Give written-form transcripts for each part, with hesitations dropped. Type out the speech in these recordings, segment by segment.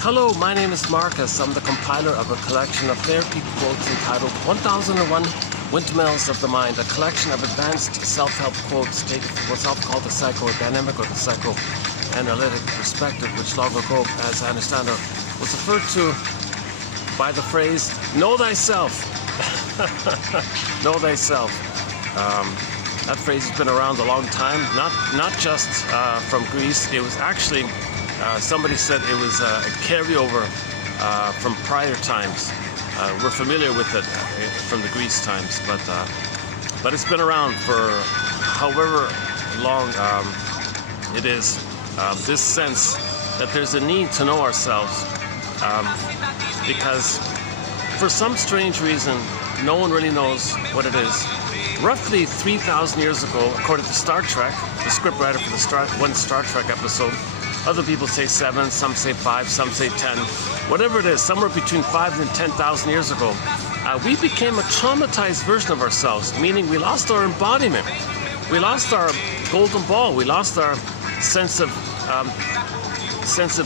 Hello, my name is Marcus. I'm the compiler of a collection of therapy quotes entitled 1001 Windmills of the Mind, a collection of advanced self-help quotes taken from what's often called the psychodynamic or the psychoanalytic perspective, which long ago, as I understand it, was referred to by the phrase, know thyself. Know thyself. That phrase has been around a long time, not just from Greece. It was actually somebody said it was a carryover from prior times. We're familiar with it from the Greece times, but it's been around for however long it is. This sense that there's a need to know ourselves because for some strange reason, no one really knows what it is. Roughly 3,000 years ago, according to Star Trek, the scriptwriter for one Star Trek episode, other people say 7, some say 5, some say 10. Whatever it is, somewhere between 5 and 10,000 years ago, we became a traumatized version of ourselves, meaning we lost our embodiment. We lost our golden ball. We lost our sense of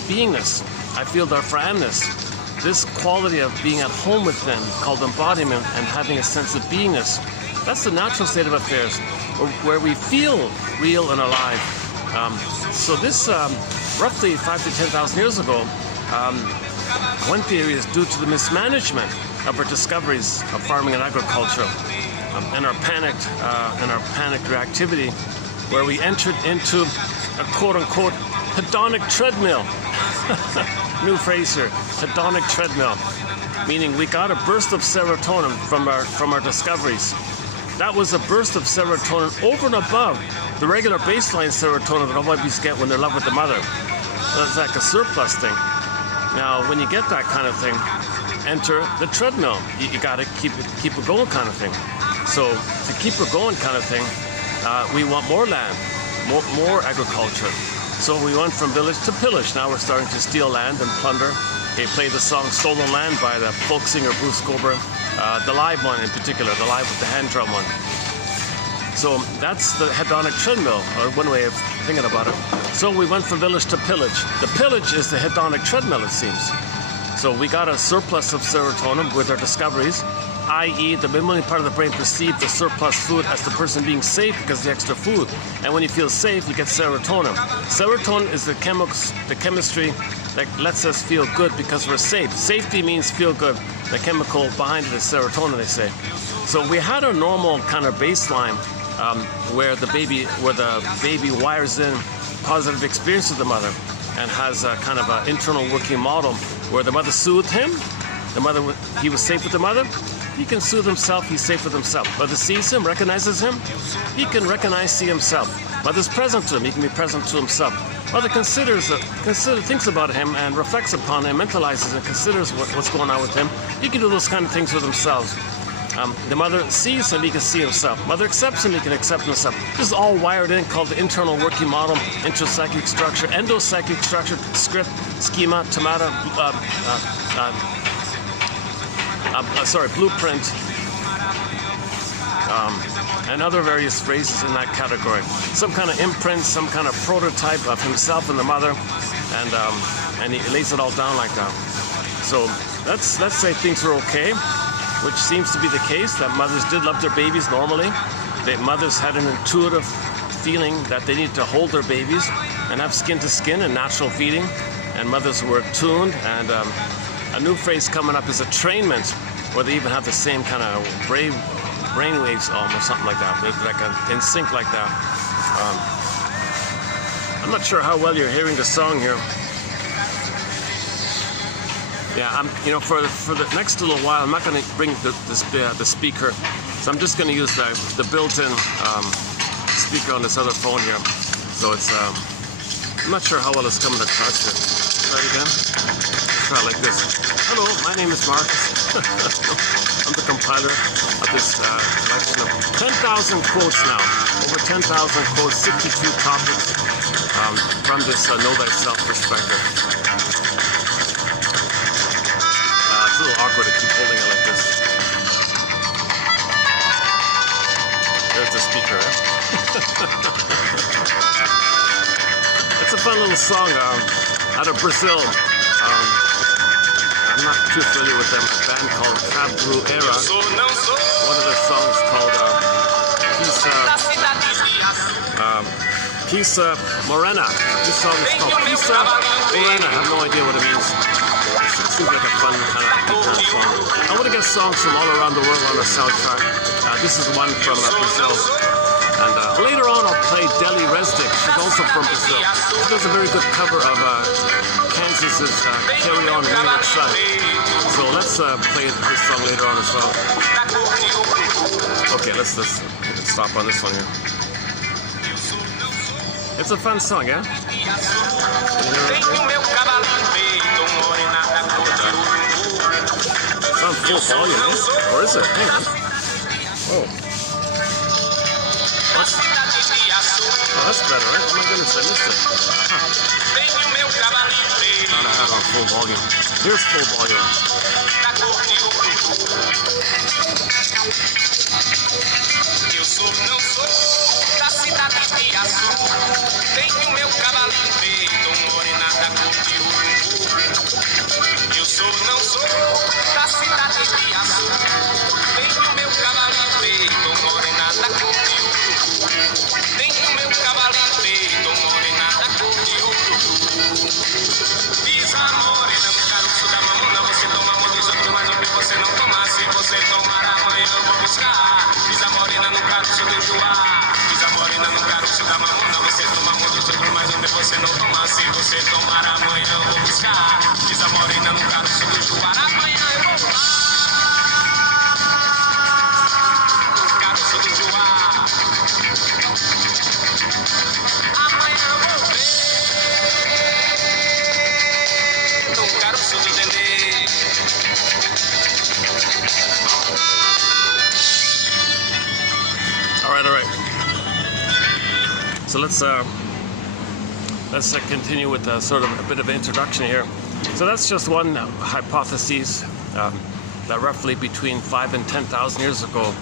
beingness. I feel our franness. This quality of being at home with them, called embodiment, and having a sense of beingness. That's the natural state of affairs, where we feel real and alive. So this, roughly 5 to 10,000 years ago, one theory is due to the mismanagement of our discoveries of farming and agriculture, and our panicked reactivity, where we entered into a quote-unquote hedonic treadmill. New phrase here, hedonic treadmill, meaning we got a burst of serotonin from our discoveries. That was a burst of serotonin over and above the regular baseline serotonin that all babies get when they're in love with the mother. That's like a surplus thing. Now, when you get that kind of thing, enter the treadmill. You got to keep it going, kind of thing. So to keep it going, kind of thing, we want more land, more agriculture. So we went from village to pillage. Now we're starting to steal land and plunder. They play the song "Stolen Land" by the folk singer Bruce Gober, the live one in particular, the live with the hand drum one. So that's the hedonic treadmill, or one way of thinking about it. So we went from village to pillage. The pillage is the hedonic treadmill, it seems. So we got a surplus of serotonin with our discoveries, i.e. the mammalian part of the brain perceived the surplus food as the person being safe because of the extra food. And when you feel safe, you get serotonin. Serotonin is the chemistry that lets us feel good because we're safe. Safety means feel good. The chemical behind it is serotonin, they say. So we had a normal kind of baseline where the baby wires in positive experience with the mother and has a kind of an internal working model where the mother soothed him. He was safe with the mother. He can soothe himself. He's safe with himself. Mother sees him, recognizes him. He can see himself. Mother's present to him. He can be present to himself. Mother thinks about him and reflects upon him, mentalizes and considers what's going on with him. He can do those kind of things with himself. The mother sees him, he can see himself. Mother accepts him, he can accept himself. This is all wired in, called the internal working model, intrapsychic structure, endopsychic structure, script, schema, blueprint, and other various phrases in that category. Some kind of imprint, some kind of prototype of himself and the mother, and he lays it all down like that. So let's say things are okay, which seems to be the case, that mothers did love their babies normally. Mothers had an intuitive feeling that they needed to hold their babies and have skin to skin and natural feeding, and mothers were tuned. And a new phrase coming up is attrainment, where they even have the same kind of brain waves almost, something like that. They're like in sync like that. I'm not sure how well you're hearing the song here. Yeah, for the next little while, I'm not going to bring the speaker, so I'm just going to use the built-in speaker on this other phone here. So it's, I'm not sure how well it's coming across here. Try it again. Let's try it like this. Hello, my name is Marcus. I'm the compiler of this collection of 10,000 quotes now. Over 10,000 quotes, 62 topics from this know thyself perspective. It's a little awkward to keep holding it like this. There's the speaker. It's a fun little song out of Brazil. I'm not too familiar with them. A band called Cab Brew Era. One of their songs called Pisa Morena. This song is called Pisa Morena. I have no idea what it means. It seems like a fun kind of song. I want to get songs from all around the world on a soundtrack. This is one from Brazil. And later on I'll play Deli Resnick. She's also from Brazil. She does a very good cover of Kansas's Carry On Wayward Son. So let's play this song later on as well. Okay, let's stop on this one here. It's a fun song, yeah? It's on full volume, eh? Or is it? Hang on. Oh. What? Oh, that's better, right? Oh my goodness, I missed it. Gotta have on full volume. Here's full volume. So let's continue with sort of a bit of an introduction here. So that's just one hypothesis that roughly between 5,000 and 10,000 years ago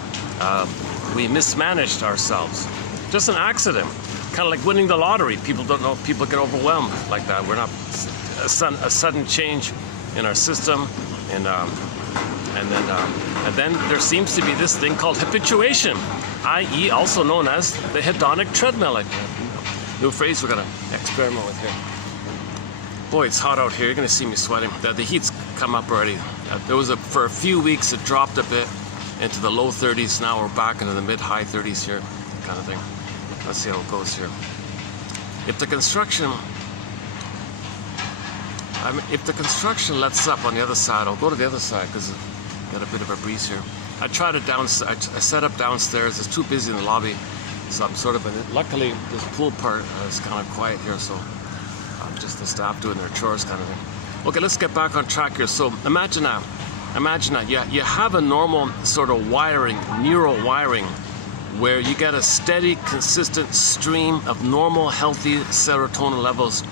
we mismanaged ourselves. Just an accident, kind of like winning the lottery. People don't know. People get overwhelmed like that. We're not a sudden change in our system, and then there seems to be this thing called habituation, i.e. also known as the hedonic treadmill. New phrase we're gonna experiment with here. Boy, it's hot out here. You're gonna see me sweating. The heat's come up already. For a few weeks it dropped a bit into the low 30s. Now we're back into the mid-high 30s here, kind of thing. Let's see how it goes here. If the construction lets up on the other side, I'll go to the other side because I've got a bit of a breeze here. I set up downstairs. It's too busy in the lobby, so I'm sort of luckily this pool part is kind of quiet here, so just the staff doing their chores kind of thing. Okay, let's get back on track here. So imagine that. You have a normal sort of wiring, neural wiring, where you get a steady, consistent stream of normal, healthy serotonin levels,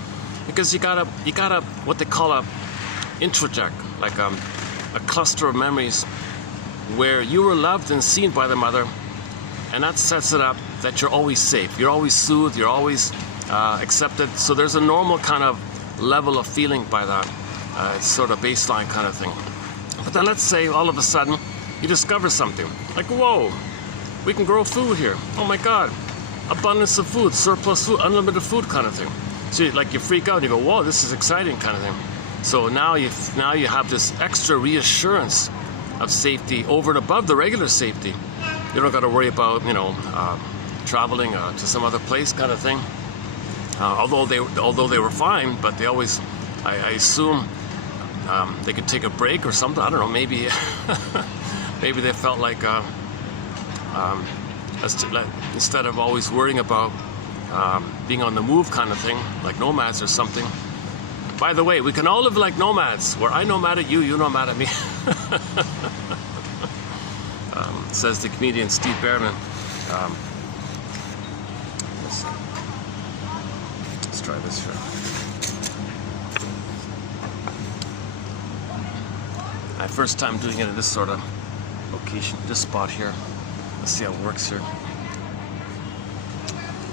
because you got a what they call a introject, like a cluster of memories where you were loved and seen by the mother, and that sets it up that you're always safe, you're always soothed, you're always accepted. So there's a normal kind of level of feeling by that. It's sort of baseline kind of thing. But then let's say all of a sudden you discover something like, whoa, we can grow food here. Oh my God, abundance of food, surplus food, unlimited food kind of thing. So you freak out and you go, whoa, this is exciting kind of thing. So now you have this extra reassurance of safety over and above the regular safety. You don't got to worry about, traveling to some other place kind of thing. Although they were fine, but they always, I assume, they could take a break or something. I don't know. Maybe maybe they felt like instead of always worrying about being on the move kind of thing, like nomads or something. By the way, we can all live like nomads, where I nomad at you, you nomad at me. Says the comedian Steve Behrman. Let's try this here. My first time doing it in this sort of location, this spot here. Let's see how it works here.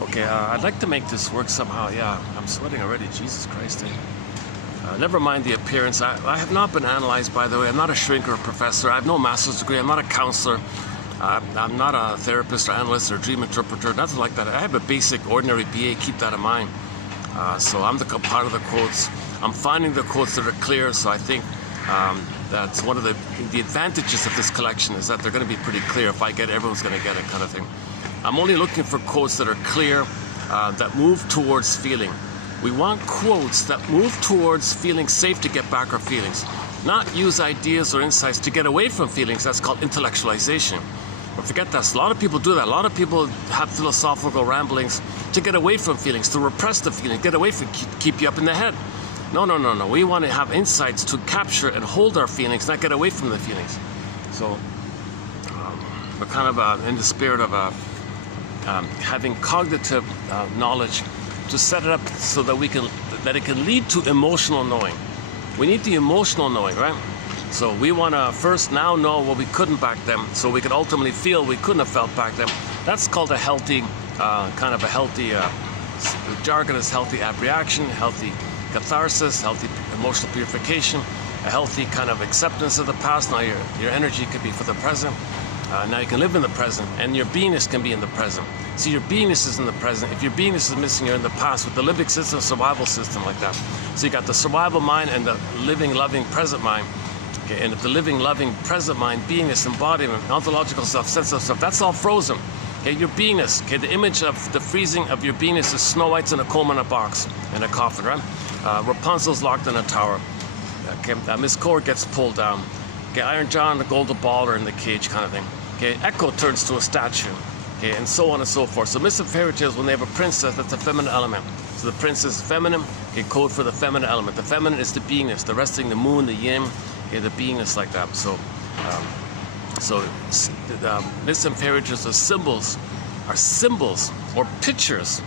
Okay, I'd like to make this work somehow. Yeah, I'm sweating already. Jesus Christ. Never mind the appearance. I have not been analyzed, by the way. I'm not a shrink or a professor. I have no master's degree. I'm not a counselor. I'm not a therapist or analyst or dream interpreter, nothing like that. I have a basic, ordinary BA, keep that in mind. So I'm the part of the quotes. I'm finding the quotes that are clear, so I think that's one of the advantages of this collection, is that they're going to be pretty clear. If I get it, everyone's going to get it, kind of thing. I'm only looking for quotes that are clear, that move towards feeling. We want quotes that move towards feeling safe to get back our feelings, not use ideas or insights to get away from feelings. That's called intellectualization. But forget that. A lot of people do that. A lot of people have philosophical ramblings to get away from feelings, to repress the feeling, get away from, keep you up in the head. No. We want to have insights to capture and hold our feelings, not get away from the feelings. So we're kind of in the spirit of having cognitive knowledge to set it up so that it can lead to emotional knowing. We need the emotional knowing, right? So we want to first now know what we couldn't back then, so we can ultimately feel we couldn't have felt back then. That's called a healthy, the jargon is healthy abreaction, healthy catharsis, healthy emotional purification, a healthy kind of acceptance of the past. Now your energy could be for the present. Now you can live in the present, and your beingness can be in the present. See, your beingness is in the present. If your beingness is missing, you're in the past, with the limbic system, survival system like that. So you got the survival mind and the living, loving, present mind. Okay, and if the living, loving, present mind, beingness, embodiment, ontological self, sense of self, that's all frozen. Okay, your beingness. Okay, the image of the freezing of your beingness is Snow White's in a comb in a box, in a coffin, right? Rapunzel's locked in a tower. Okay, Miss Cord gets pulled down. Okay, Iron John and the Golden Ball are in the cage, kind of thing. Okay, Echo turns to a statue. Okay, and so on and so forth. So myths and fairy tales, when they have a princess, that's a feminine element. So the princess is feminine. Okay, code for the feminine element. The feminine is the beingness, the resting, the moon, the yin. Okay, the beingness like that. So, myths and fairy tales are symbols or pictures.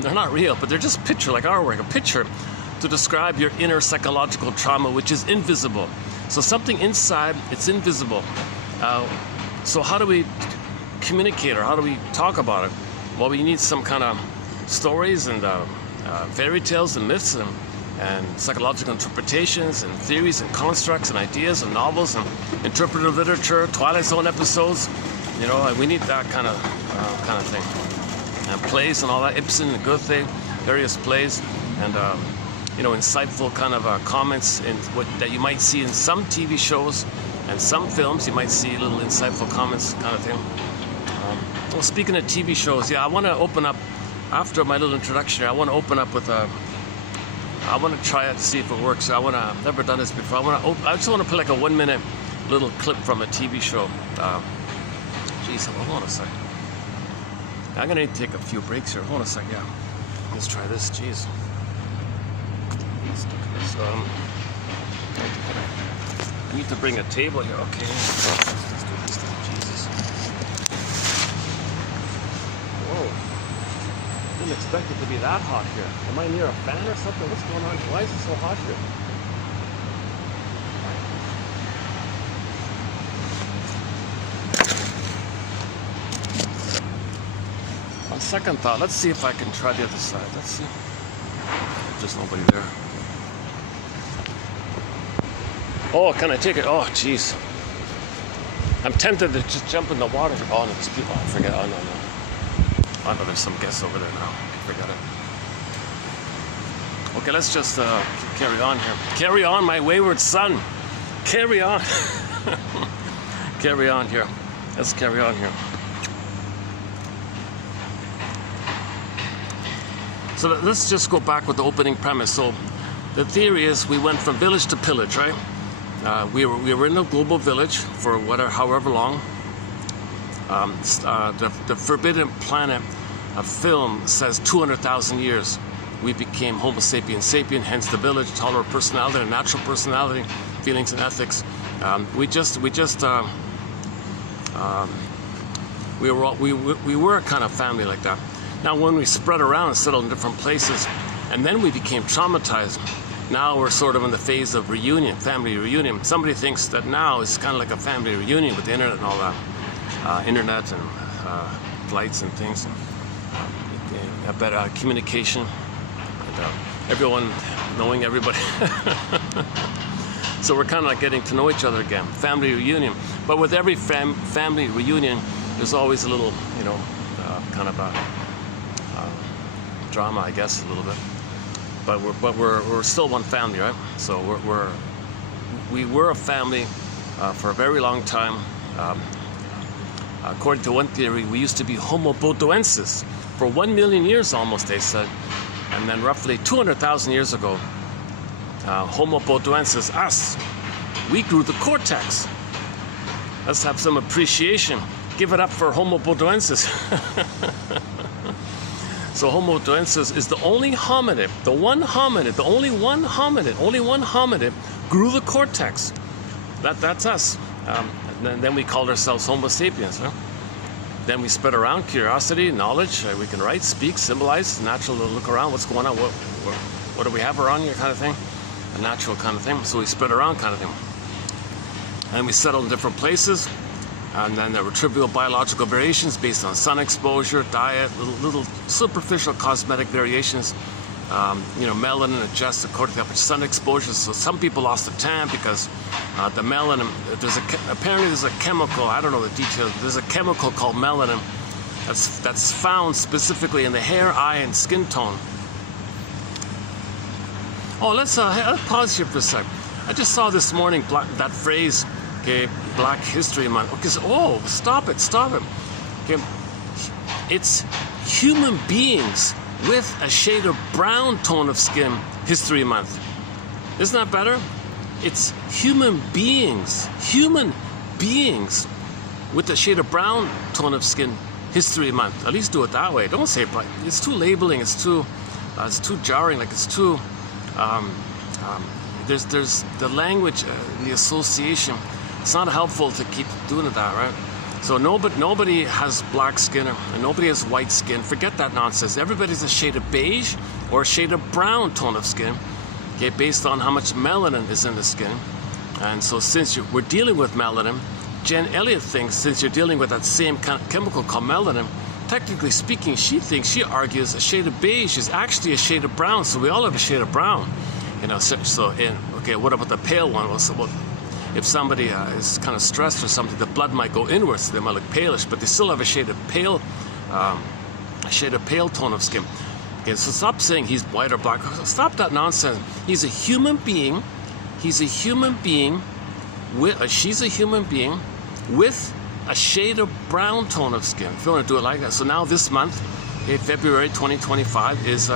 They're not real, but they're just picture, like artwork, a picture to describe your inner psychological trauma, which is invisible. So something inside, it's invisible. So how do we communicate, or how do we talk about it? Well, we need some kind of stories and fairy tales and myths and psychological interpretations and theories and constructs and ideas and novels and interpretive literature, Twilight Zone episodes. You know, we need that kind of thing. And plays and all that, Ibsen and Goethe, various plays, and insightful kind of comments in that you might see in some TV shows and some films. You might see little insightful comments, kind of thing. Well, speaking of TV shows, yeah, I want to open up after my little introduction here. I want to open up with I want to try it to see if it works. I've never done this before. I just want to play like a 1 minute little clip from a TV show. Geez, hold on a second. I'm gonna need to take a few breaks here. Hold on a second. Yeah, let's try this. Jeez. I need to bring a table here. Okay. Let's do this thing. Jesus. Whoa. Didn't expect it to be that hot here. Am I near a fan or something? What's going on? Why is it so hot here? On second thought, let's see if I can try the other side. Let's see. There's nobody there. Oh, can I take it? Oh, jeez. I'm tempted to just jump in the water. Oh, no, there's people. I forget. Oh, no. Oh, no, there's some guests over there now. I forgot it. Okay, let's just carry on here. Carry on, my wayward son. Carry on. Carry on here. Let's carry on here. So let's just go back with the opening premise. So the theory is we went from village to pillage, right? We were in a global village for however long. The Forbidden Planet film says 200,000 years. We became Homo sapiens sapien, hence the village, tolerant personality, a natural personality, feelings and ethics. We were a kind of family like that. Now, when we spread around and settled in different places, and then we became traumatized, now we're sort of in the phase of reunion, family reunion. Somebody thinks that now it's kind of like a family reunion with the internet and all that, internet and flights and things, better communication. everyone knowing everybody. So we're kind of like getting to know each other again. Family reunion. But with every family reunion, there's always a little, you know, kind of a drama, I guess, a little bit. But we're still one family, right? So we were a family for a very long time. According to one theory, we used to be Homo botoensis for 1 million years almost, they said. And then roughly 200,000 years ago, Homo botoensis, us, we grew the cortex. Let's have some appreciation. Give it up for Homo botoensis. So Homo botoensis is the only hominid, the only one hominid grew the cortex. That's us. And then we called ourselves Homo sapiens. Huh? Then we spread around curiosity, knowledge. We can write, speak, symbolize. Natural to look around. What's going on? What do we have around here, kind of thing? A natural kind of thing. So we spread around, kind of thing. And we settled in different places. And then there were trivial biological variations based on sun exposure, diet, little superficial cosmetic variations. You know, melanin adjusts according to how much sun exposure. So some people lost a tan because the melanin, apparently there's a chemical, I don't know the details, there's a chemical called melanin that's found specifically in the hair, eye, and skin tone. Oh, let's pause here for a sec. I just saw this morning that phrase, okay, Black History Month. Okay, so, oh, stop it. Okay, it's human beings with a shade of brown tone of skin, History Month. Isn't that better? It's human beings with a shade of brown tone of skin, History Month. At least do it that way. Don't say it, but it's too labeling. It's too jarring. Like it's too. There's the language, the association. It's not helpful to keep doing it that, right? So nobody has black skin and nobody has white skin. Forget that nonsense. Everybody's a shade of beige or a shade of brown tone of skin, okay, based on how much melanin is in the skin. And so since we're dealing with melanin, Jen Elliott thinks since you're dealing with that same kind of chemical called melanin, technically speaking, she argues a shade of beige is actually a shade of brown. So we all have a shade of brown, you know. Okay, what about the pale one? Well, if somebody is kind of stressed or something, the blood might go inwards. So they might look palish, but they still have a shade of pale tone of skin. Okay, so stop saying he's white or black. Stop that nonsense. He's a human being. She's a human being with a shade of brown tone of skin. If you want to do it like that. So now this month, okay, February 2025 is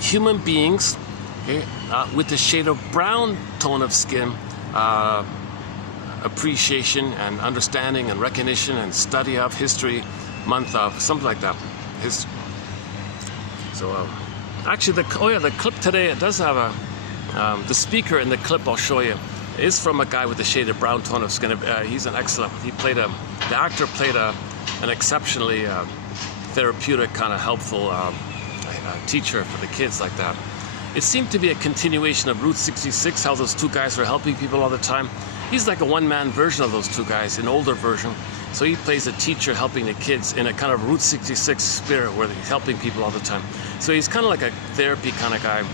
human beings, okay, with a shade of brown tone of skin, appreciation and understanding and recognition and study of history month of something like that. So actually, the clip today, it does have the speaker in the clip I'll show you is from a guy with a shade of brown tone of skin. He's an excellent. The actor played an exceptionally therapeutic, kind of helpful teacher for the kids like that. It seemed to be a continuation of Route 66, how those two guys were helping people all the time. He's like a one-man version of those two guys, an older version. So he plays a teacher helping the kids in a kind of Route 66 spirit where he's helping people all the time. So he's kind of like a therapy kind of guy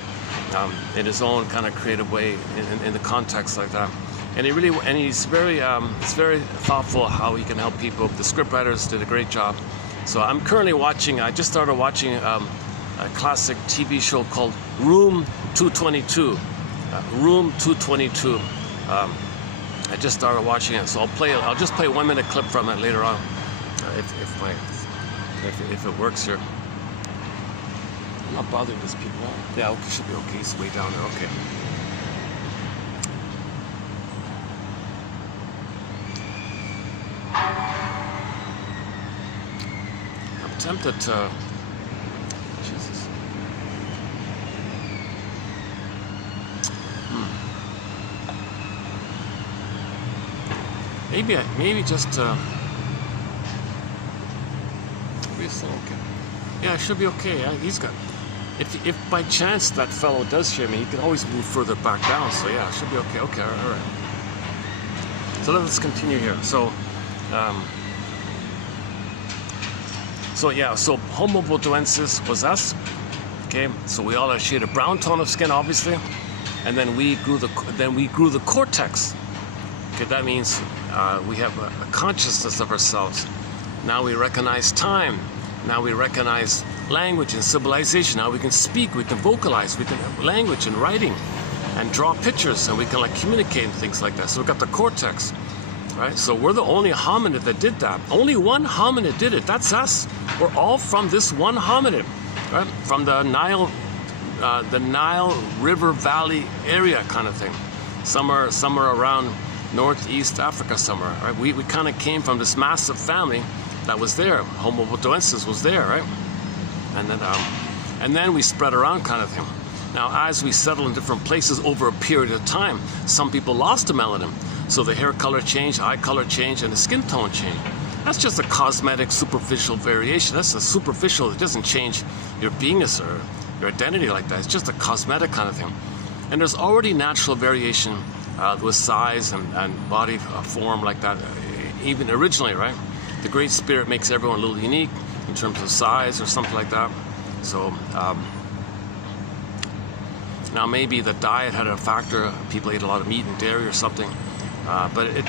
in his own kind of creative way in the context like that. And he's very, it's very thoughtful how he can help people. The scriptwriters did a great job. So I'm currently watching, I just started watching a classic TV show called Room 222. Room 222. I just started watching it, so I'll just play a 1-minute clip from it later on, if it works here. I'm not bothering these people. Yeah, okay, should be okay. It's way down there. Okay. I'm tempted to. Jesus. Maybe just maybe it's still okay. Yeah, it should be okay. Yeah, he's got. If by chance that fellow does hear me, he can always move further back down. So yeah, it should be okay. Okay, all right. So let's continue here. So, so Homo botoensis was us. Okay, so we all had a shade of brown tone of skin, obviously, and then we grew the cortex. Okay, that means we have a consciousness of ourselves. Now we recognize time. Now we recognize language and civilization. Now we can speak, we can vocalize, we can have language and writing, and draw pictures, and we can like communicate and things like that. So we've got the cortex, right? So we're the only hominid that did that. Only one hominid did it. That's us. We're all from this one hominid, right? From the Nile River Valley area kind of thing. Somewhere around Northeast Africa somewhere, right? We kind of came from this massive family that was there. Homo botoensis was there, right? And then we spread around kind of thing. Now, as we settle in different places over a period of time, some people lost the melanin. So the hair color changed, eye color changed, and the skin tone changed. That's just a cosmetic, superficial variation. That's a superficial. It doesn't change your beingness or your identity like that. It's just a cosmetic kind of thing. And there's already natural variation with size and body form like that, even originally, right? The Great Spirit makes everyone a little unique in terms of size or something like that. So now maybe the diet had a factor. People ate a lot of meat and dairy or something, but it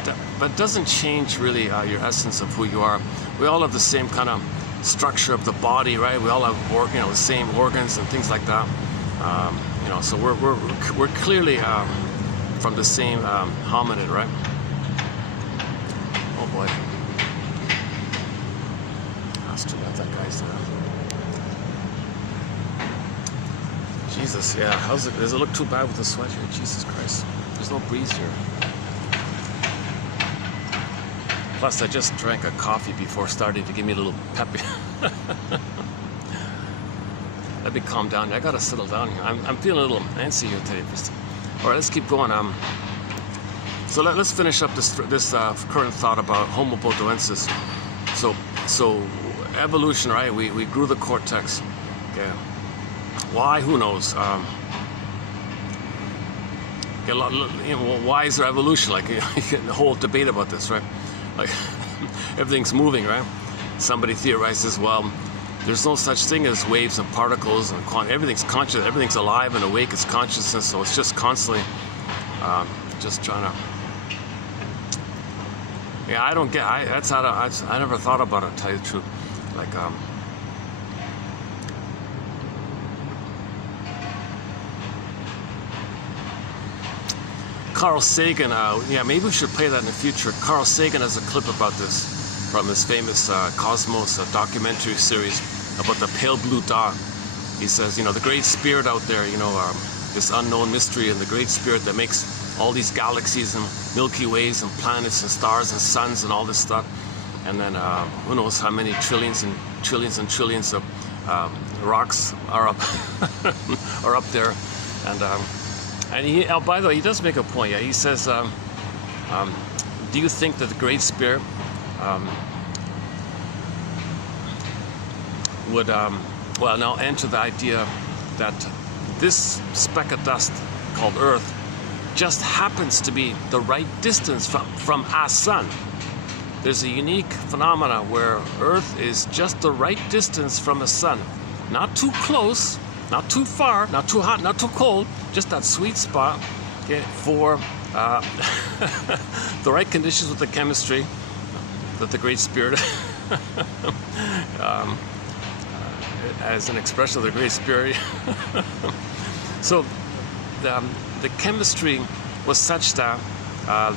doesn't change really your essence of who you are. We all have the same kind of structure of the body, right? We all have the same organs and things like that. So we're clearly from the same hominid, right? Oh boy. That's too bad that guy's there. Jesus, yeah. Does it look too bad with the sweat here? Jesus Christ. There's no breeze here. Plus, I just drank a coffee before starting to give me a little peppy. Let me calm down. I gotta settle down here. I'm feeling a little antsy here today. All right, let's keep going. So let's finish up this current thought about Homo botoensis. So evolution, right? We grew the cortex. Okay. Why? Who knows? Why is there evolution? Like, you get the whole debate about this, right? Like, everything's moving, right? Somebody theorizes, well, there's no such thing as waves and particles and everything's conscious, everything's alive and awake. It's consciousness, so it's just constantly just trying to. Yeah, I don't get. I never thought about it. To tell you the truth, like Carl Sagan. Yeah, maybe we should play that in the future. Carl Sagan has a clip about this from his famous Cosmos documentary series about the pale blue dot. He says, the great spirit out there, this unknown mystery, and the great spirit that makes all these galaxies and Milky Ways and planets and stars and suns and all this stuff. And then who knows how many trillions and trillions and trillions of rocks are up are up there. And he, by the way, he does make a point. Yeah, he says, do you think that the great spirit would now enter the idea that this speck of dust called Earth just happens to be the right distance from our sun? There's a unique phenomena where Earth is just the right distance from the sun. Not too close, not too far, not too hot, not too cold, just that sweet spot, okay, for the right conditions with the chemistry that the Great Spirit, as an expression of the Great Spirit. So the chemistry was such that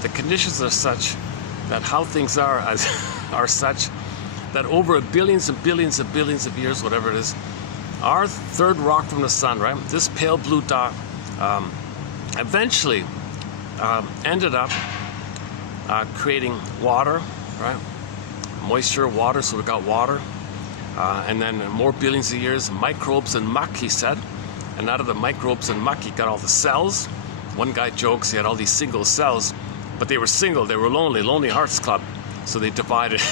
the conditions are such that how things are such that over billions and billions and billions of years, whatever it is, our third rock from the sun, right, this pale blue dot, eventually ended up creating water, right? Moisture, water, so we got water. And then more billions of years, microbes and muck, he said. And out of the microbes and muck, he got all the cells. One guy jokes he had all these single cells, but they were single, they were Lonely Hearts Club. So they divided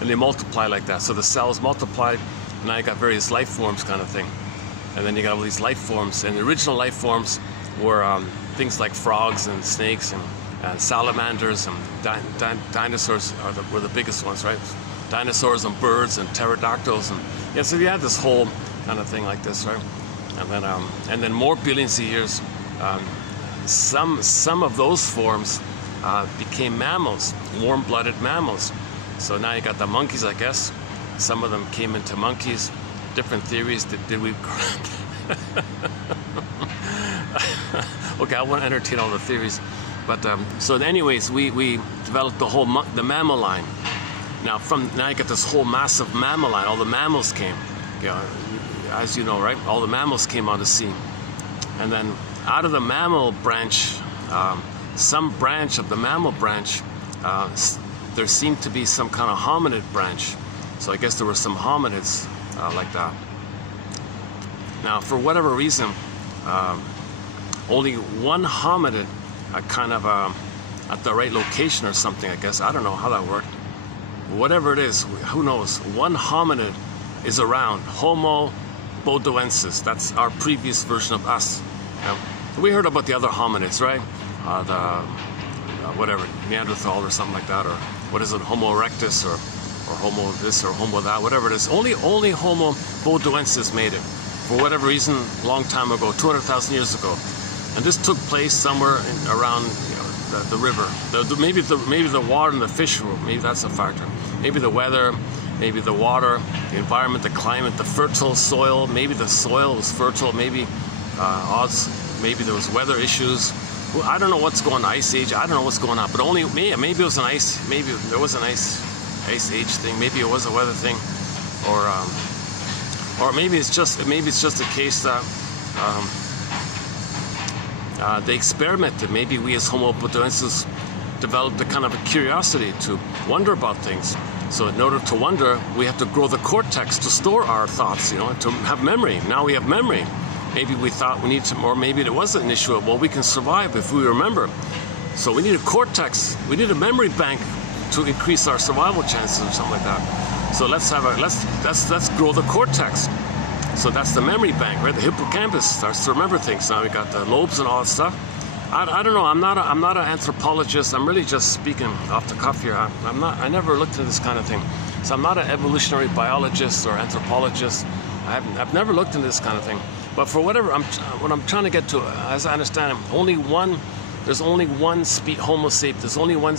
and they multiply like that. So the cells multiplied, and now you got various life forms kind of thing. And then you got all these life forms, and the original life forms were things like frogs and snakes and salamanders and dinosaurs were the biggest ones, right? Dinosaurs and birds and pterodactyls, and yeah. So you had this whole kind of thing like this, right? And then more billions of years, some of those forms became mammals, warm-blooded mammals. So now you got the monkeys, I guess. Some of them came into monkeys. Different theories. Did we? Okay, I won't entertain all the theories. But so anyways, we developed the mammal line. Now you get this whole massive mammal line. All the mammals came. As you know, right? All the mammals came on the scene. And then out of the mammal branch, some branch of the mammal branch, there seemed to be some kind of hominid branch. So I guess there were some hominids like that. Now, for whatever reason, only one hominid kind of at the right location or something, I guess. I don't know how that worked. Whatever it is, who knows? One hominid is around, Homo bodoensis. That's our previous version of us. We heard about the other hominids, right? Whatever, Neanderthal or something like that, or what is it, Homo erectus, or Homo this or Homo that, whatever it is. Only Homo bodoensis made it, for whatever reason, a long time ago, 200,000 years ago. And this took place somewhere around the river. Maybe the water and the fish, maybe that's a factor. Maybe the weather, maybe the water, the environment, the climate, the fertile soil. Maybe the soil was fertile. Maybe maybe there was weather issues. Well, I don't know what's going on, ice age. I don't know what's going on. But only maybe it was an ice. Maybe there was an ice age thing. Maybe it was a weather thing, or maybe it's just a case that they experimented. Maybe we as Homo bodoensis developed a kind of a curiosity to wonder about things. So in order to wonder, we have to grow the cortex to store our thoughts, to have memory. Now we have memory. Maybe we thought we need to, or maybe it wasn't an issue of, well, we can survive if we remember. So we need a cortex. We need a memory bank to increase our survival chances or something like that. So let's grow the cortex. So that's the memory bank, right? The hippocampus starts to remember things. Now we got the lobes and all that stuff. I don't know. I'm not an anthropologist. I'm really just speaking off the cuff here. I never looked into this kind of thing. So I'm not an evolutionary biologist or anthropologist. I've never looked into this kind of thing. But for whatever what I'm trying to get to, as I understand it, there's only one Homo sapiens. There's only one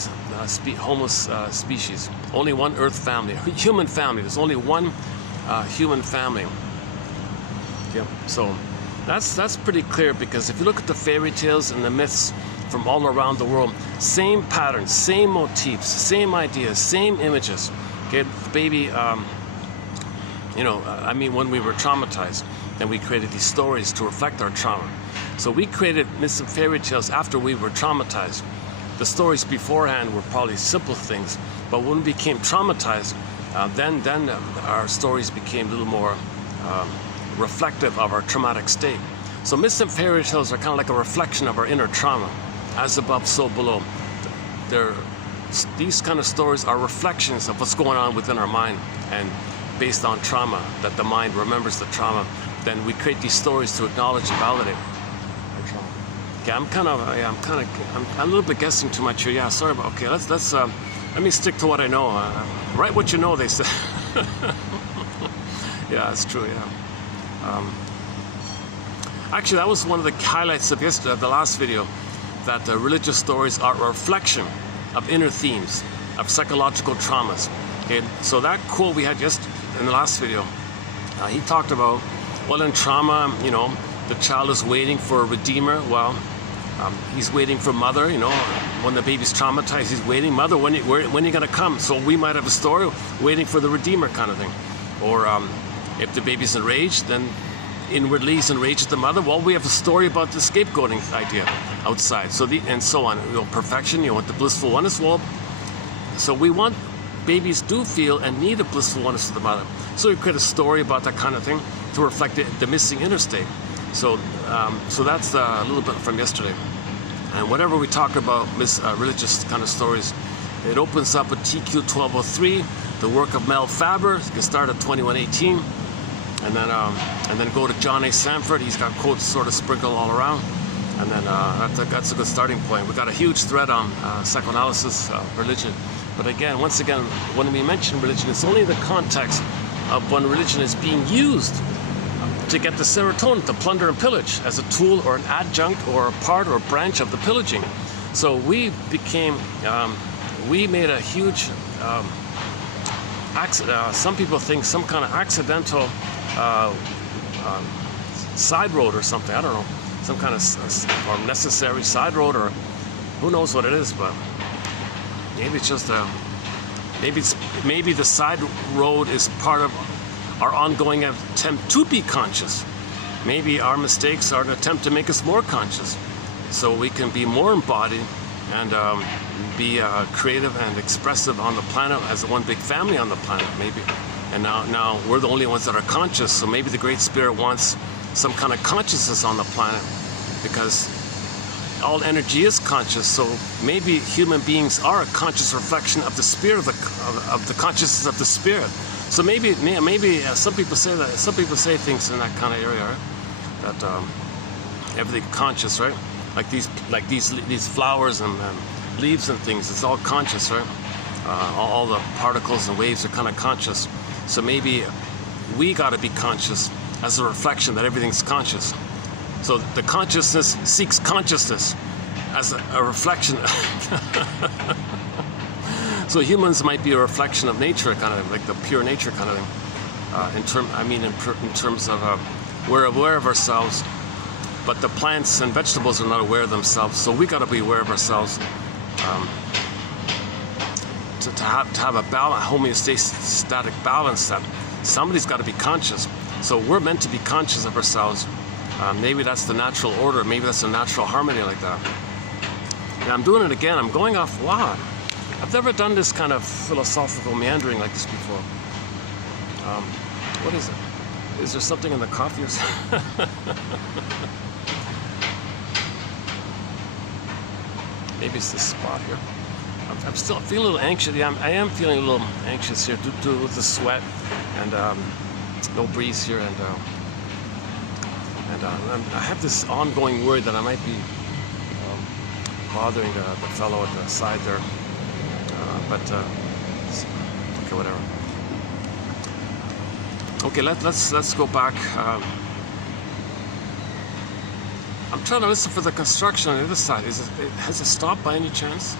Homo species. Only one Earth family, human family. There's only one human family. Yeah. So that's pretty clear, because if you look at the fairy tales and the myths from all around the world, same patterns, same motifs, same ideas, same images. Okay, baby. When we were traumatized, then we created these stories to reflect our trauma. So we created myths and fairy tales after we were traumatized. The stories beforehand were probably simple things, but when we became traumatized, then our stories became a little more reflective of our traumatic state. So myths and fairy tales are kind of like a reflection of our inner trauma. As above, so below. These kind of stories are reflections of what's going on within our mind, and based on trauma, that the mind remembers the trauma, then we create these stories to acknowledge and validate our trauma. Okay, I'm a little bit guessing too much here. Yeah, sorry about. Okay, let me stick to what I know. Write what you know, they say. Yeah, that's true. Yeah. Actually, that was one of the highlights of the last video, that religious stories are a reflection of inner themes, of psychological traumas. Okay, so that quote we had just in the last video, he talked about, well, in trauma, the child is waiting for a redeemer. Well, he's waiting for mother. When the baby's traumatized, he's waiting, mother, when are you gonna come? So we might have a story waiting for the redeemer kind of thing. Or if the baby's enraged, then inwardly he's enraged at the mother. Well, we have a story about the scapegoating idea outside. So and so on. Perfection. You want the blissful oneness. Well, so we want babies do feel and need a blissful oneness to the mother. So we create a story about that kind of thing to reflect the missing inner state. So that's a little bit from yesterday. And whenever we talk about religious kind of stories, it opens up with TQ 1203, the work of Mel Faber. You can start at 2118, and then go to John A. Sanford. He's got quotes sort of sprinkled all around, and then that's a good starting point. We've got a huge thread on psychoanalysis, religion. But again, once again, when we mention religion, it's only in the context of when religion is being used to get the serotonin to plunder and pillage as a tool or an adjunct or a part or branch of the pillaging. So we became, we made a huge, some people think some kind of accidental side road or something, I don't know, some kind of or necessary side road, or who knows what it is, but maybe it's just maybe the side road is part of our ongoing attempt to be conscious. Maybe our mistakes are an attempt to make us more conscious, so we can be more embodied and be creative and expressive on the planet as one big family on the planet, maybe. And now we're the only ones that are conscious, so maybe the Great Spirit wants some kind of consciousness on the planet, because all energy is conscious. So maybe human beings are a conscious reflection of the spirit of the consciousness of the spirit. So maybe some people say that. Some people say things in that kind of area, right? That everything conscious, right? Like these flowers and leaves and things. It's all conscious, right? All the particles and waves are kind of conscious. So maybe we got to be conscious as a reflection that everything's conscious. So the consciousness seeks consciousness as a reflection. So humans might be a reflection of nature, kind of like the pure nature kind of thing. In terms of we're aware of ourselves, but the plants and vegetables are not aware of themselves. So we got to be aware of ourselves to have a homeostatic balance. That somebody's got to be conscious. So we're meant to be conscious of ourselves. Maybe that's the natural order. Maybe that's a natural harmony like that. And I'm doing it again. I'm going off. Wow, I've never done this kind of philosophical meandering like this before. What is it? Is there something in the coffee or something? Maybe it's this spot here. I'm still feeling a little anxious. Yeah, I am feeling a little anxious here due to the sweat and no breeze here, and I have this ongoing worry that I might be bothering the fellow at the side there. Okay, whatever. Okay, let's go back. I'm trying to listen for the construction on the other side. Has it stopped by any chance?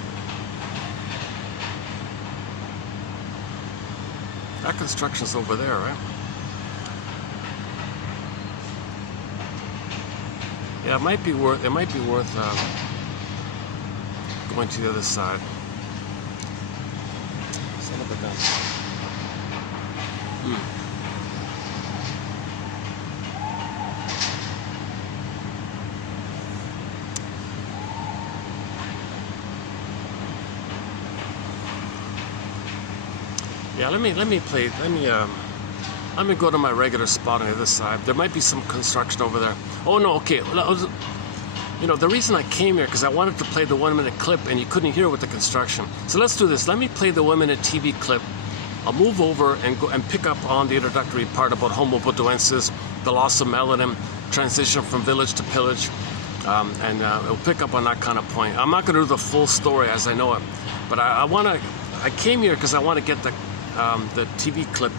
That construction's over there, right? Yeah, it might be worth going to the other side. Son of a gun. Yeah, let me go to my regular spot on the other side. There might be some construction over there. Oh no, okay. You know, the reason I came here because I wanted to play the 1 minute clip and you couldn't hear with the construction. So let's do this. Let me play the 1 minute TV clip. I'll move over and go and pick up on the introductory part about Homo butuensis, the loss of melanin, transition from village to pillage, and we'll pick up on that kind of point. I'm not going to do the full story as I know it, but I came here because I want to get the TV clip,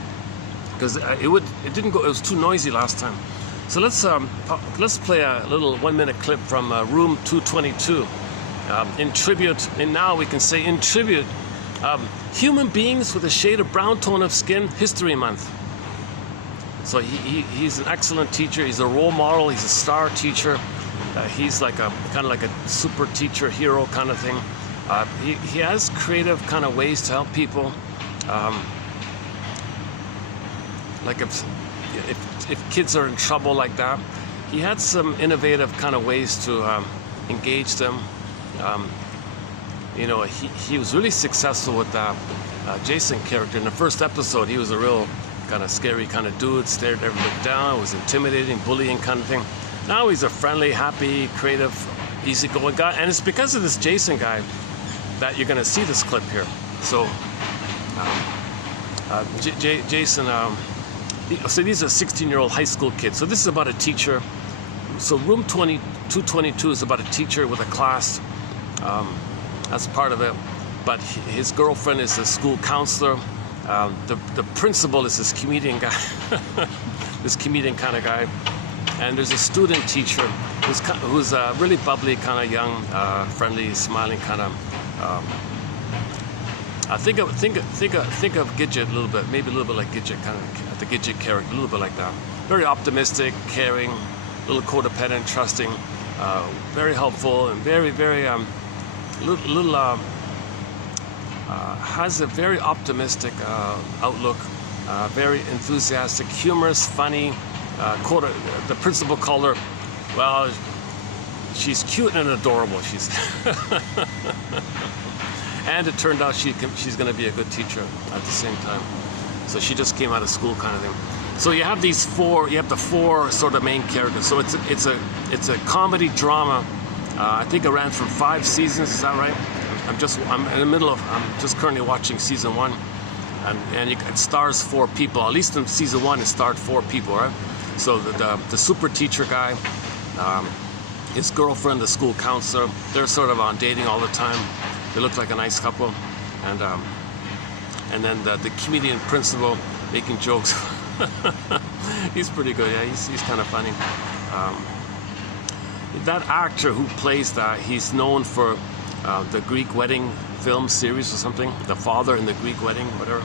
because it didn't go. It was too noisy last time. So let's play a little 1 minute clip from room 222 in tribute. And now we can say in tribute, human beings with a shade of brown tone of skin, History Month. So he's an excellent teacher. He's a role model. He's a star teacher. He's like kind of like a super teacher hero kind of thing. He has creative kind of ways to help people. Like if kids are in trouble like that, he had some innovative kind of ways to engage them. You know, he was really successful with that Jason character. In the first episode, he was a real kind of scary kind of dude, stared everybody down, was intimidating, bullying kind of thing. Now he's a friendly, happy, creative, easygoing guy, and it's because of this Jason guy that you're going to see this clip here. So Jason, so these are 16-year-old high school kids. So this is about a teacher. So room 222 is about a teacher with a class. That's part of it. But his girlfriend is a school counselor. The principal is this comedian guy. this comedian kind of guy. And there's a student teacher who's really bubbly, kind of young, friendly, smiling, kind of. Think of Gidget a little bit, maybe a little bit like Gidget, kind of the Gidget character, a little bit like that. Very optimistic, caring, a little codependent, trusting, very helpful, and very has a very optimistic outlook, very enthusiastic, humorous, funny. The principal called her, well, she's cute and adorable. She's and it turned out she's going to be a good teacher at the same time. So she just came out of school, kind of thing. So you have the four sort of main characters. So it's a comedy drama. I think it ran for 5 seasons. Is that right? I'm in the middle of. I'm just currently watching season 1, and it stars 4 people. At least in season 1, it starred 4 people, right? So the super teacher guy, his girlfriend, the school counselor, they're sort of on dating all the time. They look like a nice couple, and then the comedian principal making jokes. He's pretty good. Yeah, he's kind of funny. That actor who plays that, he's known for the Greek Wedding film series or something, The Father in the Greek Wedding, whatever.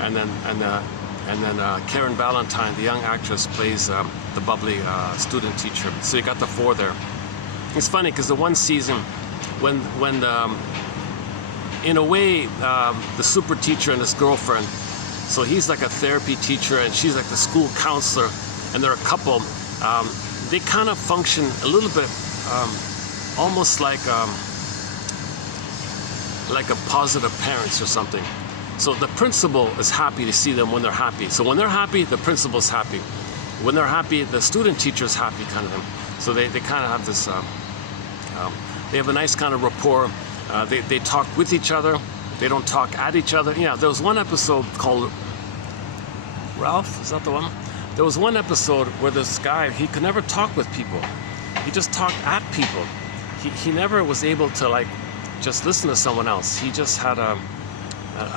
And then Karen Valentine, the young actress, plays the bubbly student teacher. So you got the 4 there. It's funny because the one season, when in a way, the super teacher and his girlfriend, so he's like a therapy teacher and she's like the school counselor, and they're a couple. They kind of function a little bit almost like a positive parents or something. So the principal is happy to see them when they're happy. So when they're happy, the principal's happy. When they're happy, the student teacher's happy, kind of thing. So they kind of have this, they have a nice kind of rapport. They talk with each other. They don't talk at each other. Yeah, there was one episode called Ralph, is that the one? There was one episode where this guy, he could never talk with people. He just talked at people. He never was able to like just listen to someone else. He just had a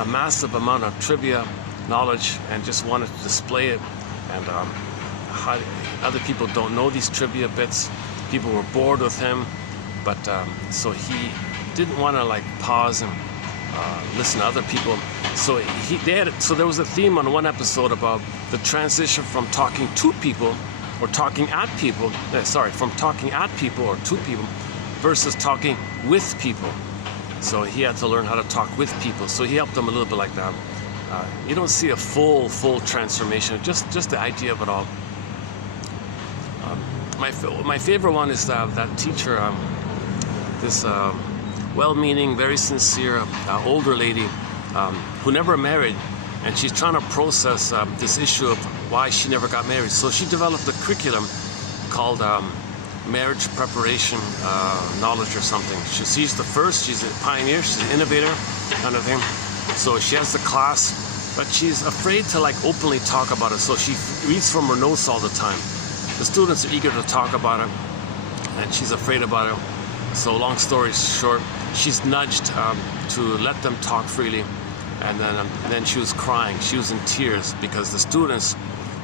massive amount of trivia knowledge and just wanted to display it. And other people don't know these trivia bits. People were bored with him, but so he didn't want to like pause and listen to other people. So there was a theme on one episode about the transition from talking to people or talking at people. From talking at people or to people versus talking with people. So he had to learn how to talk with people. So he helped them a little bit like that. You don't see a full transformation, just the idea of it all. My favorite one is that teacher, this well-meaning, very sincere older lady who never married, and she's trying to process this issue of why she never got married. So she developed a curriculum called marriage preparation knowledge or something. She's the first, she's a pioneer, she's an innovator kind of thing. So she has the class, but she's afraid to like openly talk about it. So she reads from her notes all the time. The students are eager to talk about it, and she's afraid about it. So long story short, she's nudged to let them talk freely, and then she was crying. She was in tears because the students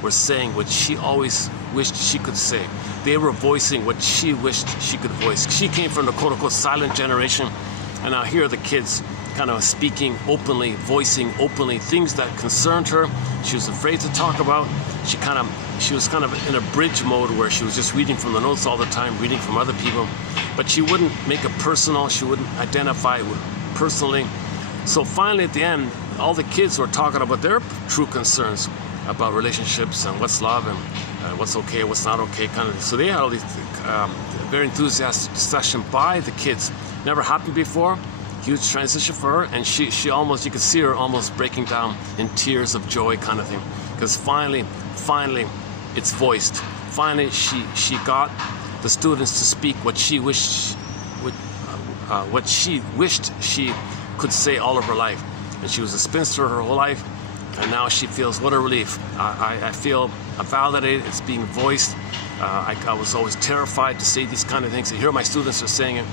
were saying what she always wished she could say. They were voicing what she wished she could voice. She came from the quote-unquote silent generation, and now here are the kids kind of speaking openly, voicing openly things that concerned her. She was afraid to talk about. She was kind of in a bridge mode where she was just reading from the notes all the time, reading from other people, but she wouldn't make it personal. She wouldn't identify personally. So finally at the end, all the kids were talking about their true concerns about relationships and what's love and what's okay, what's not okay, kind of. So they had all these very enthusiastic discussion by the kids. Never happened before. Huge transition for her, and she almost, you could see her almost breaking down in tears of joy, kind of thing, because finally it's voiced. Finally she got the students to speak what she wished she could say all of her life. And she was a spinster her whole life, and now she feels, what a relief. I feel validated, it's being voiced. I was always terrified to say these kind of things, and here my students are saying it.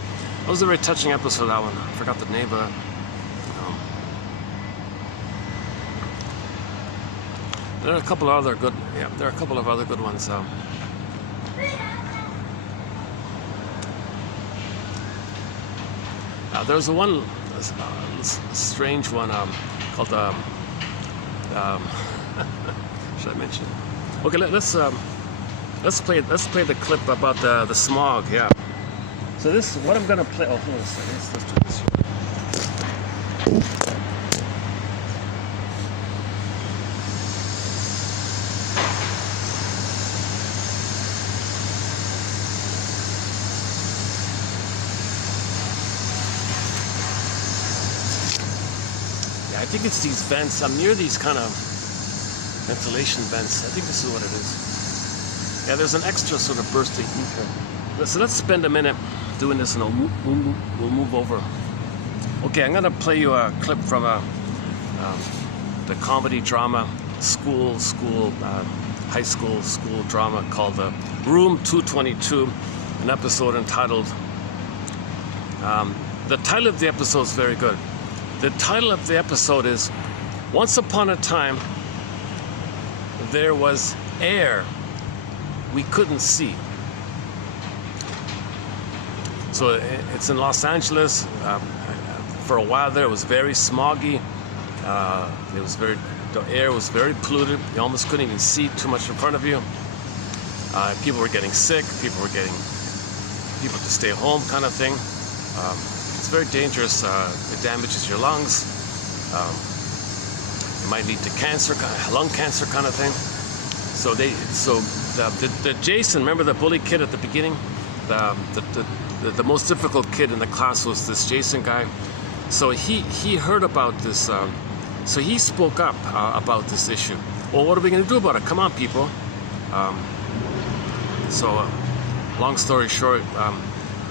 That was a very touching episode, that one. I forgot the name of it. There are a couple of other good. Yeah, there are a couple of other good ones. There's a one strange one called. Should I mention? Okay, let's play the clip about the smog. Yeah. So this what I'm gonna play. Oh, hold on a second. Let's do this. I think it's these vents. I'm near these kind of ventilation vents. I think this is what it is. Yeah, there's an extra sort of bursting heat here. So let's spend a minute doing this and we'll move over. Okay, I'm going to play you a clip from the comedy drama high school drama called Room 222, an episode entitled, the title of the episode is very good. The title of the episode is Once Upon a Time There Was Air We Couldn't See. So it's in Los Angeles. For a while there it was very smoggy. The air was very polluted. You almost couldn't even see too much in front of you. People were getting sick. People to stay home kind of thing. It's very dangerous. It damages your lungs. It might lead to cancer, lung cancer kind of thing. So the Jason, remember the bully kid at the beginning? The most difficult kid in the class was this Jason guy. So he heard about this. So he spoke up about this issue. Well, what are we going to do about it? Come on, people. Long story short,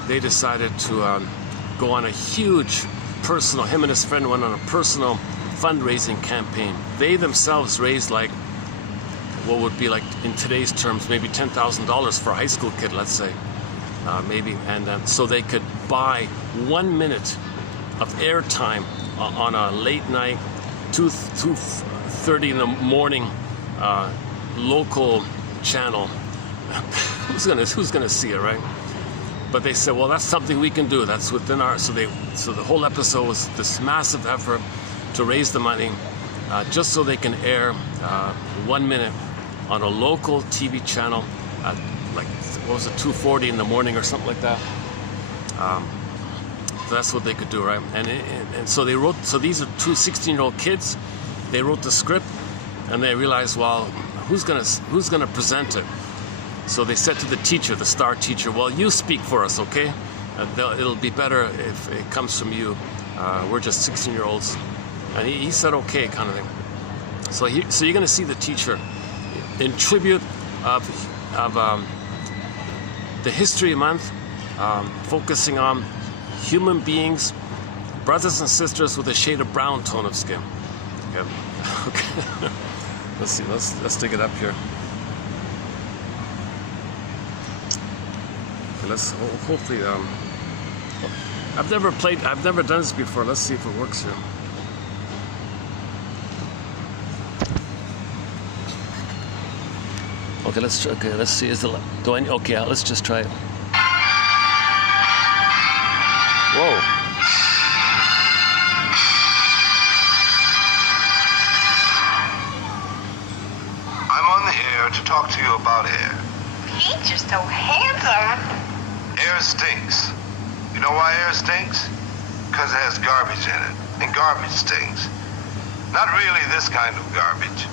they decided to go on a huge personal, him and his friend went on a personal fundraising campaign. They themselves raised like, what would be like in today's terms, maybe $10,000 for a high school kid, let's say, maybe. And so they could buy 1 minute of airtime on a late night, 2:30 in the morning, local channel. Who's gonna see it, right? But they said, well, that's something we can do. That's within our. So the whole episode was this massive effort to raise the money, just so they can air 1 minute on a local TV channel at like, what was it, 2:40 in the morning or something like that. So that's what they could do, right? And so they wrote. So these are two 16-year-old kids. They wrote the script, and they realized, well, who's gonna present it? So they said to the teacher, the star teacher, well, you speak for us, okay? It'll be better if it comes from you. We're just 16-year-olds. And he said, okay, kind of thing. So you're going to see the teacher in tribute of the History Month, focusing on human beings, brothers and sisters with a shade of brown tone of skin. Okay. Okay. Let's see. Let's dig it up here. Let's hopefully. I've never done this before. Let's see if it works here. Okay, let's see. Let's just try it. Whoa. I'm on the air to talk to you about air. Pete, you're so handsome. Air stinks. You know why air stinks? Because it has garbage in it. And garbage stinks. Not really this kind of garbage.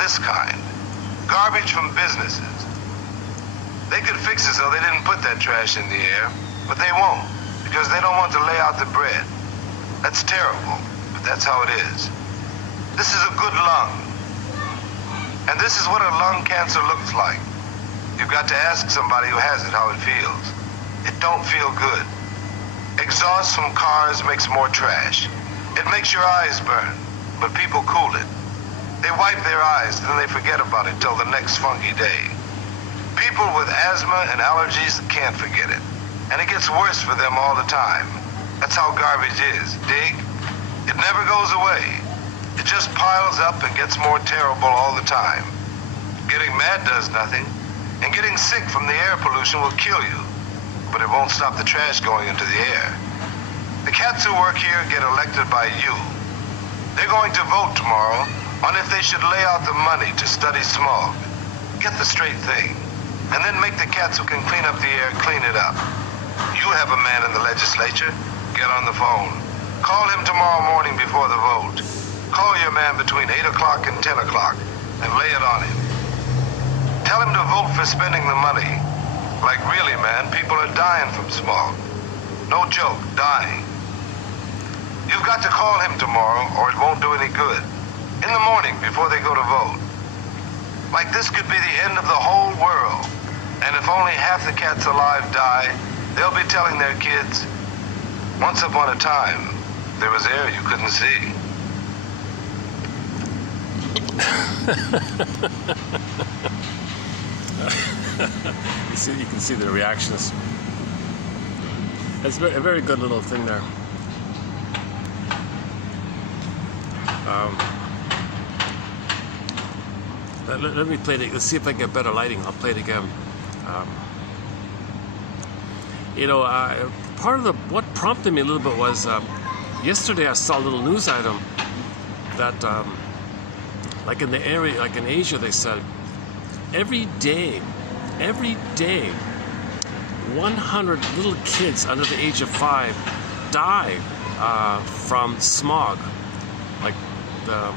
This kind. Garbage from businesses. They could fix it so they didn't put that trash in the air, but they won't, because they don't want to lay out the bread. That's terrible, but that's how it is. This is a good lung. And this is what a lung cancer looks like. You've got to ask somebody who has it how it feels. It don't feel good. Exhaust from cars makes more trash. It makes your eyes burn, but people cool it. They wipe their eyes, then they forget about it till the next funky day. People with asthma and allergies can't forget it. And it gets worse for them all the time. That's how garbage is, dig? It never goes away. It just piles up and gets more terrible all the time. Getting mad does nothing, and getting sick from the air pollution will kill you, but it won't stop the trash going into the air. The cats who work here get elected by you. They're going to vote tomorrow on if they should lay out the money to study smog. Get the straight thing, and then make the cats who can clean up the air clean it up. You have a man in the legislature. Get on the phone. Call him tomorrow morning before the vote. Call your man between 8 o'clock and 10 o'clock and lay it on him. Tell him to vote for spending the money. Like really, man, people are dying from smog. No joke, dying. You've got to call him tomorrow or it won't do any good. In the morning before they go to vote. Like this could be the end of the whole world. And if only half the cats alive die, they'll be telling their kids, once upon a time, there was air you couldn't see. You can see the reactions. It's a very good little thing there. Let me play it. Let's see if I can get better lighting. I'll play it again. Part of what prompted me a little bit was yesterday I saw a little news item that, like in the area, like in Asia, they said every day, 100 little kids under the age of 5 die from smog, like the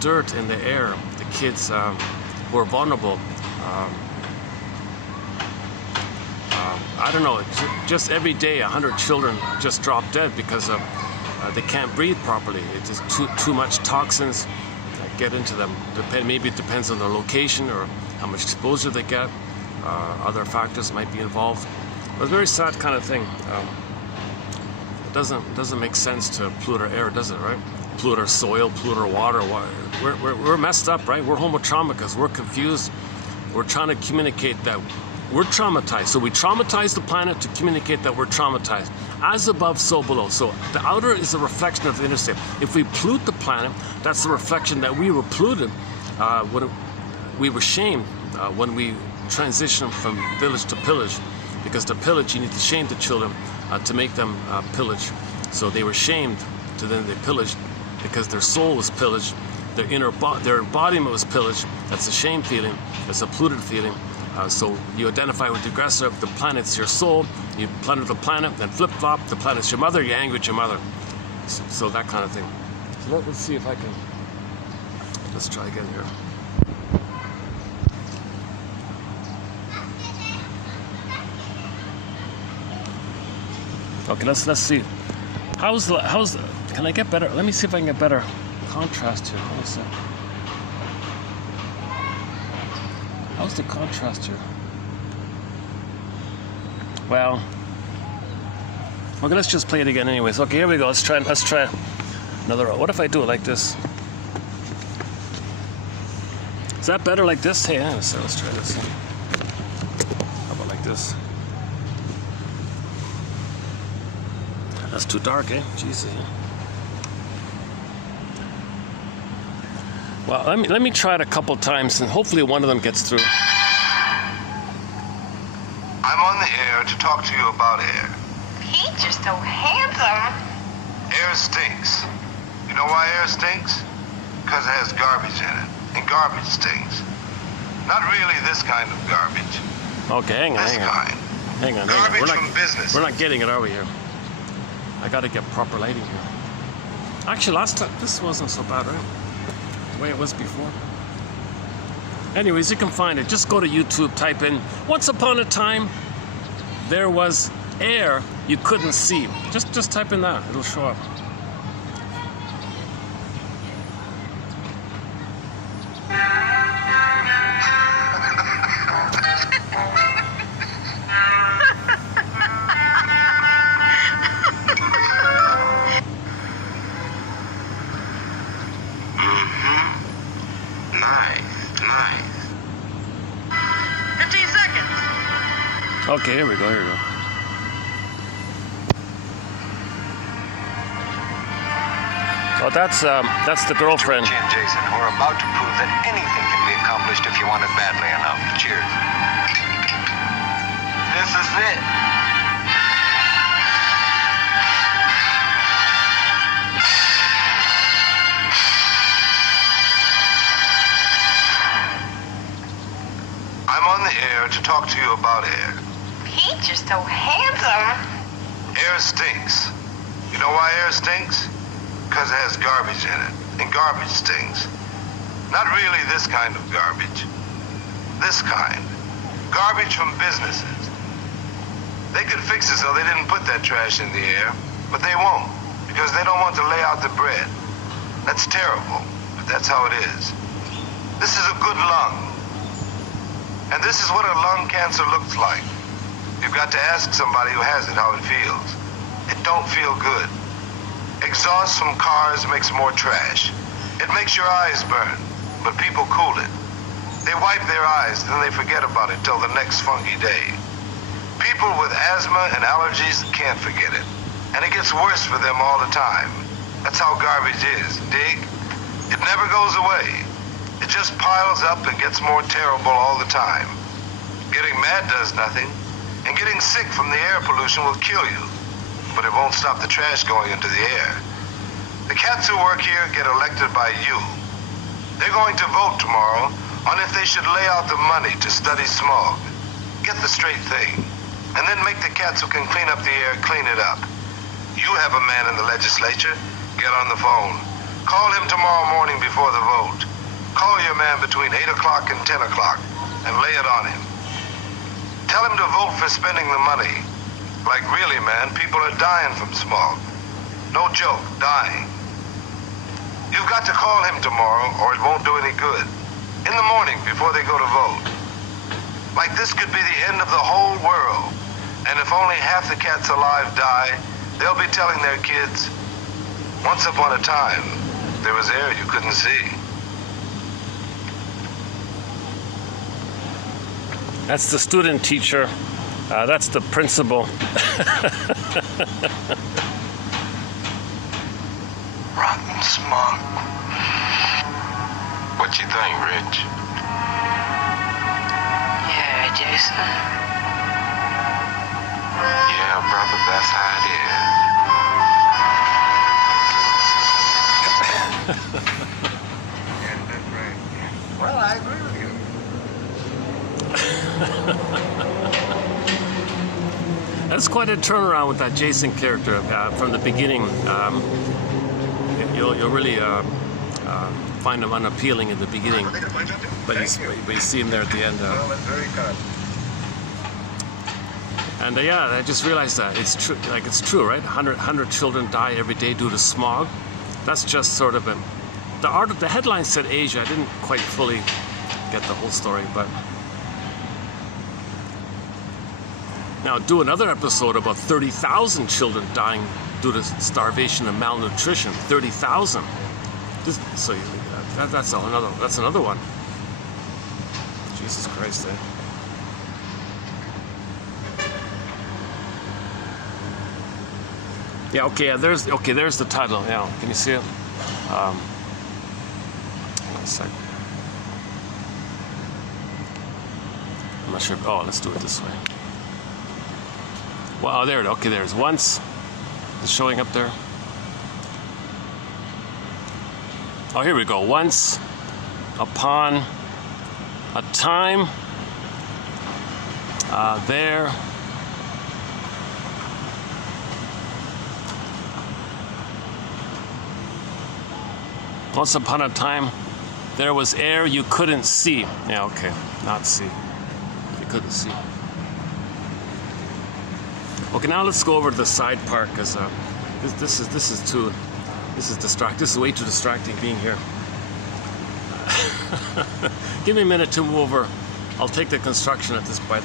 dirt in the air. The kids who are vulnerable. I don't know, just every day 100 children just drop dead because they can't breathe properly. It's just too much toxins that get into them. Maybe it depends on the location or how much exposure they get. Other factors might be involved. But it's a very sad kind of thing. It doesn't make sense to pollute our air, does it, right? Pollute our soil, pollute our water. We're messed up, right? We're homotraumic, we're confused. We're trying to communicate that we're traumatized. So we traumatize the planet to communicate that we're traumatized. As above, so below. So the outer is a reflection of the inner state. If we pollute the planet, that's the reflection that we were polluted. When we were shamed when we transitioned from village to pillage. Because to pillage, you need to shame the children to make them pillage. So they were shamed to then they pillaged because their soul was pillaged. Their embodiment was pillaged. That's a shame feeling. That's a polluted feeling. So you identify with the aggressor. The planet's your soul. You plunder the planet, then flip-flop. The planet's your mother. You're angry at your mother. So that kind of thing. So let's see if I can. Let's try again here. Okay, let's see. Can I get better? Let me see if I can get better contrast here. Let me see. How's the contrast here? Well, okay, let's just play it again anyways. Okay, here we go. Let's try another. What if I do it like this? Is that better like this? Hey, let's try this. How about like this? That's too dark, eh? Jesus. Well, let me try it a couple times, and hopefully one of them gets through. I'm on the air to talk to you about air. Pete, you're so handsome. Air stinks. You know why air stinks? Because it has garbage in it, and garbage stinks. Not really this kind of garbage. Okay, hang on. Hang on. Garbage from business. We're not getting it, are we here? I got to get proper lighting here. Actually, last time this wasn't so bad, right? The way it was before. Anyways, you can find it. Just go to YouTube, type in "Once upon a time there was air you couldn't see." Just type in that. It'll show up. Nice. 15 seconds. Okay, here we go. Oh, that's the girlfriend. Georgie and Jason, who are about to prove that anything can be accomplished if you want it badly enough. Cheers. This is it. I'm on the air to talk to you about air. Pete, you're so handsome. Air stinks. You know why air stinks? Because it has garbage in it, and garbage stinks. Not really this kind of garbage. This kind. Garbage from businesses. They could fix it so they didn't put that trash in the air, but they won't, because they don't want to lay out the bread. That's terrible, but that's how it is. This is a good lung. And this is what a lung cancer looks like. You've got to ask somebody who has it how it feels. It don't feel good. Exhaust from cars makes more trash. It makes your eyes burn, but people cool it. They wipe their eyes, then they forget about it till the next funky day. People with asthma and allergies can't forget it. And it gets worse for them all the time. That's how garbage is, dig? It never goes away. It just piles up and gets more terrible all the time. Getting mad does nothing, and getting sick from the air pollution will kill you. But it won't stop the trash going into the air. The cats who work here get elected by you. They're going to vote tomorrow on if they should lay out the money to study smog. Get the straight thing, and then make the cats who can clean up the air clean it up. You have a man in the legislature. Get on the phone. Call him tomorrow morning before the vote. Call your man between 8 o'clock and 10 o'clock and lay it on him. Tell him to vote for spending the money. Like really, man, people are dying from smog. No joke, dying. You've got to call him tomorrow or it won't do any good. In the morning before they go to vote. Like this could be the end of the whole world. And if only half the cats alive die, they'll be telling their kids, once upon a time, there was air you couldn't see. That's the student teacher. That's the principal. Rotten smog. What you think, Rich? Yeah, Jason. Yeah, brother, that's how it is. Well, I agree with you. That's quite a turnaround with that Jason character from the beginning. You'll really find him unappealing in the beginning, but you see him there at the end. And yeah, I just realized that it's true. Like it's true, right? 100 children die every day due to smog. That's just sort of the headline said Asia. I didn't quite fully get the whole story, but. Now, do another episode about 30,000 children dying due to starvation and malnutrition. 30,000. So that's another one. Jesus Christ, eh? Yeah. Okay. Yeah, there's the title. Yeah. Can you see it? One sec. I'm not sure. Oh, let's do it this way. Well, there it is. Okay, there's once. It's showing up there. Oh, here we go. Once upon a time there once upon a time there was air you couldn't see. Yeah, okay. Not see. You couldn't see. Okay, now let's go over to the side part because this is distracting. This is way too distracting being here. Give me a minute to move over. I'll take the construction at this point.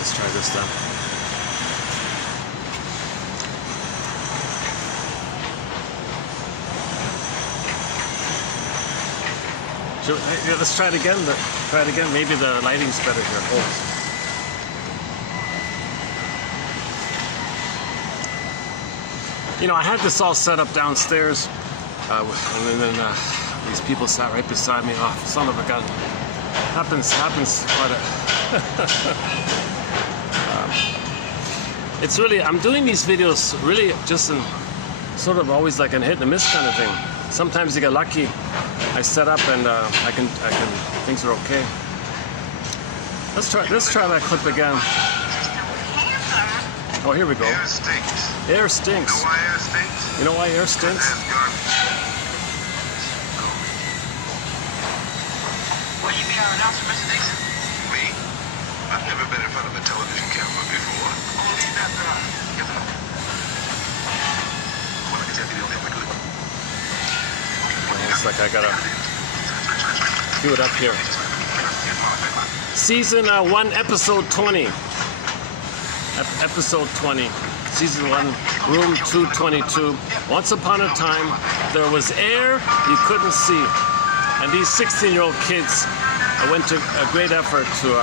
Let's try this then. Yeah, let's try it again. Try it again. Maybe the lighting's better here. Oh. You know, I had this all set up downstairs, and then these people sat right beside me. Oh, son of a gun! Happens quite a. It's really, I'm doing these videos really just in sort of always like a hit and a miss kind of thing. Sometimes you get lucky. I set up and I can things are okay. Let's try that clip again. Oh, here we go. Air stinks. Air stinks. You know why air stinks? You know why air stinks? It has garbage. Will you be our announcer, Mr. Dixon? Me? I've never been in front of a television camera before. We'll leave that, yes, sir. Well, I can tell you the only way good. It's like I gotta do it up here. Season 1, episode 20. Episode 20. Season 1, room 222. Once upon a time, there was air you couldn't see. And these 16-year-old kids went to a great effort to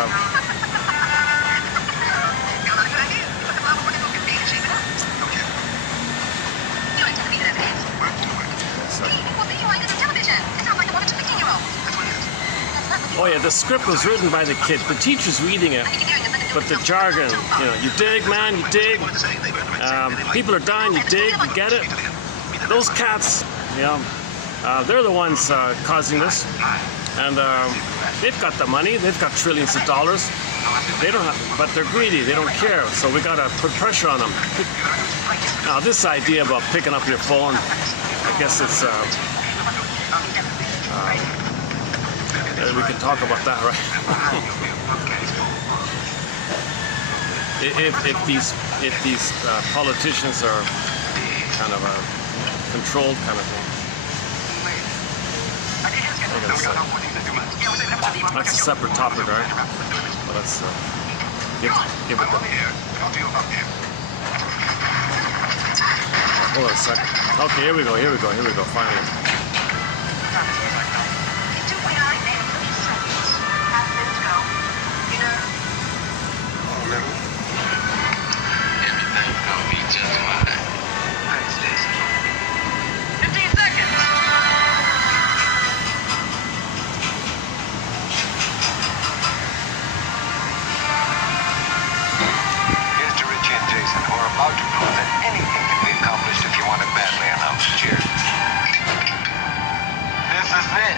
oh yeah, the script was written by the kids. The teacher's reading it, but the jargon, you know, you dig, man, you dig. People are dying, you dig, you get it. Those cats, you know, they're the ones causing this, and they've got the money. They've got trillions of dollars. They don't have, but they're greedy. They don't care. So we gotta put pressure on them. Now, this idea about picking up your phone, I guess it's. We can talk about that, right? if these politicians are kind of a controlled kind of thing, that's a separate topic, right? But let's give it the. Hold on a second. Okay, here we go. Finally. Everything gonna be just fine. Thanks, Jason. 15 seconds. Here's to Richie and Jason, who are about to prove that anything can be accomplished if you want it badly enough. Cheers. This is it.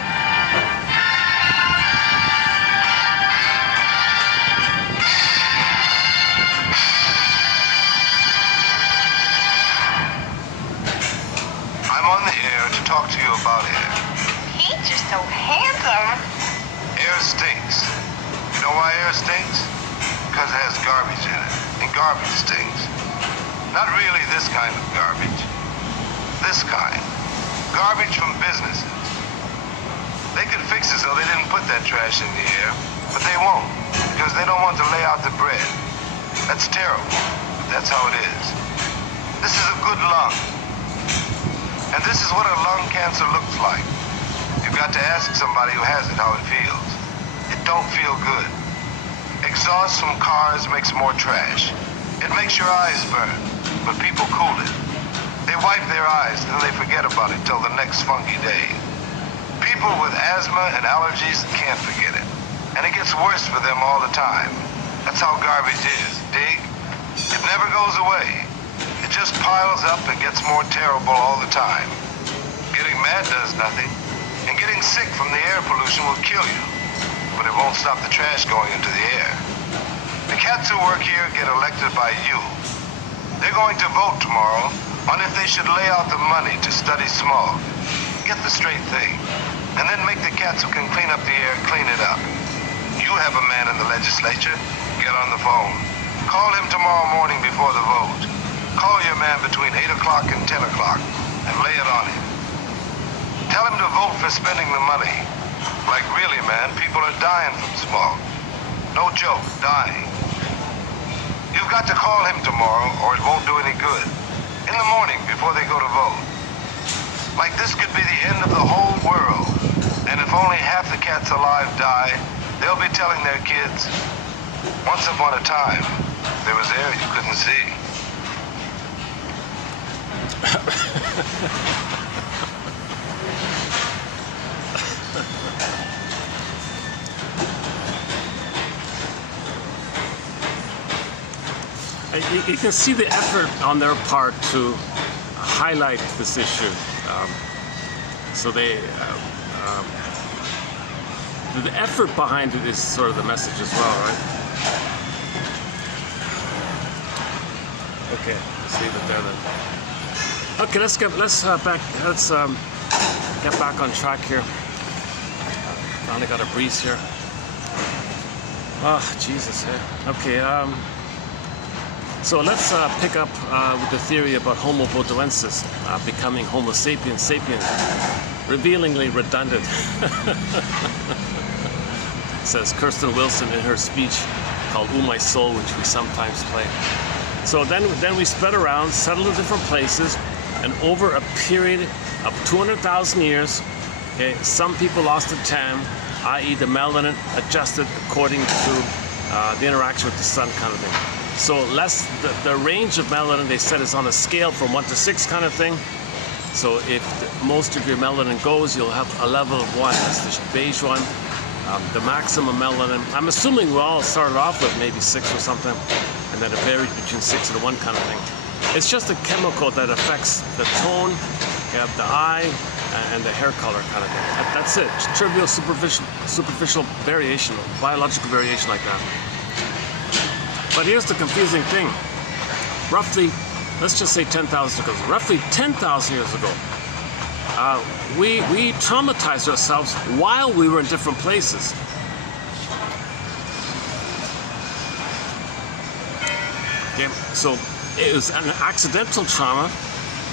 Talk to you about air. He's just so handsome. Air stinks. You know why air stinks? because it has garbage in it, and garbage stinks. Not really this kind of garbage. This kind. Garbage from businesses. They could fix it so they didn't put that trash in the air, but they won't, because they don't want to lay out the bread. That's terrible, but that's how it is. This is a good lung. And this is what a lung cancer looks like. You've got to ask somebody who has it how it feels. It don't feel good. Exhaust from cars makes more trash. It makes your eyes burn, but people cool it. They wipe their eyes and then they forget about it till the next funky day. People with asthma and allergies can't forget it. And it gets worse for them all the time. That's how garbage is, dig? It never goes away. It just piles up and gets more terrible all the time. Getting mad does nothing. And getting sick from the air pollution will kill you. But it won't stop the trash going into the air. The cats who work here get elected by you. They're going to vote tomorrow on if they should lay out the money to study smog. Get the straight thing. And then make the cats who can clean up the air clean it up. You have a man in the legislature. Get on the phone. Call him tomorrow morning before the vote. Call your man between 8 o'clock and 10 o'clock and lay it on him. Tell him to vote for spending the money. Like really, man, people are dying from smog. No joke, dying. You've got to call him tomorrow or it won't do any good. In the morning before they go to vote. Like this could be the end of the whole world. And if only half the cats alive die, they'll be telling their kids, once upon a time, there was air you couldn't see. You can see the effort on their part to highlight this issue. So the effort behind it is sort of the message as well, right? Okay, let's leave it there then. Okay, let's get back on track here. Finally got a breeze here. Oh, Jesus, hey. Okay, so let's pick up with the theory about Homo bodoensis becoming Homo sapiens sapiens, revealingly redundant, says Kirsten Wilson in her speech called "Oh My Soul," which we sometimes play. So then we spread around, settled in different places, and over a period of 200,000 years, okay, some people lost their tan, i.e. the melanin adjusted according to the interaction with the sun kind of thing. So the range of melanin, they said, is on a scale from 1 to 6 kind of thing. So if most of your melanin goes, you'll have a level of 1, that's the beige one. The maximum melanin, I'm assuming we all started off with maybe 6 or something, and then it varied between 6 and 1 kind of thing. It's just a chemical that affects the tone, the eye, and the hair color kind of thing. That's it, trivial, superficial variation, biological variation like that. But here's the confusing thing. Roughly, let's just say 10,000 years ago. Roughly 10,000 years ago, we traumatized ourselves while we were in different places. Okay, so it was an accidental trauma.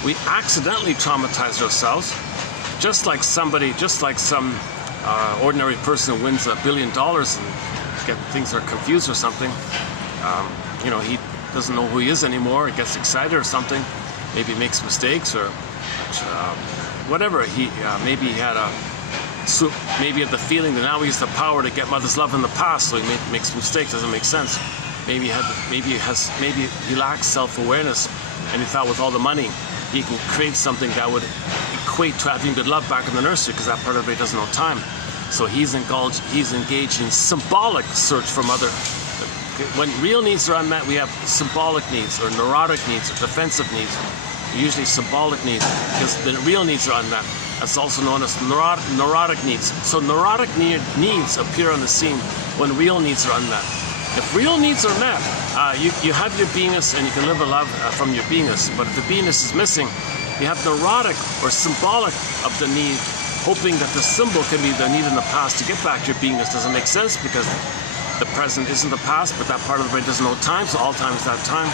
We accidentally traumatized ourselves, just like some ordinary person wins $1 billion and things are confused or something. He doesn't know who he is anymore. He gets excited or something. Maybe he makes mistakes or whatever. Maybe he had the feeling that now he has the power to get mother's love in the past, so he makes mistakes. Doesn't make sense. Maybe he lacks self-awareness, and he thought with all the money he can create something that would equate to having been loved back in the nursery, because that part of it doesn't know time. So he's engaged in symbolic search for mother. When real needs are unmet, we have symbolic needs or neurotic needs or defensive needs. Usually symbolic needs, because the real needs are unmet. That's also known as neurotic needs. So neurotic needs appear on the scene when real needs are unmet. If real needs are met, you have your beingness and you can live a love from your beingness. But if the beingness is missing, you have neurotic or symbolic of the need, hoping that the symbol can be the need in the past to get back your beingness. Doesn't make sense, because the present isn't the past, but that part of the brain doesn't know time, so all time is that time.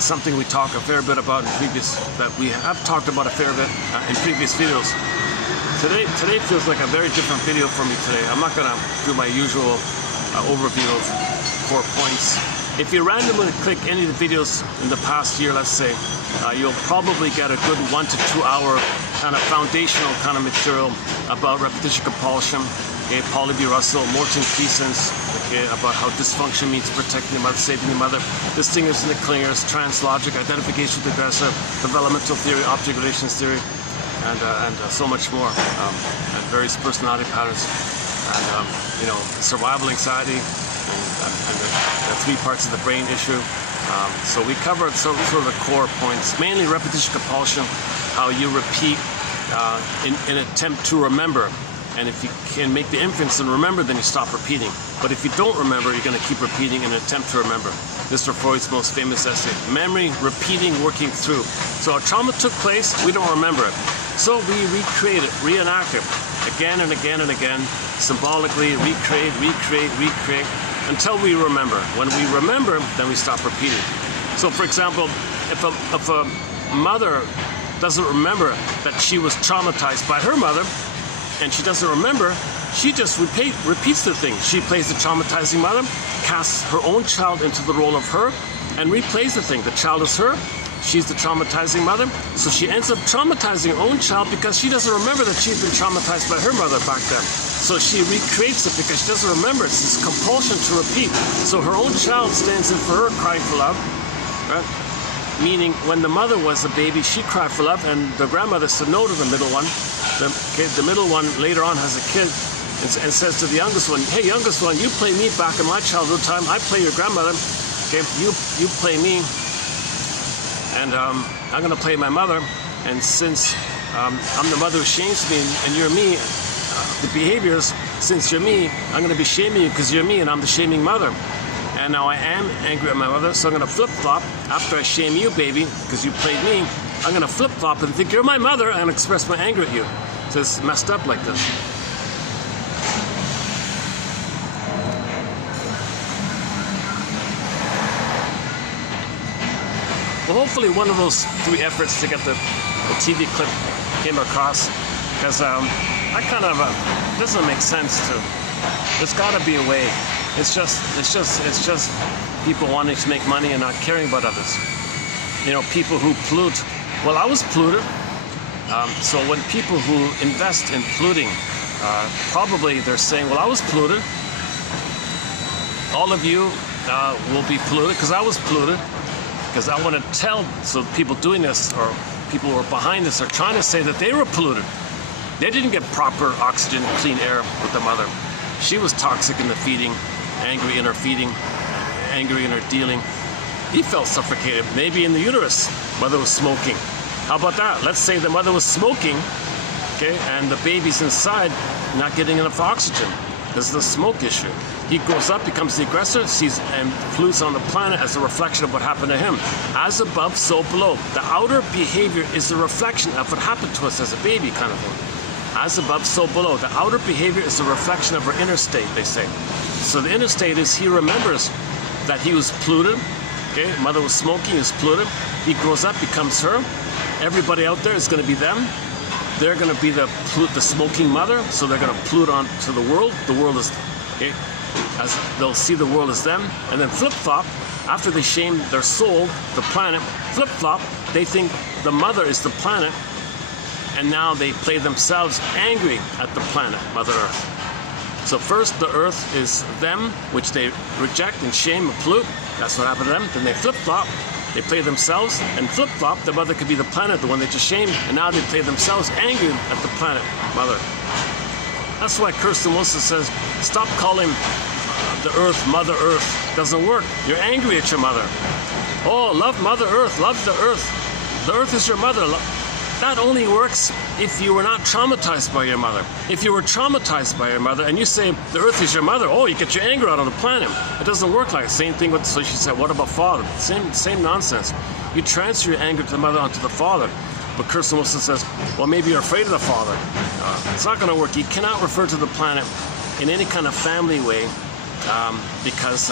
Something we talk a fair bit about that we have talked about a fair bit in previous videos. Today feels like a very different video for me today. I'm not gonna do my usual overview of core points. If you randomly click any of the videos in the past year, let's say, you'll probably get a good 1 to 2 hour kind of foundational kind of material about repetition compulsion, okay, Paul B. Russell, Morton Keeson's, okay, about how dysfunction means protecting the mother, saving the mother, distinguishing the clingers, translogic, identification with the aggressor, developmental theory, object relations theory, and so much more, and various personality patterns, and survival anxiety, and the 3 parts of the brain issue. So we covered sort of the core points, mainly repetition compulsion, how you repeat in an attempt to remember. And if you can make the inference and remember, then you stop repeating. But if you don't remember, you're going to keep repeating in an attempt to remember. Mr. Freud's most famous essay, memory, repeating, working through. So a trauma took place, we don't remember it. So we recreate it, reenact it, again and again and again, symbolically, recreate, until we remember. When we remember, then we stop repeating. So for example, if a mother doesn't remember that she was traumatized by her mother, and she doesn't remember, she just repeats the thing. She plays the traumatizing mother, casts her own child into the role of her, and replays the thing. The child is her, she's the traumatizing mother, so she ends up traumatizing her own child because she doesn't remember that she's been traumatized by her mother back then. So she recreates it because she doesn't remember. It's this compulsion to repeat. So her own child stands in for her, crying for love, right? Meaning when the mother was a baby, she cried for love, and the grandmother said no to the middle one. The middle one later on has a kid and says to the youngest one, hey, youngest one, you play me back in my childhood time. I play your grandmother. Okay, you play me, and I'm going to play my mother. And since I'm the mother who shames me and you're me, the behaviors, since you're me, I'm going to be shaming you because you're me and I'm the shaming mother. And now I am angry at my mother, so I'm going to flip-flop after I shame you, baby, because you played me. I'm going to flip-flop and think you're my mother and express my anger at you. So it's messed up like this. Well, hopefully one of those 3 efforts to get the TV clip came across, because I kind of, it doesn't make sense to, there's got to be a way. It's just people wanting to make money and not caring about others. You know, people who pollute. Well, I was polluted. So when people who invest in polluting, probably they're saying, well, I was polluted. All of you will be polluted because I was polluted. Because I want to tell, so people doing this or people who are behind this are trying to say that they were polluted. They didn't get proper oxygen, clean air with the mother. She was toxic in the feeding, angry in her feeding, angry in her dealing. He felt suffocated, maybe in the uterus. Mother was smoking. How about that? Let's say the mother was smoking, okay, and the baby's inside not getting enough oxygen. This is the smoke issue. He grows up, becomes the aggressor, sees and pollutes on the planet as a reflection of what happened to him. As above, so below. The outer behavior is a reflection of what happened to us as a baby, kind of thing. As above, so below. The outer behavior is a reflection of our inner state, they say. So the inner state is he remembers that he was polluted. Okay, mother was smoking, he was polluted. He grows up, becomes her. Everybody out there is going to be them. They're going to be the smoking mother, so they're going to pollute onto the world. The world is, okay, as they'll see the world as them. And then flip-flop, after they shame their soul, the planet, flip-flop, they think the mother is the planet, and now they play themselves angry at the planet, Mother Earth. So first the Earth is them, which they reject and shame and pollute. That's what happened to them. Then they flip-flop. They play themselves, and flip-flop, the mother could be the planet, the one they just shamed, and now they play themselves angry at the planet, Mother. That's why Kirsten Wilson says, stop calling the Earth Mother Earth. Doesn't work. You're angry at your mother. Oh, love Mother Earth, love the Earth. The Earth is your mother. That only works if you were not traumatized by your mother. If you were traumatized by your mother and you say the Earth is your mother, oh, you get your anger out on the planet. It doesn't work like that. Same thing with, so she said, what about father? Same nonsense. You transfer your anger to the mother onto the father. But Kirsten Wilson says, well, maybe you're afraid of the father. It's not going to work. You cannot refer to the planet in any kind of family way, because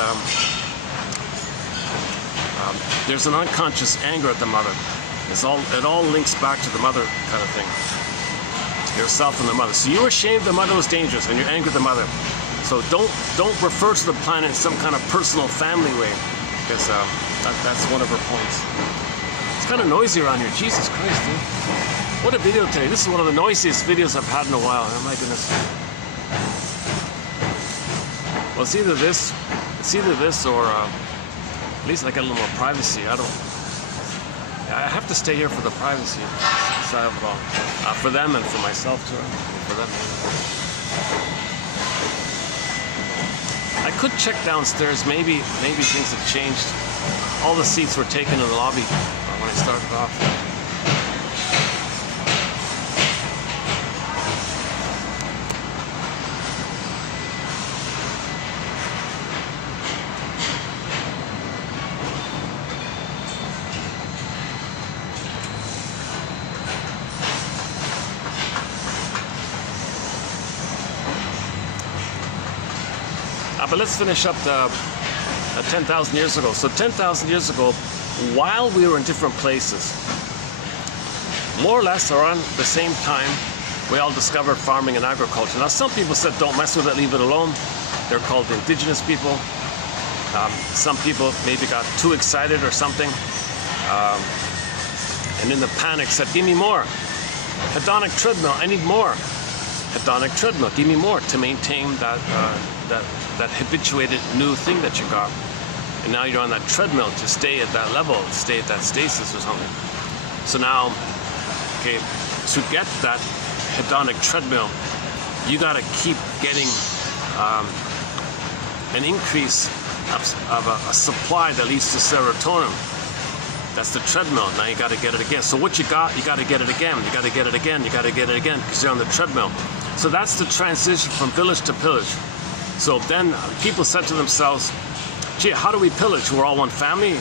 there's an unconscious anger at the mother. It all links back to the mother kind of thing. Yourself and the mother. So you were ashamed the mother was dangerous, and you angered the mother. So don't refer to the planet in some kind of personal family way, because that's one of her points. It's kind of noisy around here. Jesus Christ, dude. What a video today. This is one of the noisiest videos I've had in a while. Oh my goodness. Well, it's either this or at least I get a little more privacy. I have to stay here for the privacy side of it all. For them and for myself too. For them. I could check downstairs. Maybe things have changed. All the seats were taken in the lobby when I started off. But let's finish up the 10,000 years ago. So 10,000 years ago, while we were in different places, more or less around the same time, we all discovered farming and agriculture. Now, some people said, don't mess with it, leave it alone. They're called indigenous people. Some people maybe got too excited or something. And in the panic said, give me more. Hedonic treadmill, I need more. Hedonic treadmill, give me more to maintain that habituated new thing that you got. And now you're on that treadmill to stay at that level, stay at that stasis or something. So now, okay, to get that hedonic treadmill, you got to keep getting an increase of a supply that leads to serotonin. That's the treadmill. Now you got to get it again. So what you got to get it again. You got to get it again. You got to get it again because you're on the treadmill. So that's the transition from village to pillage. So then people said to themselves, gee, how do we pillage? We're all one family.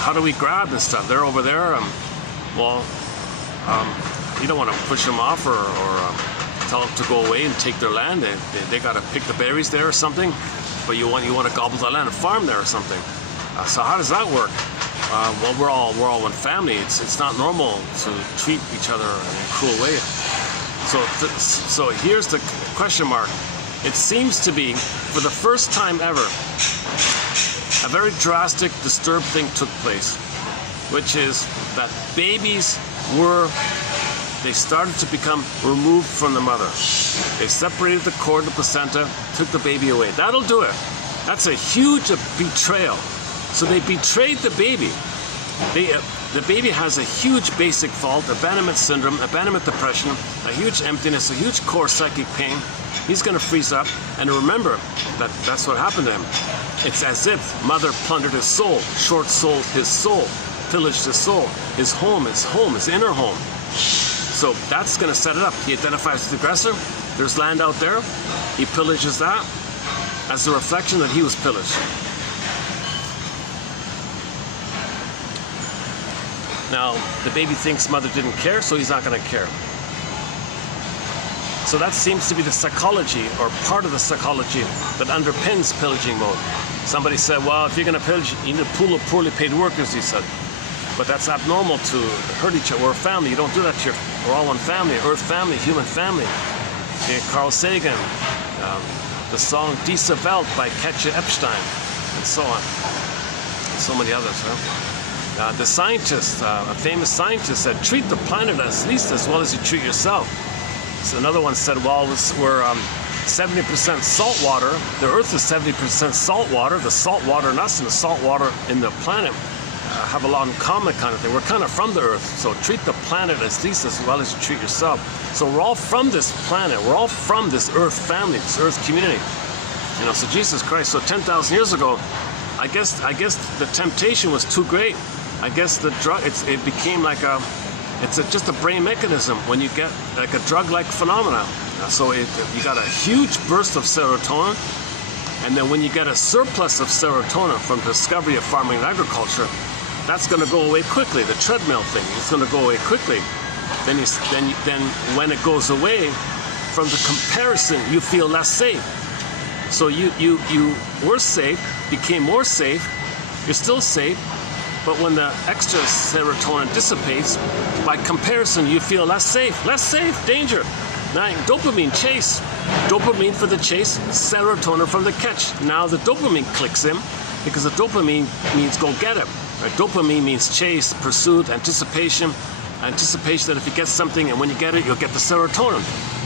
How do we grab and stuff? They're over there. You don't want to push them off or tell them to go away and take their land. They got to pick the berries there or something. But you want to gobble the land and farm there or something. So how does that work? Well, we're all one family. It's not normal to treat each other in a cruel way. So here's the question mark. It seems to be, for the first time ever, a very drastic, disturbed thing took place, which is that babies they started to become removed from the mother. They separated the cord, the placenta, took the baby away. That'll do it. That's a huge betrayal. So they betrayed the baby. The baby has a huge basic fault, abandonment syndrome, abandonment depression, a huge emptiness, a huge core psychic pain. He's going to freeze up, and remember that's what happened to him. It's as if mother plundered his soul, short-souled his soul, pillaged his soul, his inner home. So that's going to set it up. He identifies with the aggressor. There's land out there. He pillages that as a reflection that he was pillaged. Now, the baby thinks mother didn't care, so he's not going to care. So that seems to be the psychology, or part of the psychology, that underpins pillaging mode. Somebody said, well, if you're going to pillage, you need a pool of poorly paid workers, he said. But that's abnormal to hurt each other. We're a family. You don't do that to we're all one family, earth family, human family. Okay, Carl Sagan, the song Diese Welt by Katja Epstein, and so on. And so many others, huh? The scientist, a famous scientist, said, treat the planet at least as well as you treat yourself. So another one said, well, we're 70% salt water. The Earth is 70% salt water. The salt water in us and the salt water in the planet have a lot in common kind of thing. We're kind of from the Earth, so treat the planet at least as well as you treat yourself. So we're all from this planet. We're all from this Earth family, this Earth community. You know, so Jesus Christ. So 10,000 years ago, I guess the temptation was too great. I guess the drug, it became like just a brain mechanism when you get like a drug-like phenomena. So you got a huge burst of serotonin, and then when you get a surplus of serotonin from the discovery of farming and agriculture, that's going to go away quickly. The treadmill thing, it's going to go away quickly. Then when it goes away, from the comparison, you feel less safe. So you were safe, became more safe, you're still safe, but when the extra serotonin dissipates, by comparison, you feel less safe, danger. Now, dopamine chase, dopamine for the chase, serotonin from the catch. Now the dopamine clicks in, because the dopamine means go get it. Right? Dopamine means chase, pursuit, anticipation that if you get something and when you get it, you'll get the serotonin.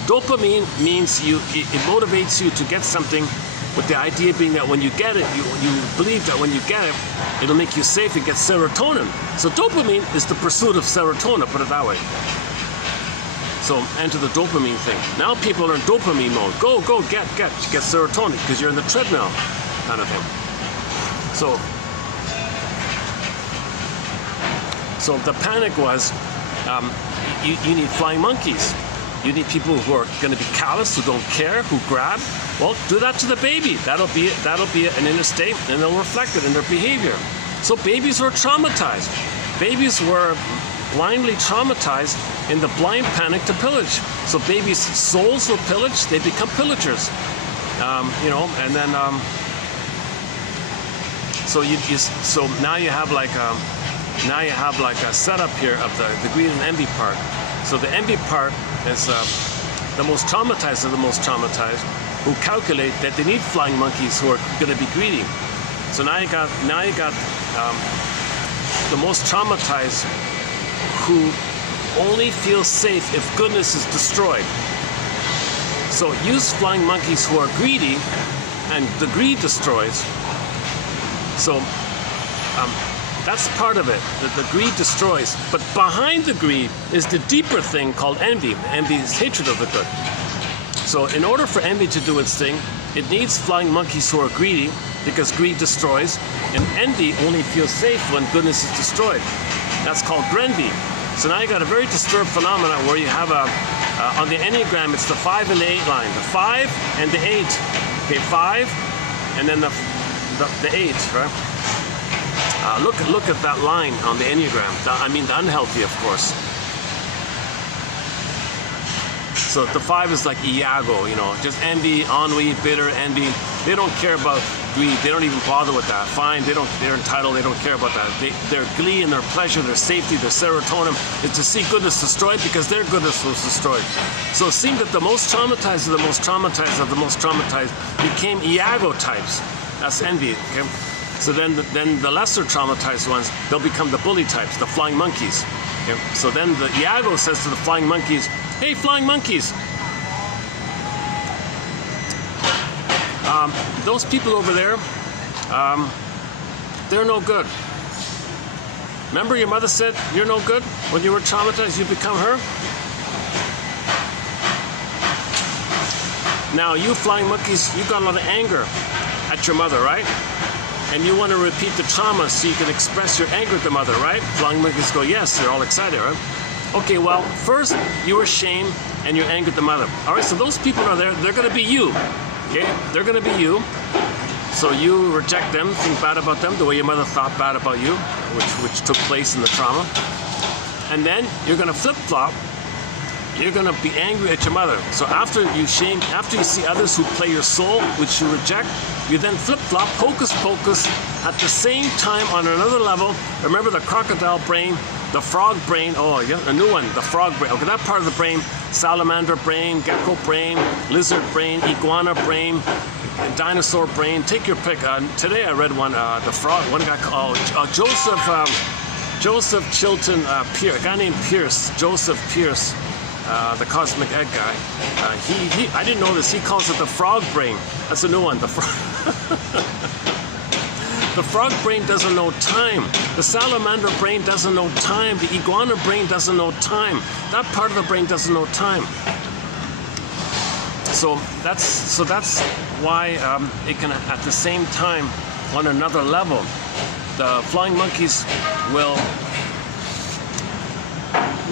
Dopamine means it motivates you to get something, with the idea being that when you get it, you believe that when you get it, it'll make you safe and get serotonin. So dopamine is the pursuit of serotonin, put it that way. So enter the dopamine thing. Now people are in dopamine mode. Go, get serotonin, because you're in the treadmill kind of thing. So the panic was, you need flying monkeys. You need people who are going to be callous, who don't care, who grab. Well, do that to the baby. That'll be an inner state, and they'll reflect it in their behavior. So babies were traumatized. Babies were blindly traumatized in the blind panic to pillage. So babies' souls were pillaged. They become pillagers. And then so now you have like a setup here of the greed and envy part. So the envy part is the most traumatized of the most traumatized, who calculate that they need flying monkeys who are going to be greedy. So now you got the most traumatized, who only feel safe if goodness is destroyed. So use flying monkeys who are greedy, and the greed destroys. So that's part of it, that the greed destroys. But behind the greed is the deeper thing called envy. Envy is hatred of the good. So in order for envy to do its thing, it needs flying monkeys who are greedy, because greed destroys, and envy only feels safe when goodness is destroyed. That's called grenvy. So now you got a very disturbed phenomenon where you have on the Enneagram, it's the 5 and the 8 line. The 5 and the 8. Okay, 5 and then the 8, right? Look at that line on the Enneagram. The unhealthy, of course. So the 5 is like Iago, just envy, ennui, bitter, envy. They don't care about greed. They don't even bother with that. Fine, they're entitled. They don't care about that. Their glee and their pleasure, their safety, their serotonin is to see goodness destroyed, because their goodness was destroyed. So it seemed that the most traumatized of the most traumatized of the most traumatized became Iago types. That's envy. Okay? So then the lesser traumatized ones, they'll become the bully types, the flying monkeys. Okay? So then the Iago says to the flying monkeys, "Hey, flying monkeys, those people over there, they're no good. Remember your mother said you're no good? When you were traumatized, you become her? Now, you flying monkeys, you got a lot of anger at your mother, right? And you want to repeat the trauma so you can express your anger at the mother, right?" Flying monkeys go, "Yes," they're all excited, right? Okay, well, first you were ashamed and you angered the mother. All right, so those people are there, they're going to be you. Okay, they're going to be you. So you reject them, think bad about them, the way your mother thought bad about you, which took place in the trauma. And then you're going to flip-flop. You're going to be angry at your mother. So after you see others who play your soul, which you reject, you then flip-flop, hocus pocus, at the same time on another level. Remember the crocodile brain, the frog brain, oh yeah, a new one, the frog brain. Okay, that part of the brain, salamander brain, gecko brain, lizard brain, iguana brain, dinosaur brain, take your pick. Today I read one, the frog, one guy called Joseph Chilton Pierce, a guy named Pierce, Joseph Pierce, the cosmic egg guy. I didn't know this, he calls it the frog brain. That's a new one, the frog. The frog brain doesn't know time. The salamander brain doesn't know time. The iguana brain doesn't know time. That part of the brain doesn't know time. So that's why it can, at the same time, on another level, the flying monkeys will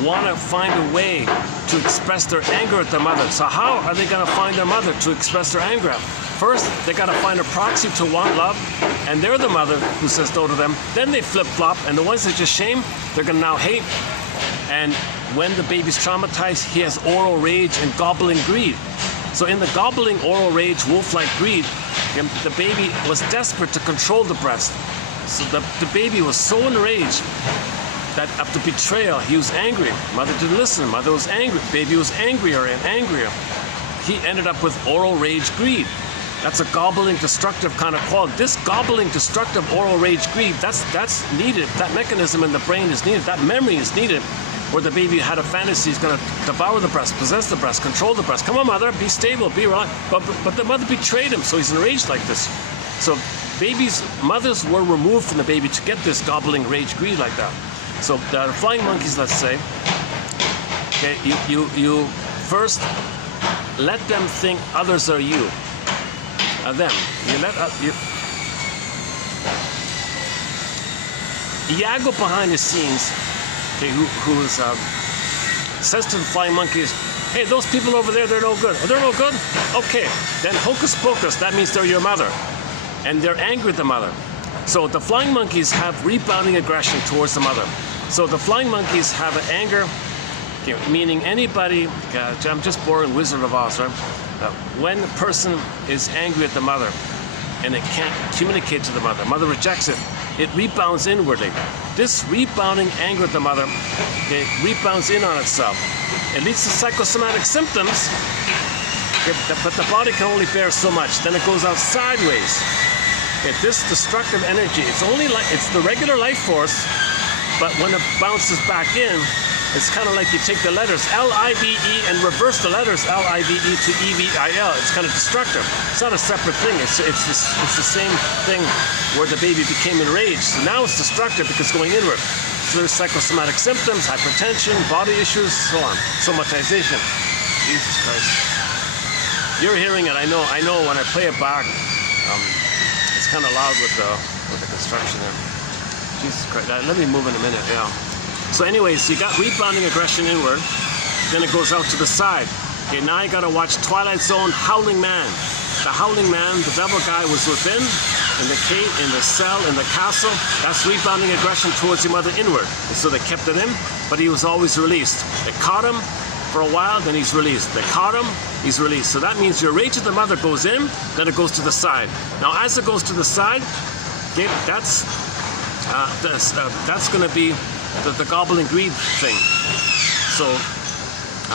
want to find a way to express their anger at their mother. So how are they going to find their mother to express their anger at? First, they got to find a proxy to want love, and they're the mother who says no to them. Then they flip-flop, and the ones that just shame, they're going to now hate. And when the baby's traumatized, he has oral rage and gobbling greed. So in the gobbling oral rage, wolf-like greed, the baby was desperate to control the breast. So the baby was so enraged that after betrayal, he was angry. Mother didn't listen. Mother was angry. Baby was angrier and angrier. He ended up with oral rage greed. That's a gobbling, destructive kind of quality. This gobbling, destructive oral rage greed, that's needed. That mechanism in the brain is needed. That memory is needed, where the baby had a fantasy he's going to devour the breast, possess the breast, control the breast. Come on, mother, be stable, be relaxed. But the mother betrayed him, so he's enraged like this. So mothers were removed from the baby to get this gobbling rage greed like that. So the flying monkeys, let's say, okay, you first let them think others are you. Them. Iago behind the scenes, okay, who says to the flying monkeys, hey, those people over there, they're no good. Oh, they're no good? Okay, then hocus pocus, that means they're your mother. And they're angry at the mother. So the flying monkeys have rebounding aggression towards the mother. So the flying monkeys have an anger, okay, meaning anybody, I'm just boring Wizard of Oz, right? When a person is angry at the mother and it can't communicate to the mother rejects it, it rebounds inwardly. This rebounding anger at the mother, it rebounds in on itself. It leads to psychosomatic symptoms, okay, but the body can only bear so much. Then it goes out sideways. Okay, this destructive energy, it's the regular life force, but when it bounces back in, it's kind of like you take the letters L-I-V-E and reverse the letters L-I-V-E to E-V-I-L. It's kind of destructive. It's not a separate thing. It's the same thing where the baby became enraged. So now it's destructive because it's going inward. So there's psychosomatic symptoms, hypertension, body issues, so on. Somatization. Jesus Christ. You're hearing it. I know. When I play it back, it's kind of loud with the construction there. Jesus Christ. Let me move in a minute. Yeah. So anyways, you got rebounding aggression inward, then it goes out to the side. Okay, now you gotta watch Twilight Zone, Howling Man. The Howling Man, the devil guy, was within, in the cave, in the cell, in the castle. That's rebounding aggression towards the mother inward. And so they kept it in, but he was always released. They caught him for a while, then he's released. They caught him, he's released. So that means your rage at the mother goes in, then it goes to the side. Now as it goes to the side, okay, that's gonna be the gobbling greed thing. So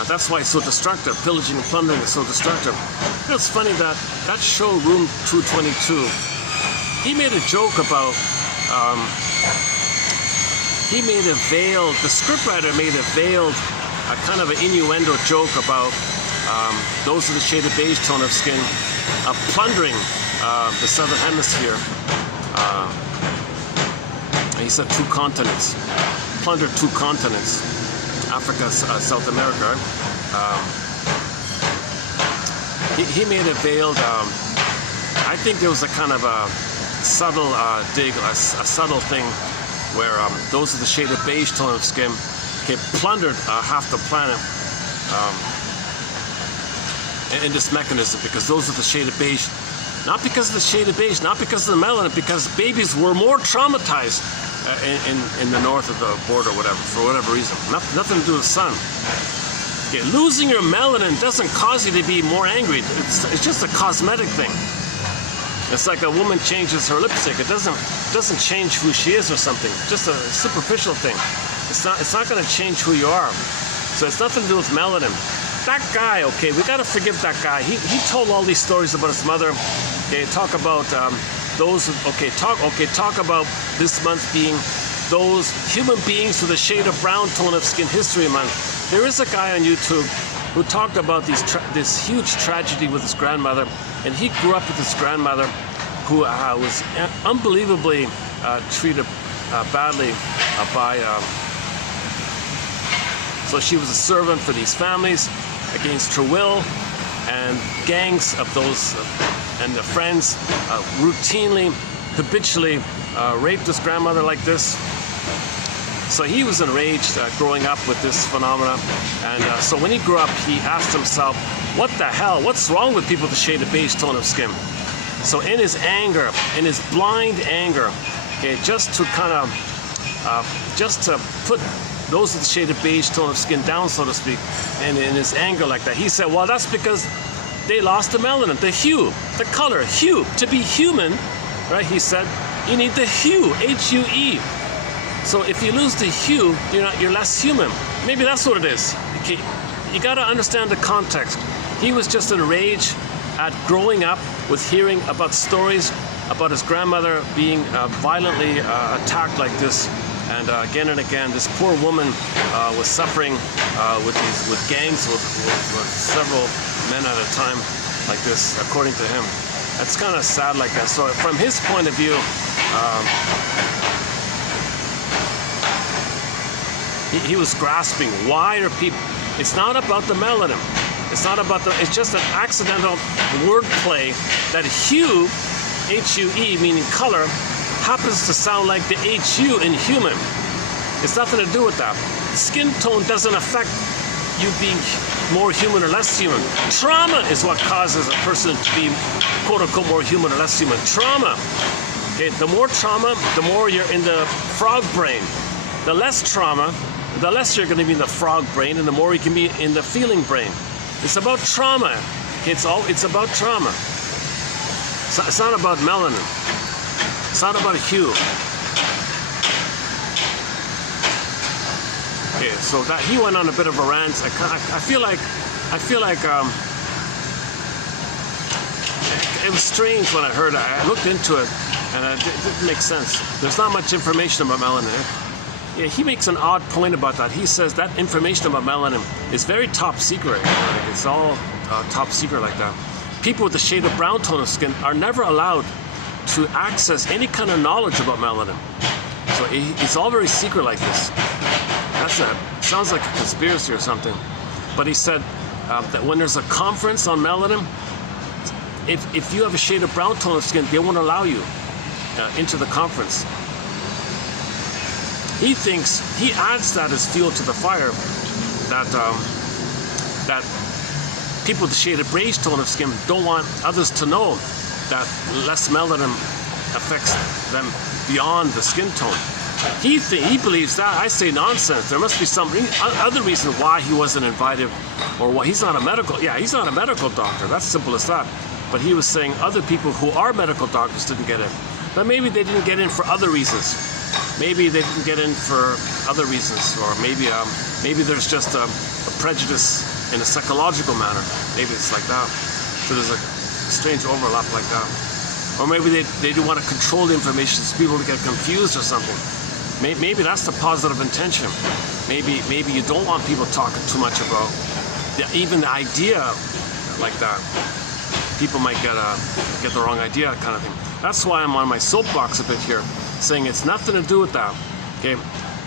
that's why it's so destructive. Pillaging and plundering is so destructive. You know, it's funny that show, Room 222, he made a joke about, the scriptwriter made a veiled, kind of an innuendo joke about those of the shaded beige tone of skin plundering the southern hemisphere. He said 2 continents. Plundered 2 continents, Africa, South America. He made a veiled, I think there was a kind of a subtle dig, a subtle thing where those of the shaded beige tone of skin plundered half the planet in this mechanism, because those of the shaded beige, not because of the shaded beige, not because of the melanin, because babies were more traumatized in the north of the border, whatever, for whatever reason. Nothing to do with the sun. Okay, losing your melanin doesn't cause you to be more angry. It's just a cosmetic thing. It's like a woman changes her lipstick. It doesn't change who she is or something. Just a superficial thing. It's not going to change who you are. So it's nothing to do with melanin. That guy, okay, we got to forgive that guy. He told all these stories about his mother. Okay, talk about talk about this month being those human beings with a shade of brown tone of skin history month. There is a guy on YouTube who talked about this huge tragedy with his grandmother, and he grew up with his grandmother who was unbelievably treated badly by so she was a servant for these families against her will, and gangs of those and their friends routinely, habitually raped his grandmother like this. So he was enraged growing up with this phenomena, and so when he grew up, he asked himself, what the hell, what's wrong with people with a shade of beige tone of skin? So in his anger, in his blind anger, okay, just to kind of, just to put those with the shade of beige tone of skin down, so to speak, and in his anger like that. He said, well, that's because they lost the melanin, the hue, the color, hue. To be human, right, he said, you need the hue, H-U-E. So if you lose the hue, you're less human. Maybe that's what it is. Okay. You got to understand the context. He was just enraged at growing up with hearing about stories about his grandmother being violently attacked like this, and again, this poor woman was suffering with gangs with several men at a time like this, according to him. It's kind of sad like that. So from his point of view, he was grasping. Why are people? It's not about the melanin. It's not about it's just an accidental wordplay that hue, H-U-E, meaning color, happens to sound like the H-U in human. It's nothing to do with that. Skin tone doesn't affect you being more human or less human. Trauma is what causes a person to be, quote unquote, more human or less human. Trauma. Okay, the more trauma, the more you're in the frog brain. The less trauma, the less you're going to be in the frog brain, and the more you can be in the feeling brain. It's about trauma. It's about trauma. It's not about melanin. It's not about hue. Okay, so that he went on a bit of a rant. I feel like it was strange when I heard it. I looked into it, and it didn't make sense. There's not much information about melanin. Yeah, he makes an odd point about that. He says that information about melanin is very top secret. Like it's all top secret like that. People with the shade of brown tone of skin are never allowed to access any kind of knowledge about melanin. So it's all very secret like this. Sounds like a conspiracy or something. But he said that when there's a conference on melanin, if you have a shade of brown tone of skin, they won't allow you into the conference. He thinks, he adds that as fuel to the fire, that people with the shade of beige tone of skin don't want others to know that less melanin affects them beyond the skin tone. He believes that. I say nonsense. There must be some other reason why he wasn't invited, or why he's not a medical. Yeah, he's not a medical doctor. That's simple as that. But he was saying other people who are medical doctors didn't get in. But maybe they didn't get in for other reasons. Maybe they didn't get in for other reasons, or maybe there's just a prejudice in a psychological manner. Maybe it's like that. So there's a strange overlap like that. Or maybe they do want to control the information so people don't get confused or something. Maybe that's the positive intention. Maybe you don't want people talking too much about even the idea like that. People might get the wrong idea kind of thing. That's why I'm on my soapbox a bit here, saying it's nothing to do with that. Okay,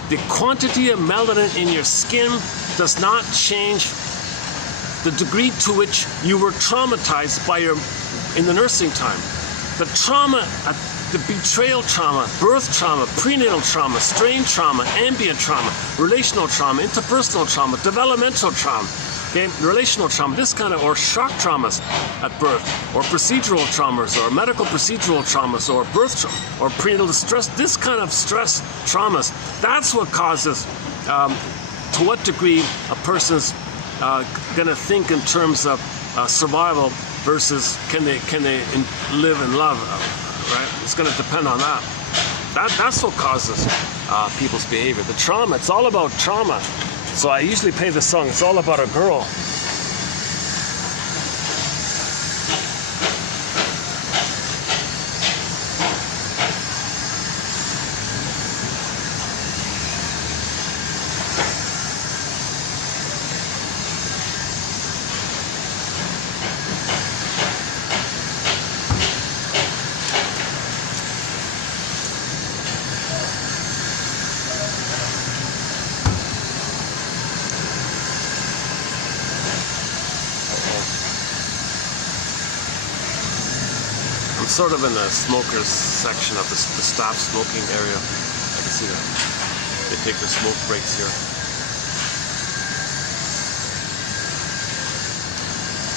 the quantity of melanin in your skin does not change the degree to which you were traumatized in the nursing time. The trauma, the betrayal trauma, birth trauma, prenatal trauma, strain trauma, ambient trauma, relational trauma, interpersonal trauma, developmental trauma, okay, relational trauma, this kind of, or shock traumas at birth, or procedural traumas, or medical procedural traumas, or birth or prenatal distress, this kind of stress traumas, that's what causes to what degree a person's going to think in terms of survival versus can they live and love, right? It's going to depend on that. That's what causes people's behavior. The trauma, it's all about trauma. So I usually play the song, it's all about a girl. Sort of in the smokers section of the stop smoking area. I can see that. They take their smoke breaks here.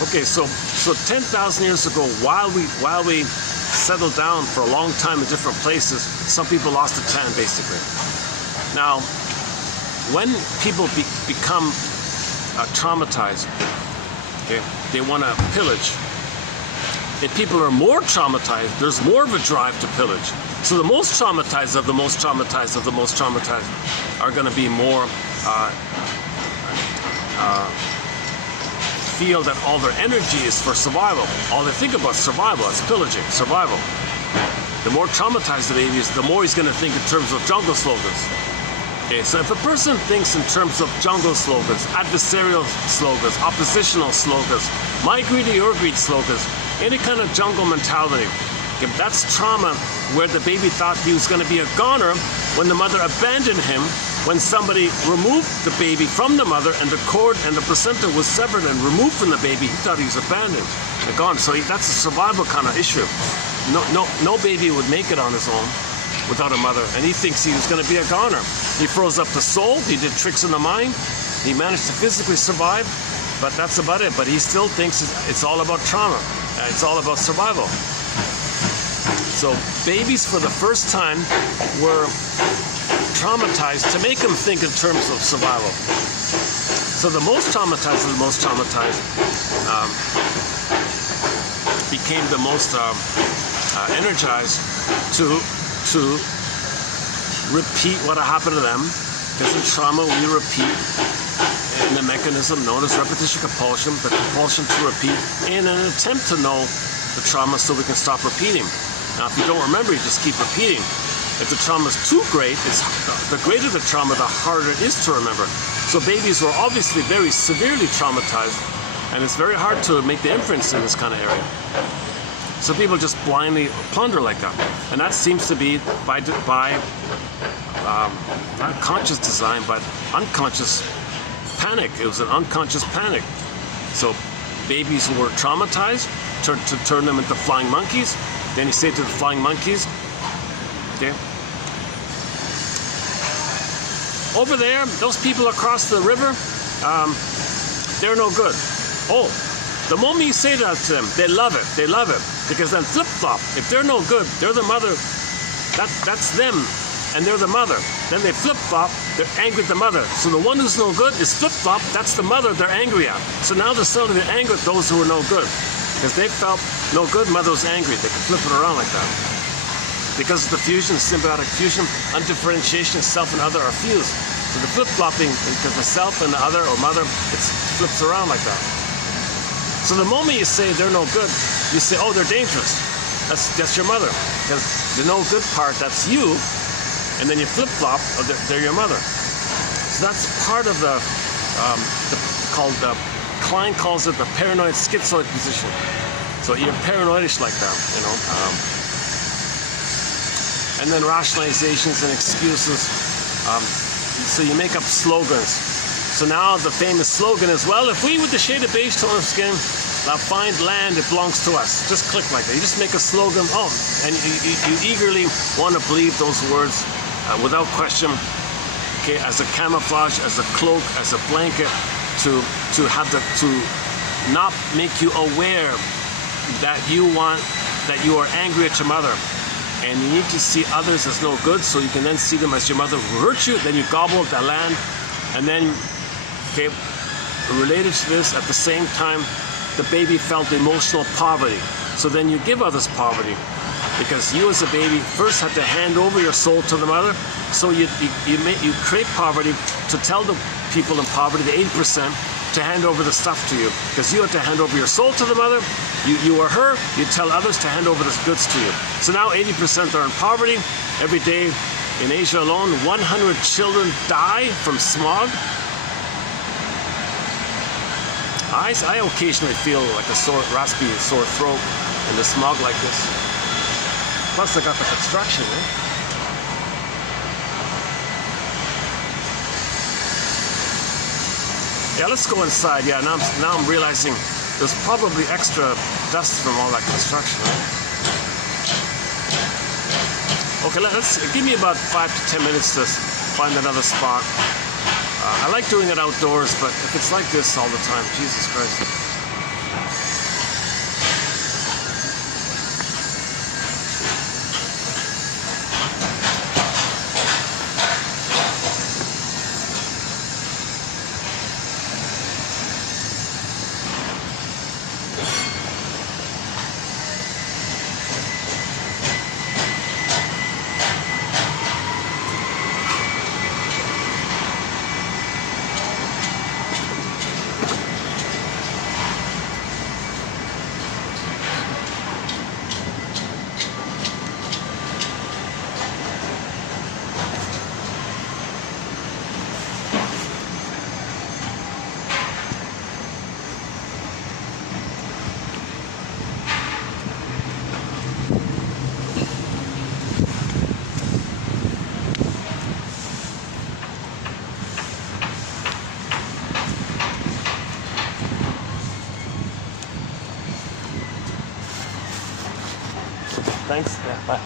Okay, so 10,000 years ago, while we settled down for a long time in different places, some people lost a tan basically. Now, when people become traumatized, okay, they want to pillage. If people are more traumatized, there's more of a drive to pillage. So the most traumatized of the most traumatized of the most traumatized are going to be more feel that all their energy is for survival. All they think about survival is pillaging, survival. The more traumatized the baby is, the more he's going to think in terms of jungle slogans. Okay, so if a person thinks in terms of jungle slogans, adversarial slogans, oppositional slogans, my greed or your greed slogans, any kind of jungle mentality, okay, that's trauma where the baby thought he was going to be a goner when the mother abandoned him, when somebody removed the baby from the mother and the cord and the placenta was severed and removed from the baby, he thought he was abandoned and gone. So that's a survival kind of issue. No baby would make it on his own without a mother, and he thinks he was going to be a goner. He froze up the soul, he did tricks in the mind, he managed to physically survive, but that's about it. But he still thinks it's all about trauma, it's all about survival. So babies for the first time were traumatized to make them think in terms of survival. So the most traumatized of the most traumatized became the most energized to repeat what happened to them. Because in trauma we repeat in a mechanism known as repetition compulsion, the compulsion to repeat in an attempt to know the trauma so we can stop repeating. Now if you don't remember, you just keep repeating. If the trauma is too great, the greater the trauma, the harder it is to remember. So babies were obviously very severely traumatized, and it's very hard to make the inference in this kind of area. So people just blindly plunder like that. And that seems to be by not conscious design, but unconscious panic. It was an unconscious panic. So babies who were traumatized, turn them into flying monkeys. Then you say to the flying monkeys, okay, over there, those people across the river, they're no good. Oh, the moment you say that to them, they love it. They love it. Because then flip-flop, if they're no good, they're the mother, that's them, and they're the mother. Then they flip-flop, they're angry at the mother. So the one who's no good is flip-flop, that's the mother they're angry at. So now they're suddenly angry at those who are no good. Because they felt no good, mother was angry. They could flip it around like that. Because of the fusion, symbiotic fusion, undifferentiation, self and other are fused. So the flip-flopping, because the self and the other or mother, it flips around like that. So the moment you say they're no good, you say, oh, they're dangerous. That's your mother. Because the no good part, that's you, and then you flip-flop, oh, they're your mother. So that's part of Klein calls it the paranoid schizoid position. So you're paranoidish like that, you know. And then rationalizations and excuses. So you make up slogans. So now the famous slogan is, well, if we with the shade of beige tone of skin find land, it belongs to us. Just click like that. You just make a slogan, and you eagerly want to believe those words without question, okay, as a camouflage, as a cloak, as a blanket, to not make you aware that you are angry at your mother. And you need to see others as no good, so you can then see them as your mother who hurt you. Then you gobble up that land, and then, okay, related to this, at the same time, the baby felt emotional poverty. So then you give others poverty, because you as a baby first had to hand over your soul to the mother. So you create poverty to tell the people in poverty, the 80%, to hand over the stuff to you, because you had to hand over your soul to the mother. You are her. You tell others to hand over the goods to you. So now 80% are in poverty. Every day in Asia alone, 100 children die from smog. I occasionally feel like a raspy sore throat in the smog like this. Plus I got the construction, Yeah, let's go inside. Yeah, now I'm realizing there's probably extra dust from all that construction, right? Okay, let's give me about 5 to 10 minutes to find another spot. I like doing it outdoors, but if it's like this all the time, Jesus Christ. Bye.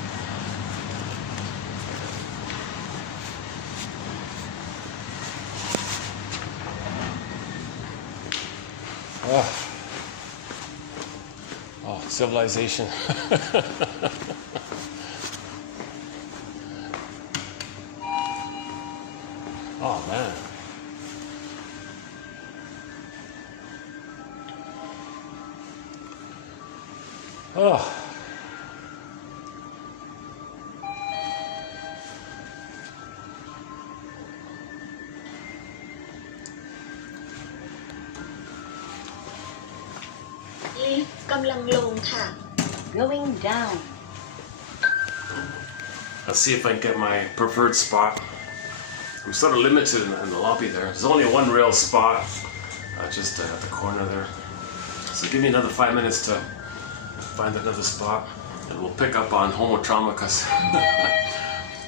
Oh, civilization. Oh, man. Oh. Lift กำลังลงค่ะ Going down. Let's see if I can get my preferred spot. I'm sort of limited in the lobby there. There's only one real spot, just at the corner there. So give me another 5 minutes to find another spot, and we'll pick up on homo trauma, because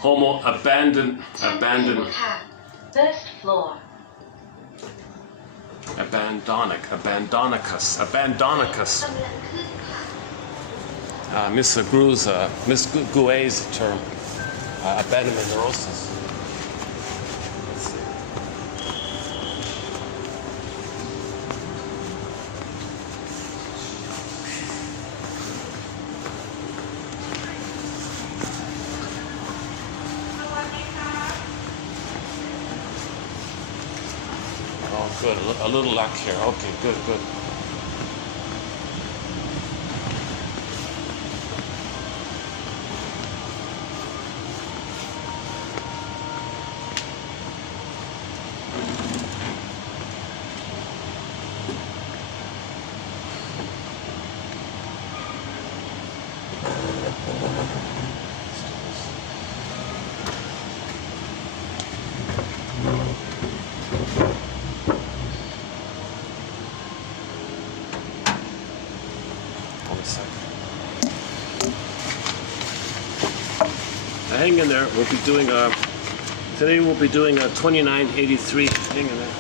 homo abandoned. ค่ะ First floor. Abandonicus. กำลังขึ้นค่ะ Miss Gouet's term, abandonment neurosis. Let's see. Oh, good. A little luck here. Okay, good. Hang in there. We'll be doing today we'll be doing 2983. Hang in there.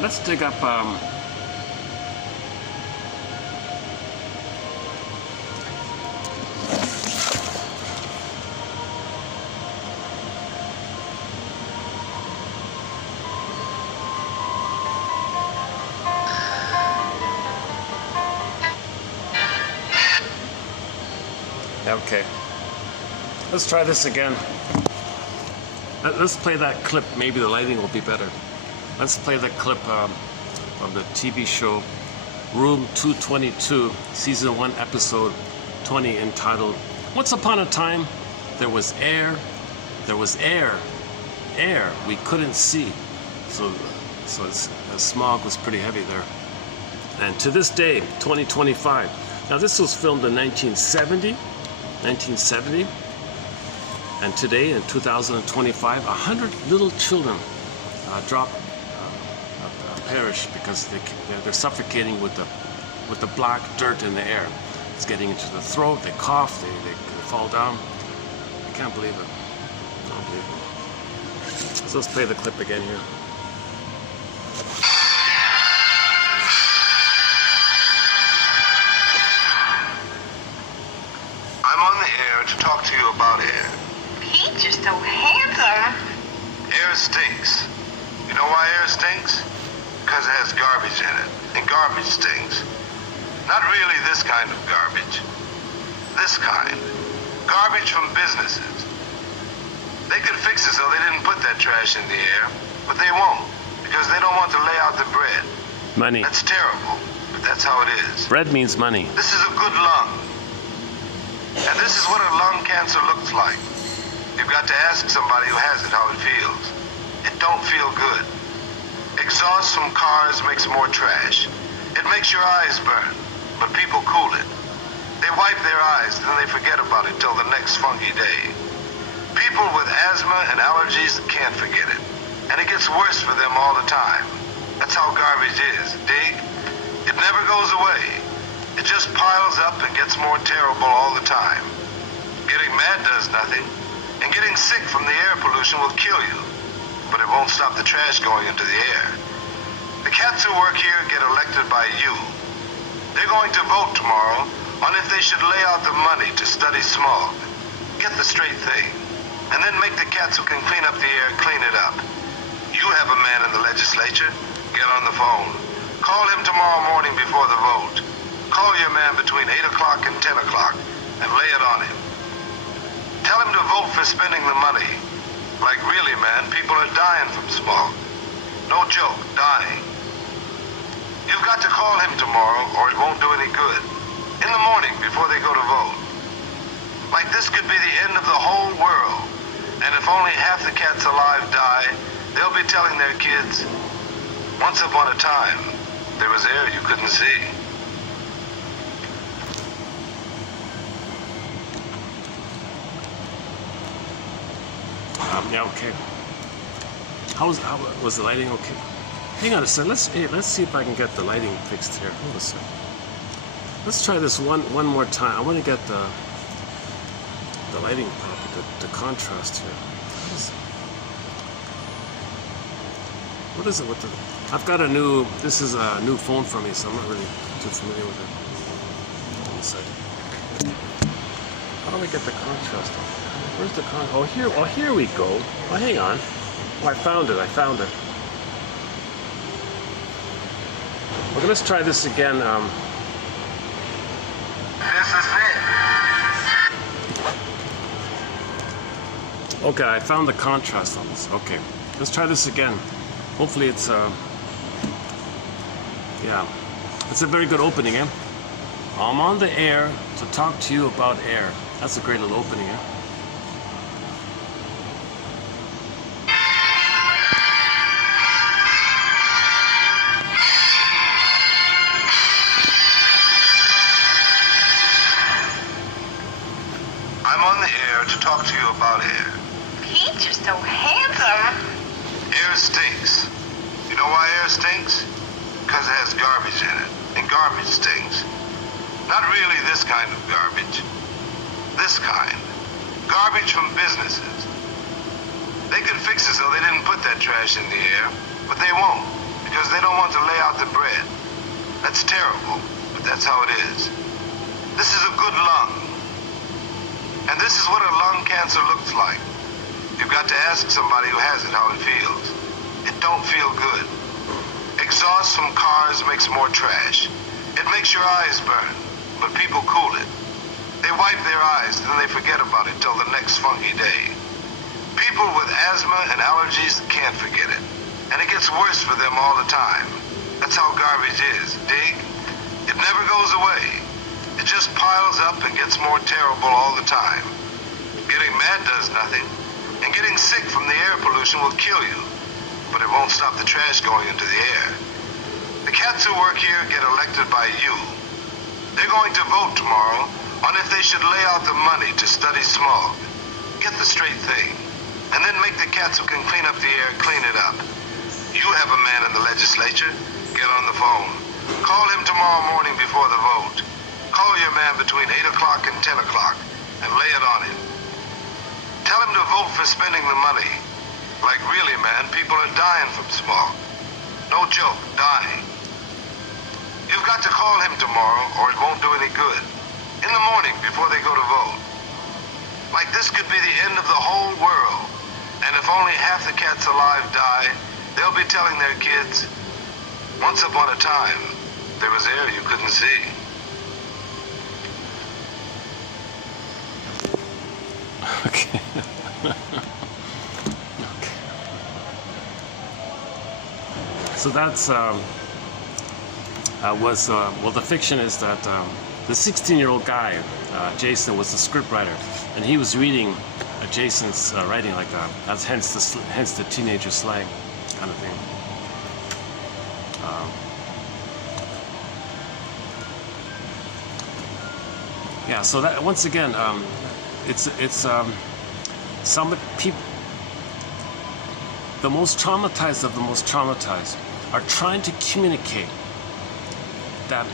Let's dig up okay. Let's try this again. Let's play that clip. Maybe the lighting will be better. Let's play the clip from the TV show Room 222, Season 1, Episode 20, entitled Once Upon a Time, There Was Air, we couldn't see. So the smog was pretty heavy there. And to this day, 2025. Now this was filmed in 1970, and today in 2025, 100 little children perish because they're suffocating with the black dirt in the air. It's getting into the throat. They cough. They fall down. I can't believe it. I don't believe it. So let's play the clip again here. I'm on the air to talk to you about air. He's just so handsome. Air stinks. You know why air stinks? Because it has garbage in it, and garbage stinks. Not really this kind of garbage. This kind. Garbage from businesses. They could fix it so they didn't put that trash in the air, but they won't, because they don't want to lay out the bread. Money. That's terrible, but that's how it is. Bread means money. This is a good lung. And this is what a lung cancer looks like. You've got to ask somebody who has it how it feels. It don't feel good. Exhaust from cars makes more trash. It makes your eyes burn, but people cool it. They wipe their eyes, then they forget about it till the next funky day. People with asthma and allergies can't forget it. And it gets worse for them all the time. That's how garbage is, dig? It never goes away. It just piles up and gets more terrible all the time. Getting mad does nothing. And getting sick from the air pollution will kill you. But it won't stop the trash going into the air. The cats who work here get elected by you. They're going to vote tomorrow on if they should lay out the money to study smog. Get the straight thing. And then make the cats who can clean up the air clean it up. You have a man in the legislature. Get on the phone. Call him tomorrow morning before the vote. Call your man between 8 o'clock and 10 o'clock and lay it on him. Tell him to vote for spending the money. Like really, man, people are dying from smog. No joke, dying. You've got to call him tomorrow or it won't do any good. In the morning before they go to vote. Like this could be the end of the whole world. And if only half the cats alive die, they'll be telling their kids, once upon a time, there was air you couldn't see. Yeah, okay. How was the lighting okay? Hang on a second. Let's see if I can get the lighting fixed here. Hold on a second. Let's try this one more time. I want to get the lighting proper, the contrast here. What is it with the? I've got this is a new phone for me, so I'm not really too familiar with it. Hold on a second. How do we get the contrast on? Where's the Oh, here. Oh, here we go. Oh, hang on. Oh, I found it. Okay, let's try this again. This is it. Okay, I found the contrast on this. Okay, let's try this again. Hopefully it's yeah, it's a very good opening, eh? I'm on the air to talk to you about air. That's a great little opening, eh? I'm on the air to talk to you about air. He's just so handsome. Air stinks. You know why air stinks? Because it has garbage in it. And garbage stinks. Not really this kind of garbage. This kind. Garbage from businesses. They could fix it so they didn't put that trash in the air, but they won't, because they don't want to lay out the bread. That's terrible, but that's how it is. This is a good lung. And this is what a lung cancer looks like. You've got to ask somebody who has it how it feels. It don't feel good. Exhaust from cars makes more trash. It makes your eyes burn, but people cool it. They wipe their eyes, then they forget about it till the next funky day. People with asthma and allergies can't forget it. And it gets worse for them all the time. That's how garbage is, dig? It never goes away. It just piles up and gets more terrible all the time. Getting mad does nothing. And getting sick from the air pollution will kill you. But it won't stop the trash going into the air. The cats who work here get elected by you. They're going to vote tomorrow on if they should lay out the money to study smog. Get the straight thing. And then make the cats who can clean up the air clean it up. You have a man in the legislature. Get on the phone. Call him tomorrow morning before the vote. Call your man between 8 o'clock and 10 o'clock and lay it on him. Tell him to vote for spending the money. Like really, man, people are dying from smog. No joke, dying. You've got to call him tomorrow or it won't do any good. In the morning before they go to vote. Like this could be the end of the whole world. And if only half the cats alive die, they'll be telling their kids, once upon a time, there was air you couldn't see. Okay. So that's well, the fiction is that the 16-year-old guy, Jason, was the scriptwriter, and he was reading Jason's writing like that. That's hence the teenager slang kind of thing. Yeah. So that once again, it's some people. The most traumatized of the most traumatized are trying to communicate that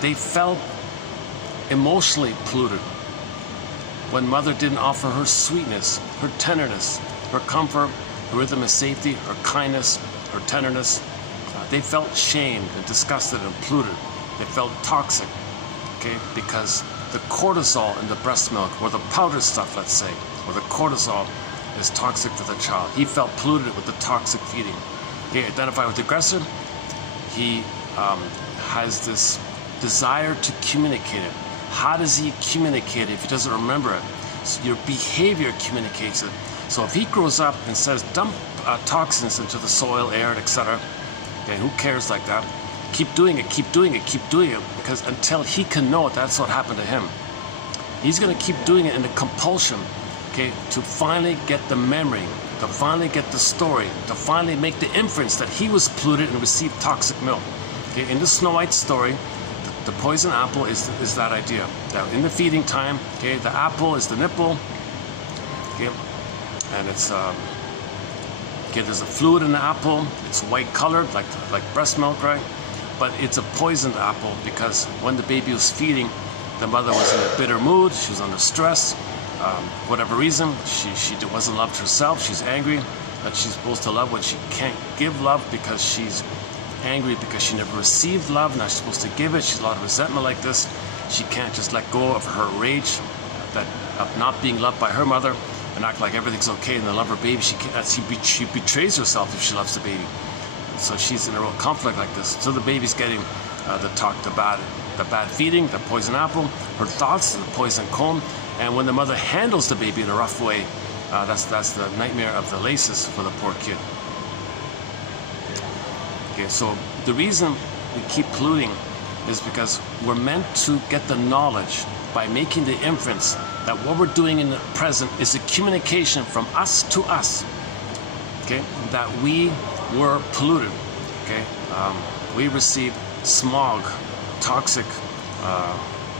they felt emotionally polluted when mother didn't offer her sweetness, her tenderness, her comfort, her rhythm of safety, her kindness, her tenderness. They felt shamed and disgusted and polluted. They felt toxic, okay, because the cortisol in the breast milk, or the powder stuff, let's say, or the cortisol is toxic to the child. He felt polluted with the toxic feeding. He identified with the aggressor. He has this desire to communicate it. How does he communicate it if he doesn't remember it? So your behavior communicates it. So if he grows up and says, dump toxins into the soil, air, etc., okay, who cares like that? Keep doing it, keep doing it, keep doing it, because until he can know it, that's what happened to him. He's going to keep doing it in the compulsion, okay, to finally get the memory, to finally get the story, to finally make the inference that he was polluted and received toxic milk. Okay, in the Snow White story, the poison apple is that idea. That in the feeding time, okay, the apple is the nipple, okay, and it's okay, there's a fluid in the apple. It's white colored, like breast milk, right? But it's a poisoned apple because when the baby was feeding, the mother was in a bitter mood. She was under stress. Whatever reason, she wasn't loved herself. She's angry that she's supposed to love when she can't give love because she's angry because she never received love. Now she's supposed to give it. She's a lot of resentment like this. She can't just let go of her rage of not being loved by her mother and act like everything's okay and they love her baby. She betrays herself if she loves the baby. So she's in a real conflict like this. So the baby's getting the bad feeding, the poison apple, her thoughts, the poison cone. And when the mother handles the baby in a rough way, that's the nightmare of the laces for the poor kid. Okay, so the reason we keep polluting is because we're meant to get the knowledge by making the inference that what we're doing in the present is a communication from us to us, okay, that we were polluted, okay, we received smog, toxic,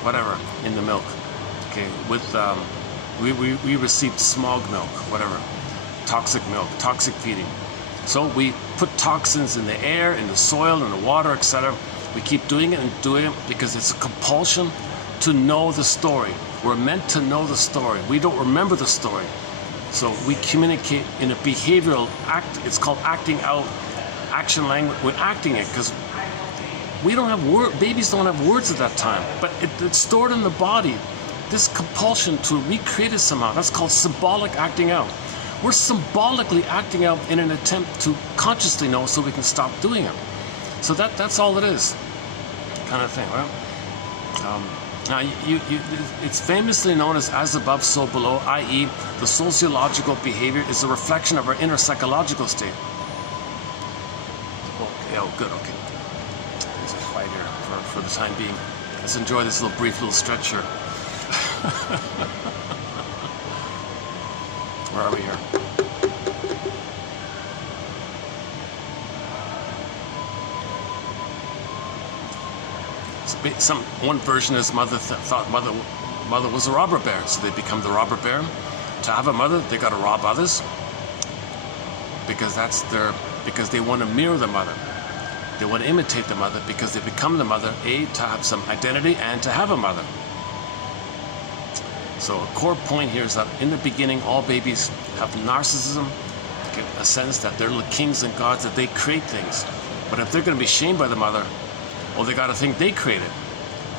whatever, in the milk, okay, with, we received smog milk, whatever, toxic milk, toxic feeding. So we put toxins in the air, in the soil, in the water, etc. We keep doing it and doing it because it's a compulsion to know the story. We're meant to know the story. We don't remember the story. So we communicate in a behavioral act. It's called acting out, action language. We're acting it because we don't have words. Babies don't have words at that time, but it's stored in the body. This compulsion to recreate it somehow, that's called symbolic acting out. We're symbolically acting out in an attempt to consciously know so we can stop doing it. So that's all it is, kind of thing, right? Now, it's famously known as above, so below, i.e. the sociological behavior is a reflection of our inner psychological state. Oh, good, okay. There's a quiet here for the time being. Let's enjoy this brief little stretch here. Where are we here? One version is mother thought mother was a robber bear, so they become the robber bear. To have a mother, they got to rob others because because they want to mirror the mother. They want to imitate the mother because they become the mother, to have some identity and to have a mother. So a core point here is that in the beginning, all babies have narcissism, a sense that they're the kings and gods, that they create things. But if they're going to be shamed by the mother, well, they got to think they created.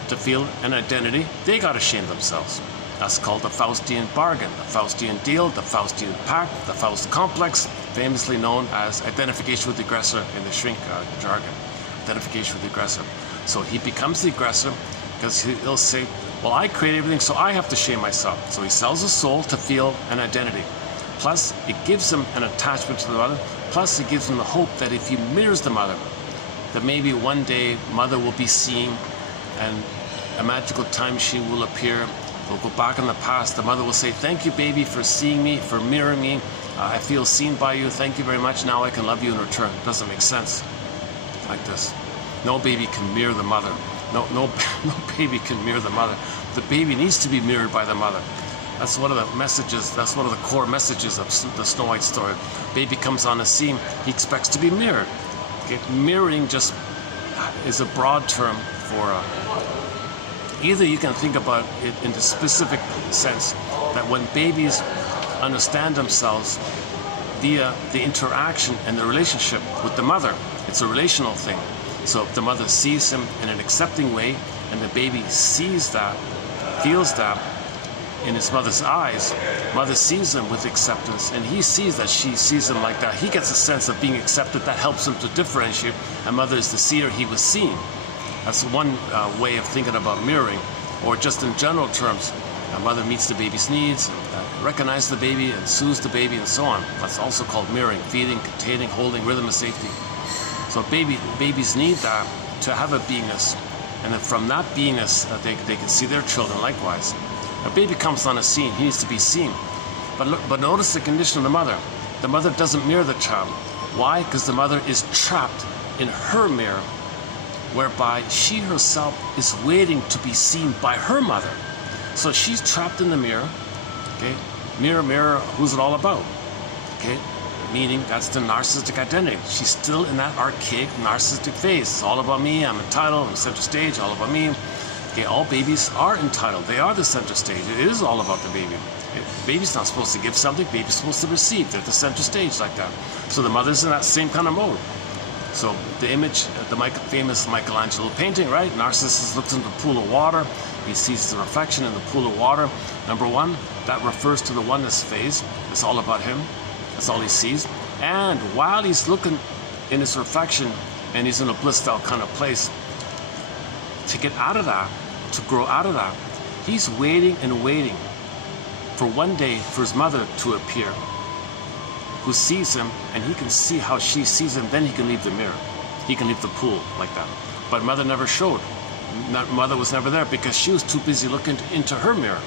To feel an identity, they got to shame themselves. That's called the Faustian bargain, the Faustian deal, the Faustian pact, the Faust complex, famously known as identification with the aggressor in the shrink jargon. Identification with the aggressor. So he becomes the aggressor because he'll say, Well, I create everything, so I have to shame myself. So he sells his soul to feel an identity. Plus, it gives him an attachment to the mother. Plus, it gives him the hope that if he mirrors the mother, that maybe one day mother will be seen and a magical time machine will appear. We'll go back in the past. The mother will say, thank you, baby, for seeing me, for mirroring me. I feel seen by you. Thank you very much. Now I can love you in return. It doesn't make sense like this. No baby can mirror the mother. No baby can mirror the mother. The baby needs to be mirrored by the mother. That's one of the messages, that's one of the core messages of the Snow White story. Baby comes on the scene, he expects to be mirrored. Okay? Mirroring just is a broad term for either you can think about it in the specific sense that when babies understand themselves via the interaction and the relationship with the mother, it's a relational thing. So if the mother sees him in an accepting way and the baby sees that, feels that in his mother's eyes, mother sees him with acceptance and he sees that she sees him like that. He gets a sense of being accepted that helps him to differentiate, and mother is the seer he was seeing. That's one way of thinking about mirroring. Or just in general terms, a mother meets the baby's needs, recognizes the baby and soothes the baby and so on. That's also called mirroring, feeding, containing, holding, rhythm of safety. So babies need that to have a beingness, and then from that beingness they can see their children likewise. A baby comes on a scene, he needs to be seen. But notice the condition of the mother. The mother doesn't mirror the child. Why? Because the mother is trapped in her mirror, whereby she herself is waiting to be seen by her mother. So she's trapped in the mirror. Okay, mirror, mirror, who's it all about? Okay, meaning that's the narcissistic identity. She's still in that archaic narcissistic phase. It's all about me, I'm entitled, I'm center stage, all about me. Okay, all babies are entitled. They are the center stage. It is all about the baby. The baby's not supposed to give something, baby's supposed to receive. They're the center stage like that. So the mother's in that same kind of mode. So the image, the famous Michelangelo painting, right? Narcissus looks into the pool of water. He sees the reflection in the pool of water. Number one, that refers to the oneness phase. It's all about him. That's all he sees. And while he's looking in his reflection and he's in a blissed out kind of place, to get out of that, to grow out of that, he's waiting and waiting for one day for his mother to appear, who sees him, and he can see how she sees him. Then he can leave the mirror. He can leave the pool like that. But mother never showed. Mother was never there because she was too busy looking into her mirror.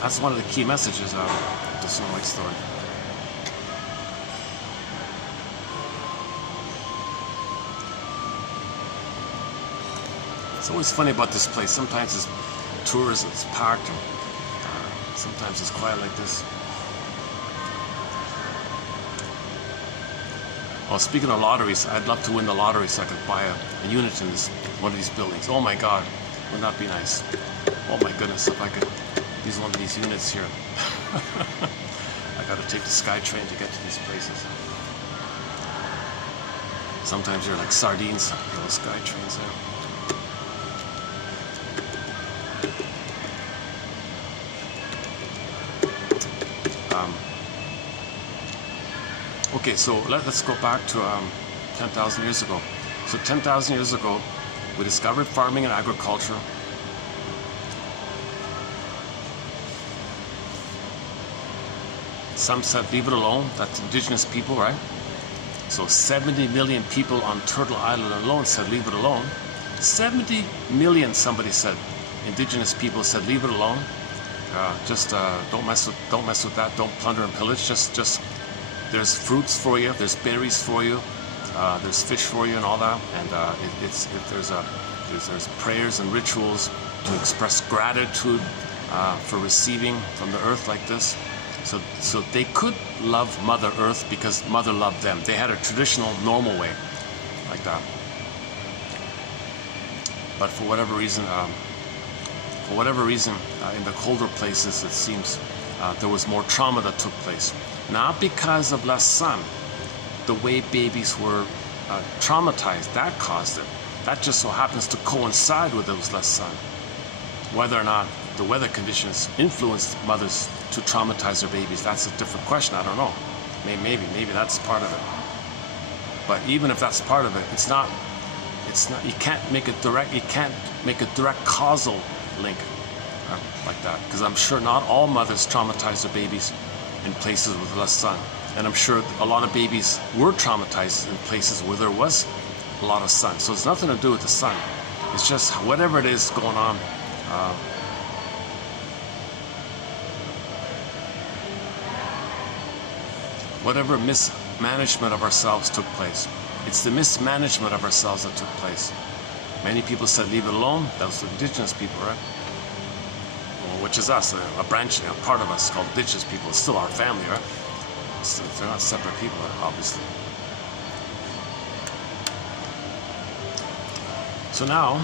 That's one of the key messages of the Snow White story. It's always funny about this place. Sometimes it's tourists, it's parked, and sometimes it's quiet like this. Well, speaking of lotteries, I'd love to win the lottery so I could buy a unit in one of these buildings. Oh my God, wouldn't that be nice? Oh my goodness, if I could use one of these units here. I gotta take the SkyTrain to get to these places. Sometimes you're like sardines, those SkyTrains there. Okay, so let's go back to 10,000 years ago. So 10,000 years ago, we discovered farming and agriculture. Some said leave it alone. That's indigenous people, right? So 70 million people on Turtle Island alone said leave it alone. 70 million, somebody said. Indigenous people said leave it alone. Don't mess with that. Don't plunder and pillage. Just there's fruits for you. There's berries for you. There's fish for you and all that. And there's prayers and rituals to express gratitude for receiving from the earth like this. So they could love Mother Earth because Mother loved them. They had a traditional, normal way like that. But for whatever reason, in the colder places, it seems there was more trauma that took place. Not because of less sun. The way babies were traumatized, that caused it. That just so happens to coincide with those less sun. Whether or not the weather conditions influenced mothers to traumatize their babies, that's a different question. I don't know. Maybe that's part of it. But even if that's part of it, it's not. You can't make a direct causal link. like that. Because I'm sure not all mothers traumatize their babies in places with less sun. And I'm sure a lot of babies were traumatized in places where there was a lot of sun. So it's nothing to do with the sun. It's just whatever it is going on. Whatever mismanagement of ourselves took place. It's the mismanagement of ourselves that took place. Many people said leave it alone. That was the indigenous people, right? Well, which is us, a branch, a part of us called indigenous people. It's still our family, right? So they're not separate people, obviously. So now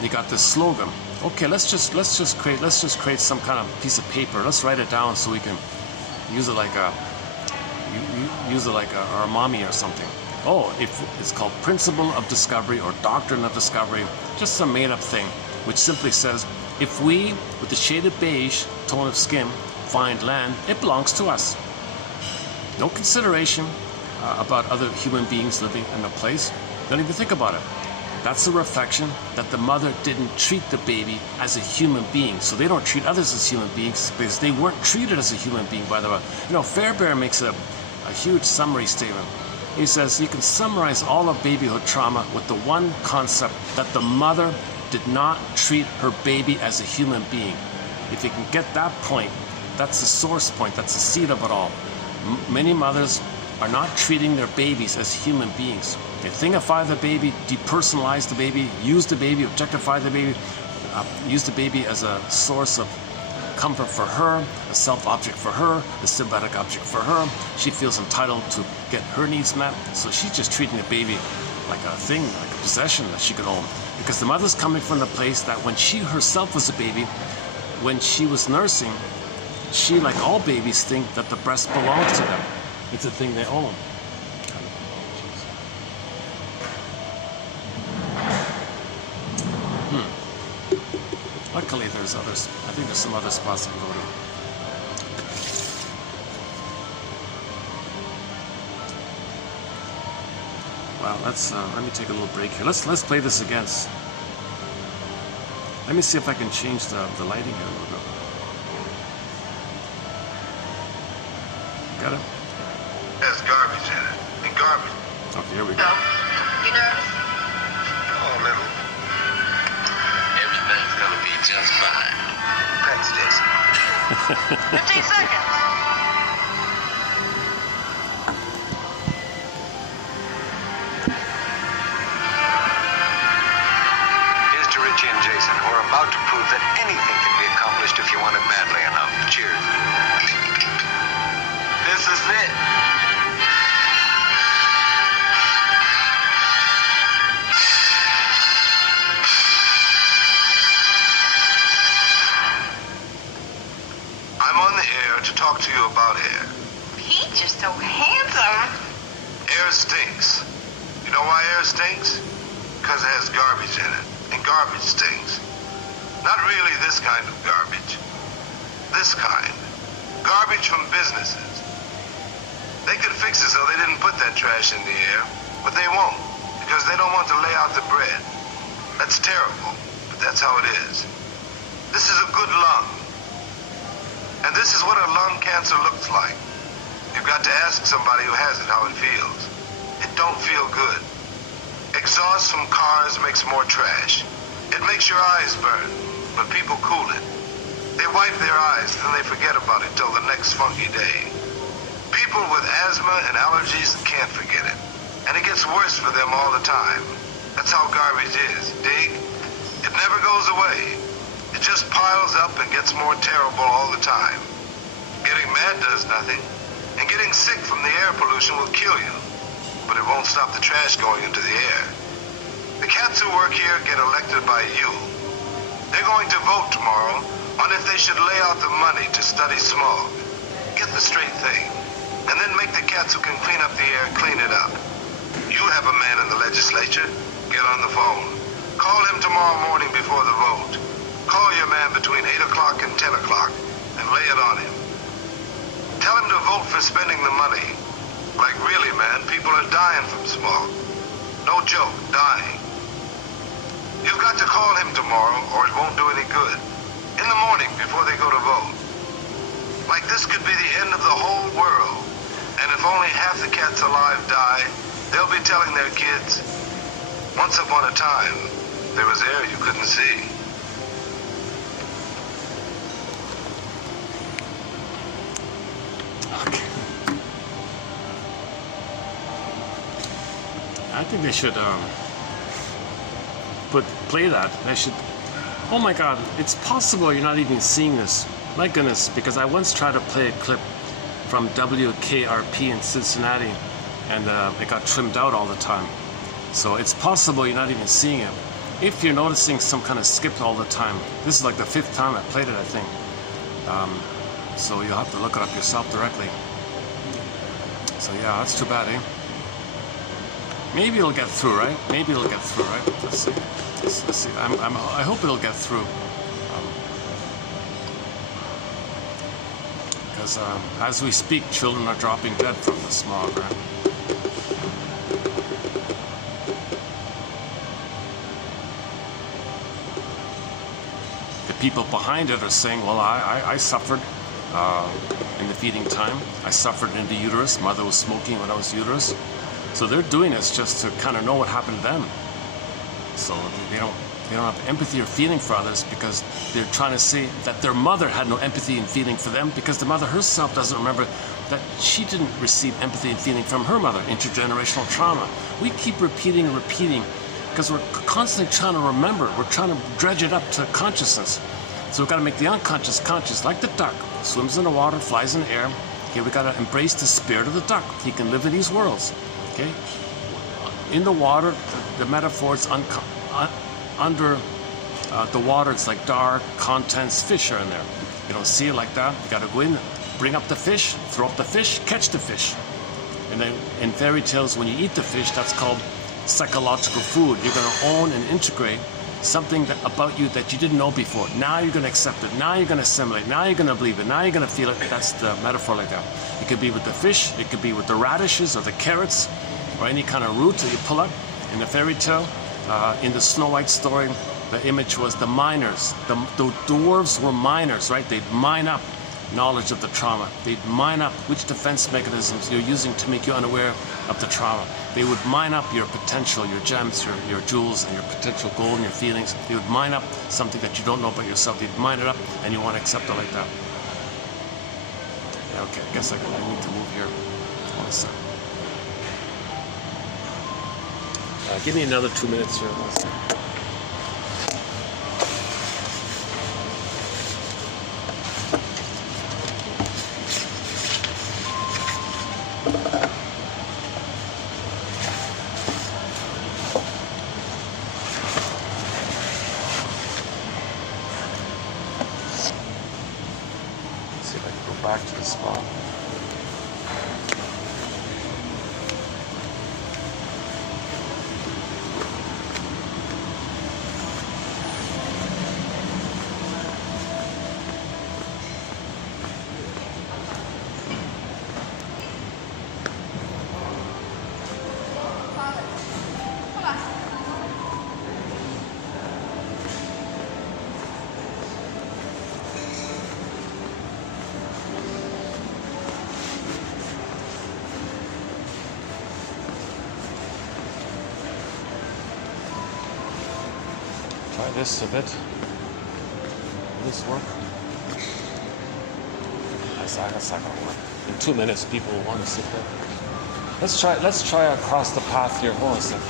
you got this slogan. Okay, let's just create some kind of piece of paper. Let's write it down so we can use it like our mommy or something. Oh, it's called Principle of Discovery or Doctrine of Discovery, just some made-up thing, which simply says, if we, with the shaded beige tone of skin, find land, it belongs to us. No consideration about other human beings living in a place. Don't even think about it. That's a reflection that the mother didn't treat the baby as a human being. So they don't treat others as human beings because they weren't treated as a human being, by the way. You know, Fairbairn makes a huge summary statement. He says you can summarize all of babyhood trauma with the one concept that the mother did not treat her baby as a human being. If you can get that point, that's the source point, that's the seed of it all. Many mothers are not treating their babies as human beings. They thingify the baby, depersonalize the baby, use the baby, objectify the baby, use the baby as a source of comfort for her, a self-object for her, a symbiotic object for her. She feels entitled to get her needs met, so she's just treating the baby like a thing, like a possession that she could own. Because the mother's coming from the place that when she herself was a baby, when she was nursing, she, like all babies, think that the breast belongs to them. It's a thing they own. Luckily, there's others. I think there's some other spots I can go to. Wow, let me take a little break here. Let's play this again. Let me see if I can change the lighting here a little bit. Got it? There's garbage in it. And garbage. Okay, here we go. You nervous? Oh, a little. Everything's gonna be just fine. Thanks, Jason. 15 seconds. Here's to Richie and Jason, who are about to prove that anything can be accomplished if you want it badly enough. Cheers. This is it. I'm on the air to talk to you about air. Pete, you're so handsome. Air stinks. You know why air stinks? Because it has garbage in it. And garbage stinks. Not really this kind of garbage. This kind. Garbage from businesses. They could fix it so they didn't put that trash in the air, but they won't, because they don't want to lay out the bread. That's terrible, but that's how it is. This is a good lung. And this is what a lung cancer looks like. You've got to ask somebody who has it how it feels. It don't feel good. Exhaust from cars makes more trash. It makes your eyes burn, but people cool it. They wipe their eyes, then they forget about it till the next funky day. People with asthma and allergies can't forget it. And it gets worse for them all the time. That's how garbage is, dig? It never goes away. It just piles up and gets more terrible all the time. Getting mad does nothing. And getting sick from the air pollution will kill you. But it won't stop the trash going into the air. The cats who work here get elected by you. They're going to vote tomorrow on if they should lay out the money to study smog. Get the straight thing. And then make the cats who can clean up the air clean it up. You have a man in the legislature. Get on the phone. Call him tomorrow morning before the vote. Call your man between 8 o'clock and 10 o'clock and lay it on him. Tell him to vote for spending the money. Like really, man, people are dying from smog. No joke, dying. You've got to call him tomorrow or it won't do any good. in the morning before they go to vote. Like this could be the end of the whole world. And if only half the cats alive die, they'll be telling their kids, once upon a time, there was air you couldn't see. Okay. I think they should play that. They should. Oh my God! It's possible you're not even seeing this. My goodness! Because I once tried to play a clip from WKRP in Cincinnati, and it got trimmed out all the time. So it's possible you're not even seeing it. If you're noticing some kind of skip all the time, this is like the 5th time I played it, I think. So you'll have to look it up yourself directly. So yeah, that's too bad, eh? Maybe it'll get through, right? Maybe it'll get through, right? Let's see. Let's see. I hope it'll get through. Because as we speak, children are dropping dead from the smog, right? The people behind it are saying, well, I suffered in the feeding time. I suffered in the uterus. Mother was smoking when I was uterus. So they're doing this just to kind of know what happened to them. So they don't have empathy or feeling for others because they're trying to say that their mother had no empathy and feeling for them because the mother herself doesn't remember that she didn't receive empathy and feeling from her mother. Intergenerational trauma. We keep repeating and repeating because we're constantly trying to remember. We're trying to dredge it up to consciousness. So we've got to make the unconscious conscious, like the duck. Swims in the water, flies in the air. Okay, we got to embrace the spirit of the duck. He can live in these worlds. Okay, in the water, the metaphor is under the water. It's like dark, contents, fish are in there. You don't see it like that. You got to go in, bring up the fish, throw up the fish, catch the fish. And then in fairy tales, when you eat the fish, that's called psychological food. You're going to own and integrate something about you that you didn't know before. Now you're going to accept it. Now you're going to assimilate. Now you're going to believe it. Now you're going to feel it. That's the metaphor like that. It could be with the fish. It could be with the radishes or the carrots or any kind of root that you pull up. In the fairy tale, in the Snow White story, the image was the miners. The dwarves were miners, right? They'd mine up knowledge of the trauma. They'd mine up which defense mechanisms you're using to make you unaware of the trauma. They would mine up your potential, your gems, your jewels, and your potential gold and your feelings. They would mine up something that you don't know about yourself. They'd mine it up, and you want to accept it like that. Yeah, okay, I guess I need to move here. Hold on a second. Give me another 2 minutes here. See if I can go back to the spot. Try this a bit. Will this work? That's not gonna work. In 2 minutes, people will want to sit there. Let's try across the path here. Hold on a second.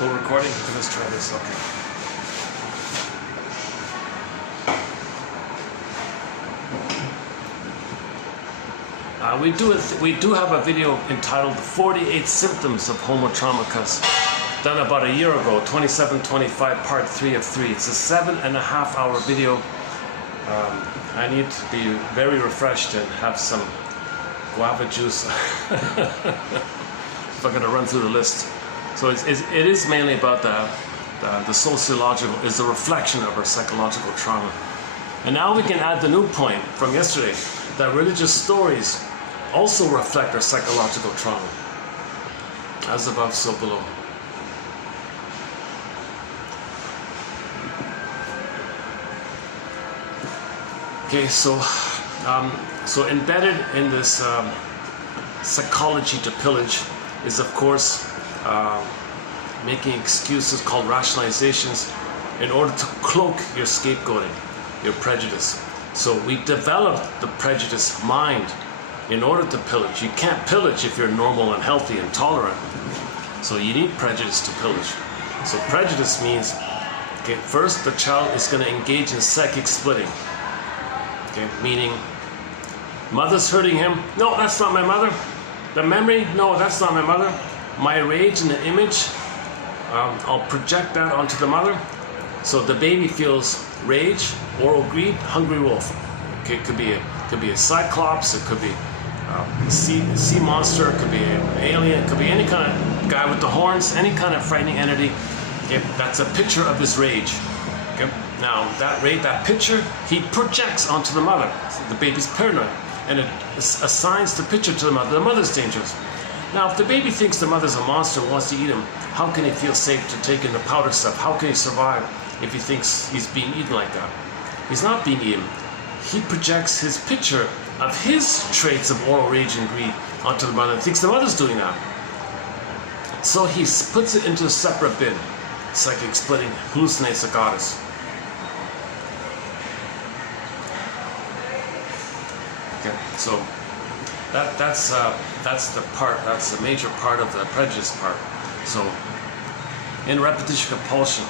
Still recording? Let's try this. Okay. We do have a video entitled 48 Symptoms of Homotraumacus, done about a year ago, 2725, part 3 of 3. It's a 7.5-hour video. I need to be very refreshed and have some guava juice if I'm going to run through the list. So it is mainly about the sociological, is a reflection of our psychological trauma. And now we can add the new point from yesterday, that religious stories also reflect our psychological trauma. As above, so below. Okay, so embedded in this psychology to pillage is, of course, making excuses called rationalizations in order to cloak your scapegoating, your prejudice. So we develop the prejudice mind in order to pillage. You can't pillage if you're normal and healthy and tolerant. So you need prejudice to pillage. So prejudice means, okay, first the child is going to engage in psychic splitting. Okay, meaning, mother's hurting him. No, that's not my mother. The memory, no, that's not my mother. My rage in the image, I'll project that onto the mother. So the baby feels rage, oral greed, hungry wolf. Okay, it could be a cyclops, it could be a sea monster, it could be an alien, it could be any kind of guy with the horns, any kind of frightening entity. Okay, that's a picture of his rage. Okay, now that rage, that picture, he projects onto the mother. So the baby's paranoid, and it assigns the picture to the mother. The mother's dangerous. Now, if the baby thinks the mother's a monster and wants to eat him, how can he feel safe to take in the powder stuff? How can he survive if he thinks he's being eaten like that? He's not being eaten. He projects his picture of his traits of oral rage and greed onto the mother and thinks the mother's doing that. So he puts it into a separate bin. Psychic splitting, hallucinates a goddess. Okay, so that's the major part of the prejudice part. So in repetition compulsion,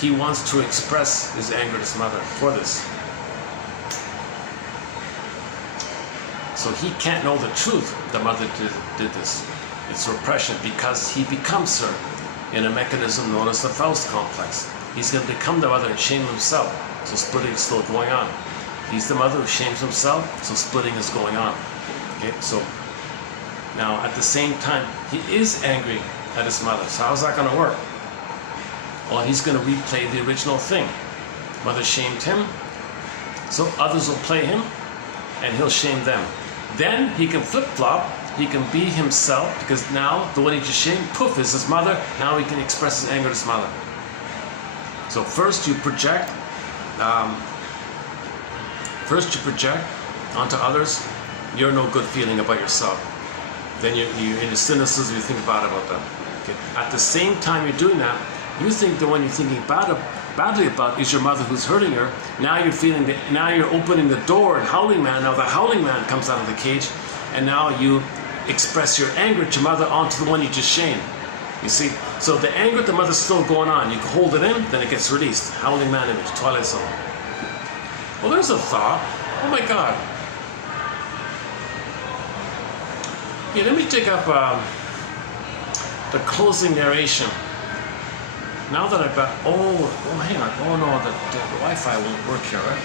he wants to express his anger at his mother for this. So he can't know the truth the mother did this. It's repression, because he becomes her in a mechanism known as the Faust complex. He's going to become the mother and shame himself. So splitting is still going on. He's the mother who shames himself, so splitting is going on. Okay, so now at the same time, he is angry at his mother. So how's that going to work? Well, he's going to replay the original thing. Mother shamed him, so others will play him, and he'll shame them. Then he can flip-flop, he can be himself, because now the one he just shamed, poof, is his mother. Now he can express his anger at his mother. So first you project onto others your no good feeling about yourself. Then you in the cynicism, you think bad about them. Okay. At the same time you're doing that, you think the one you're thinking badly about is your mother who's hurting her. Now you're feeling that. Now you're opening the door, and howling man. Now the howling man comes out of the cage, and now you express your anger at your mother onto the one you just shamed. You see, so the anger at the mother's still going on. You can hold it in, then it gets released. Howling man image, Twilight Zone. Well, there's a thought. Oh my God. Okay, let me dig up the closing narration. Now that I've got, hang on, no, the Wi-Fi won't work here, right?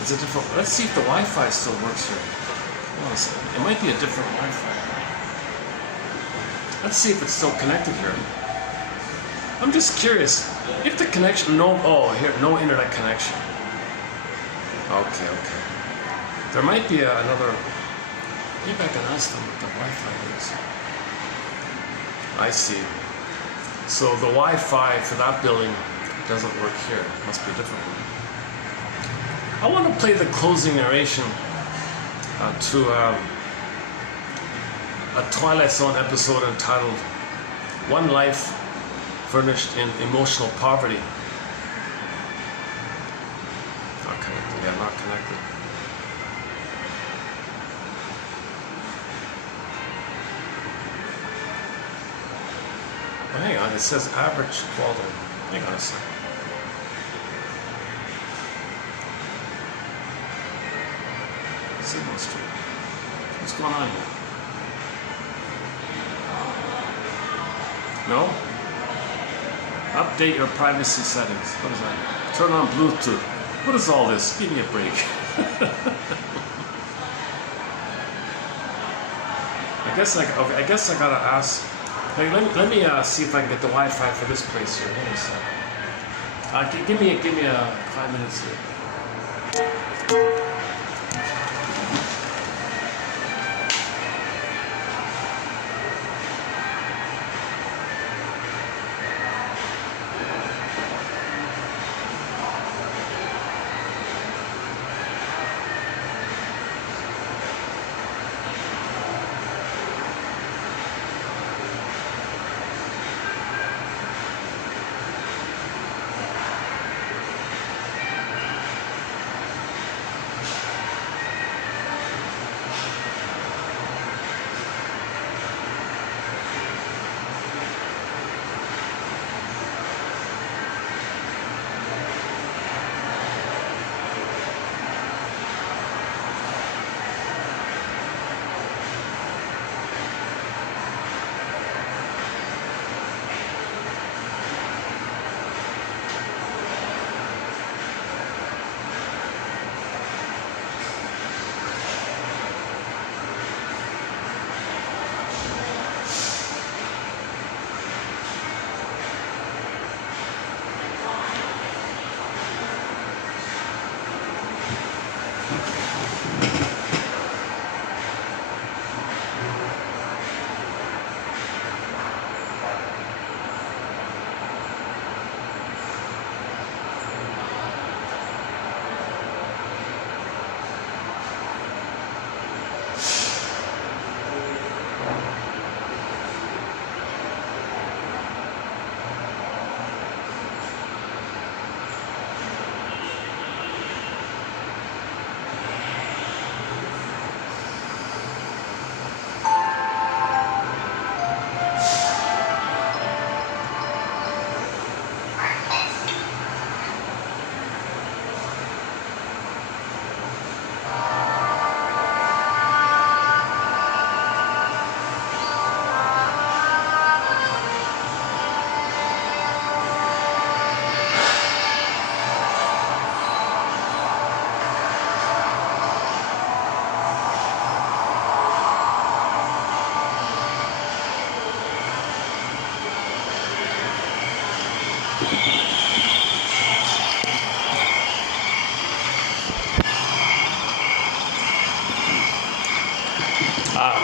It's a different, let's see if the Wi-Fi still works here. Hold on a second. It might be a different Wi-Fi. Let's see if it's still connected here. I'm just curious, if the connection, no internet connection. Okay. There might be another, maybe I can ask them what the Wi-Fi is. I see. So the Wi-Fi for that building doesn't work here. It must be a different one. I want to play the closing narration to a Twilight Zone episode entitled One Life Furnished in Emotional Poverty. Not connected. Yeah, not connected. hang on, it says average quality. Hang on a second. Signal stream. What's going on here? No? Update your privacy settings. What is that? Turn on Bluetooth. What is all this? Give me a break. I guess I gotta ask. Hey, let me see if I can get the Wi-Fi for this place here. Hold on a second. Give me 5 minutes here.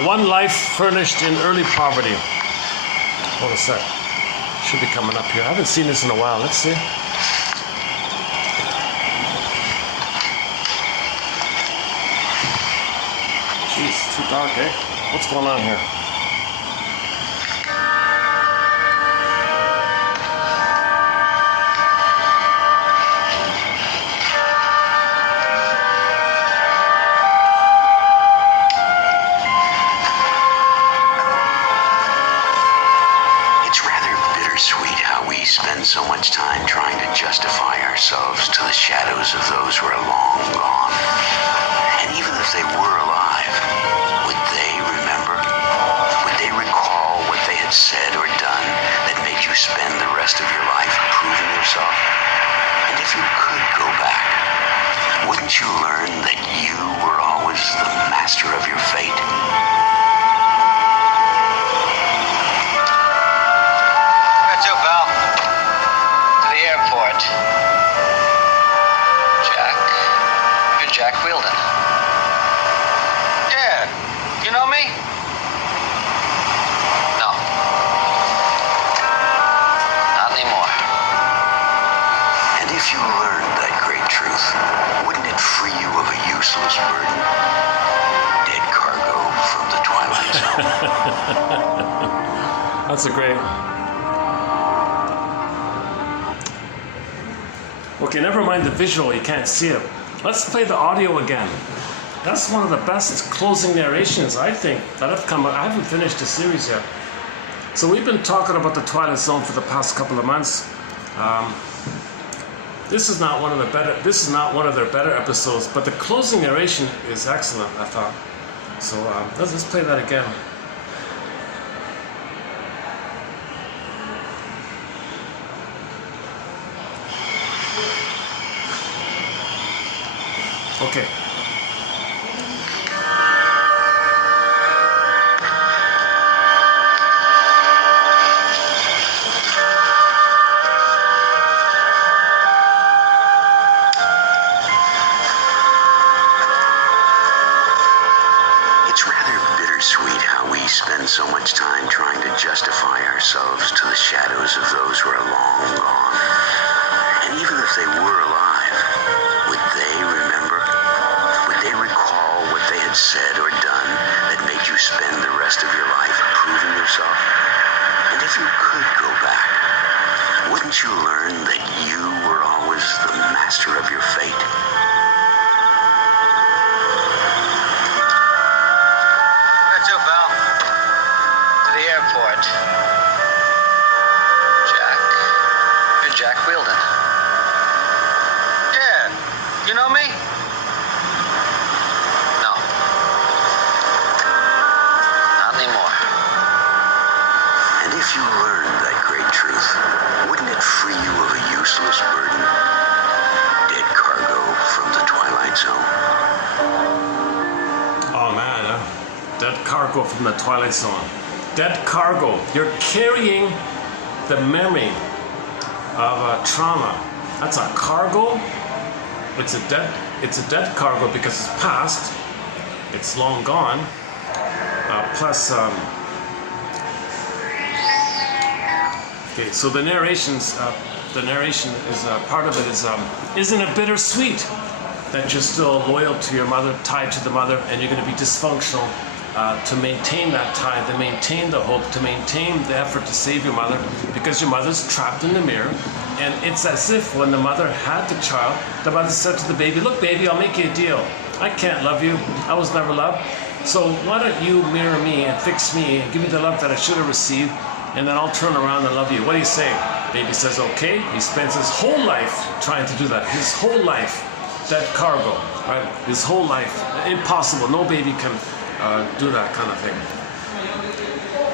One life furnished in early poverty. Hold a sec. Should be coming up here. I haven't seen this in a while. Let's see. Jeez, it's too dark, eh? What's going on here? Spend so much time trying to justify ourselves to the shadows of those who are long gone. And even if they were alive, would they remember? Would they recall what they had said or done that made you spend the rest of your life proving yourself? And if you could go back, wouldn't you learn that you were always the master of your fate? That's a great. Okay, never mind the visual, you can't see it. Let's play the audio again. That's one of the best closing narrations, I think, that I've come. I haven't finished the series yet. So we've been talking about the Twilight Zone for the past couple of months. This is not one of their better episodes, but the closing narration is excellent, I thought. So let's play that again. Okay. Spend so much time trying to justify ourselves to the shadows of those who are long gone. And even if they were alive, would they remember? Would they recall what they had said or done that made you spend the rest of your life proving yourself? And if you could go back, wouldn't you learn that you were always the master of your fate? From the Twilight Zone. Dead cargo. You're carrying the memory of a trauma. That's a cargo. It's a dead cargo because it's past. It's long gone. Plus, okay. So the narration is part of it is isn't it bittersweet that you're still loyal to your mother, tied to the mother, and you're going to be dysfunctional. To maintain that tie, to maintain the hope, to maintain the effort to save your mother, because your mother's trapped in the mirror. And it's as if when the mother had the child, the mother said to the baby, look baby, I'll make you a deal. I can't love you. I was never loved. So why don't you mirror me and fix me and give me the love that I should have received, and then I'll turn around and love you. What do you say? Baby says, okay. He spends his whole life trying to do that. His whole life, that cargo, right? His whole life. Impossible. No baby can do that kind of thing.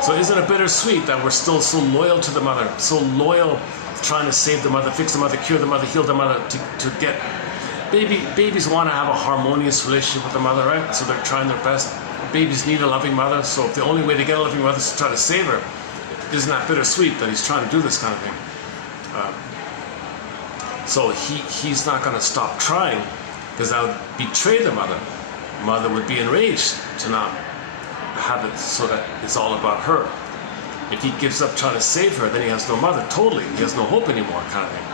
So isn't it bittersweet that we're still so loyal to the mother, so loyal trying to save the mother, fix the mother, cure the mother, heal the mother, to get... Babies want to have a harmonious relationship with the mother, right? So they're trying their best. Babies need a loving mother, so if the only way to get a loving mother is to try to save her, isn't that bittersweet that he's trying to do this kind of thing? So he's not going to stop trying, because that would betray the mother. Mother would be enraged to not have it so that it's all about her. If he gives up trying to save her, then he has no mother, totally. He has no hope anymore, kind of thing.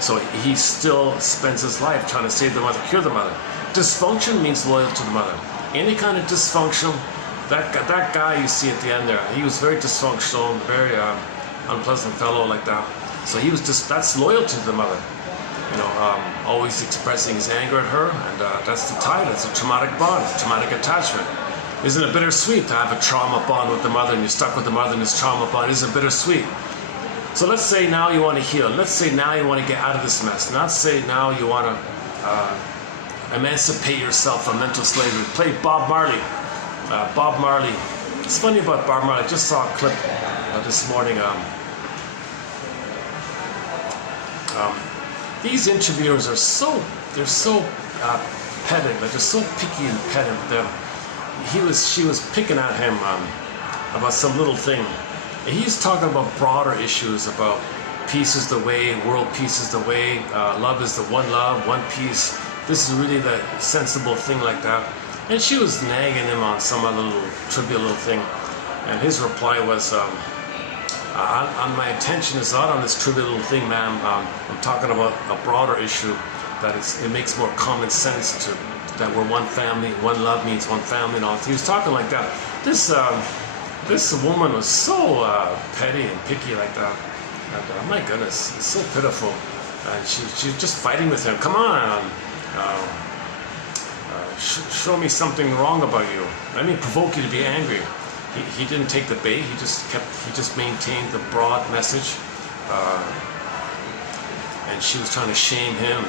So he still spends his life trying to save the mother, cure the mother. Dysfunction means loyal to the mother. Any kind of dysfunction, that guy you see at the end there, he was very dysfunctional, very unpleasant fellow like that. So he was that's loyalty to the mother. You know, always expressing his anger at her, and that's the tie. That's a traumatic bond, a traumatic attachment. Isn't it bittersweet to have a trauma bond with the mother, and you're stuck with the mother in this trauma bond? Isn't it bittersweet? So let's say now you want to heal. Let's say now you want to get out of this mess. Let's say now you want to emancipate yourself from mental slavery. Play Bob Marley. Bob Marley. It's funny about Bob Marley. I just saw a clip this morning. These interviewers are so petty, but they're so picky and petty. She was picking at him about some little thing. And he's talking about broader issues, about peace is the way, world peace is the way, love is the one love, one peace. This is really the sensible thing like that. And she was nagging him on some other little trivial little thing. And his reply was, my attention is not on this trivial little thing, ma'am. I'm talking about a broader issue, that it makes more common sense that we're one family, one love means one family and all. He was talking like that. This woman was so petty and picky like that. And my goodness, it's so pitiful. And she's just fighting with him. Come on, show me something wrong about you. Let me provoke you to be angry. he didn't take the bait. He just maintained the broad message, and she was trying to shame him.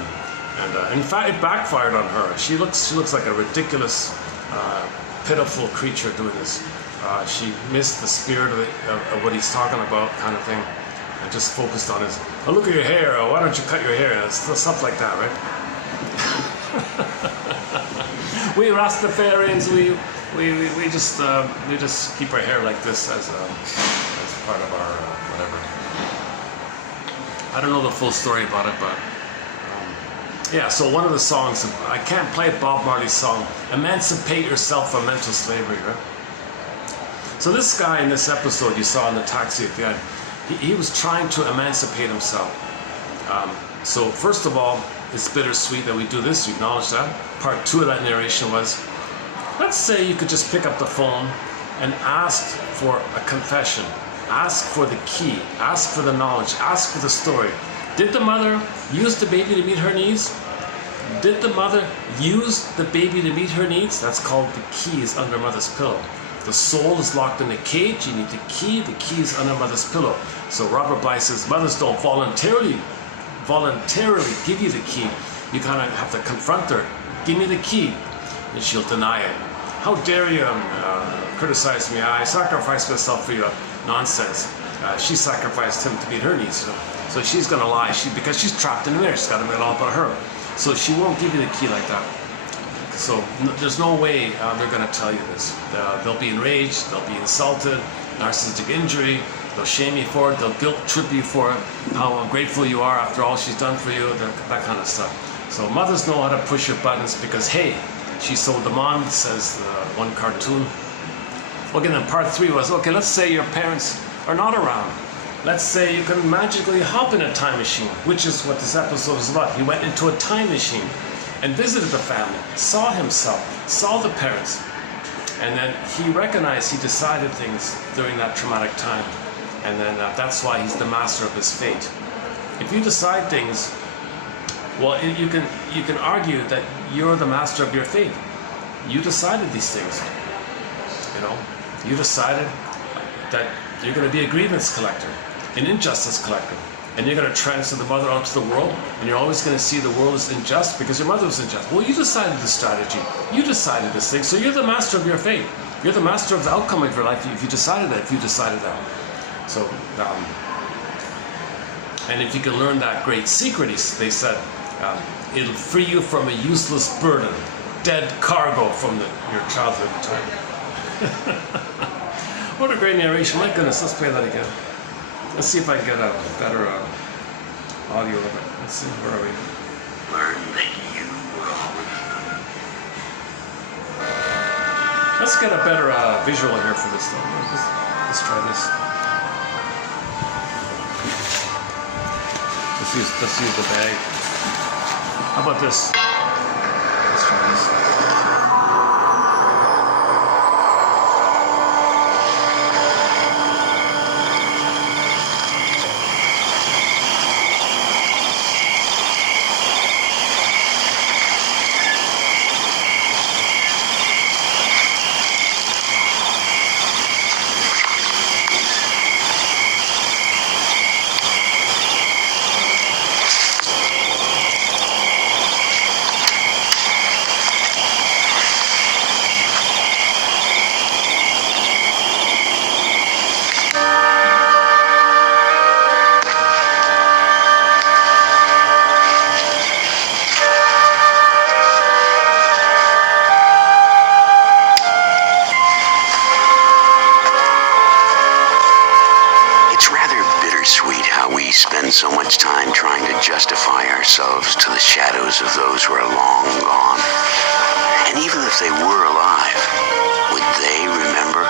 And in fact, it backfired on her. She looks like a ridiculous, pitiful creature doing this. She missed the spirit of what he's talking about, kind of thing, and just focused on his, oh, look at your hair, oh, why don't you cut your hair, and stuff like that, right? We Rastafarians, we just keep our hair like this as part of our whatever. I don't know the full story about it, but yeah. So one of the songs, I can't play Bob Marley's song, "Emancipate Yourself from Mental Slavery," right? So this guy in this episode you saw in the taxi at the end, he was trying to emancipate himself. So first of all, it's bittersweet that we do this, you acknowledge that. Part 2 of that narration was, let's say you could just pick up the phone and ask for a confession, ask for the key, ask for the knowledge, ask for the story. Did the mother use the baby to meet her needs? Did the mother use the baby to meet her needs? That's called the key is under mother's pillow. The soul is locked in a cage, you need the key is under mother's pillow. So Robert Bly says, mothers don't voluntarily give you the key. You kind of have to confront her. Give me the key. And she'll deny it. How dare you criticize me? I sacrificed myself for you. Nonsense. She sacrificed him to meet her needs. You know? So she's going to lie because she's trapped in there. She's got to make it all about her. So she won't give you the key like that. So there's no way they're going to tell you this. They'll be enraged. They'll be insulted. Narcissistic injury. They'll shame you for it. They'll guilt trip you for it. How ungrateful you are after all she's done for you. That kind of stuff. So mothers know how to push your buttons because, hey, she sold them on, says one cartoon. Well, again, then part 3 was, okay, let's say your parents are not around. Let's say you can magically hop in a time machine, which is what this episode is about. He went into a time machine and visited the family, saw himself, saw the parents, and then he recognized, he decided things during that traumatic time. And then that's why he's the master of his fate. If you decide things, well, you can argue that you're the master of your fate. You decided these things. You know, you decided that you're going to be a grievance collector, an injustice collector, and you're going to transfer the mother onto the world, and you're always going to see the world as unjust because your mother was unjust. Well, you decided the strategy. You decided this thing, so you're the master of your fate. You're the master of the outcome of your life if you decided that. So, and if you can learn that great secret, they said, it'll free you from a useless burden, dead cargo from your childhood time. What a great narration. My goodness, let's play that again. Let's see if I can get a better audio of it. Let's see, where are we? Learn that you were always. Let's get a better visual here for this though. Let's try this. Let's use the bag. How about this? Let's try this. Spend so much time trying to justify ourselves to the shadows of those who are long gone. And even if they were alive, would they remember?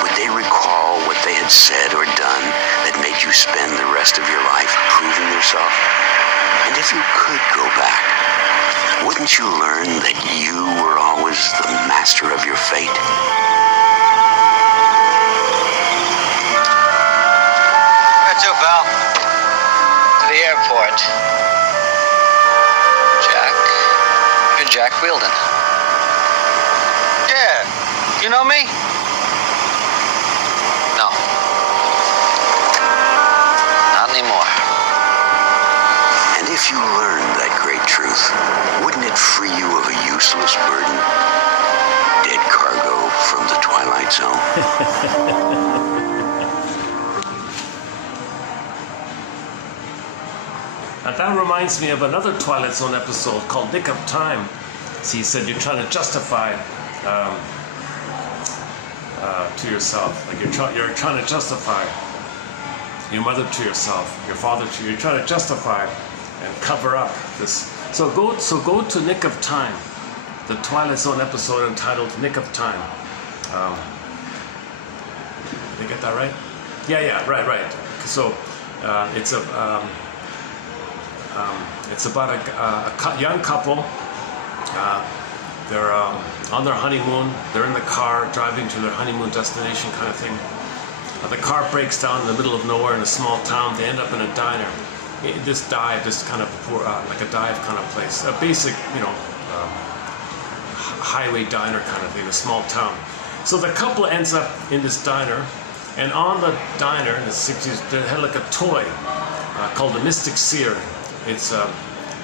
Would they recall what they had said or done that made you spend the rest of your life proving yourself? And if you could go back, wouldn't you learn that you were always the master of your fate? Where to, pal? To the airport. Jack? You're Jack Wielden. Yeah. You know me? If you learned that great truth, wouldn't it free you of a useless burden? Dead cargo from the Twilight Zone. And that reminds me of another Twilight Zone episode called Nick of Time. See, he said you're trying to justify to yourself, like you're trying to justify your mother to yourself, your father to you. You're trying to justify and cover up this. So go to Nick of Time, the Twilight Zone episode entitled Nick of Time. Did I get that right? Yeah, right. So it's about a young couple. They're on their honeymoon. They're in the car driving to their honeymoon destination, kind of thing. The car breaks down in the middle of nowhere in a small town. They end up in a diner. This kind of poor, like a dive kind of place, a basic, highway diner kind of thing, a small town. So the couple ends up in this diner, and on the diner in the 60s, they had like a toy called the Mystic Seer. It's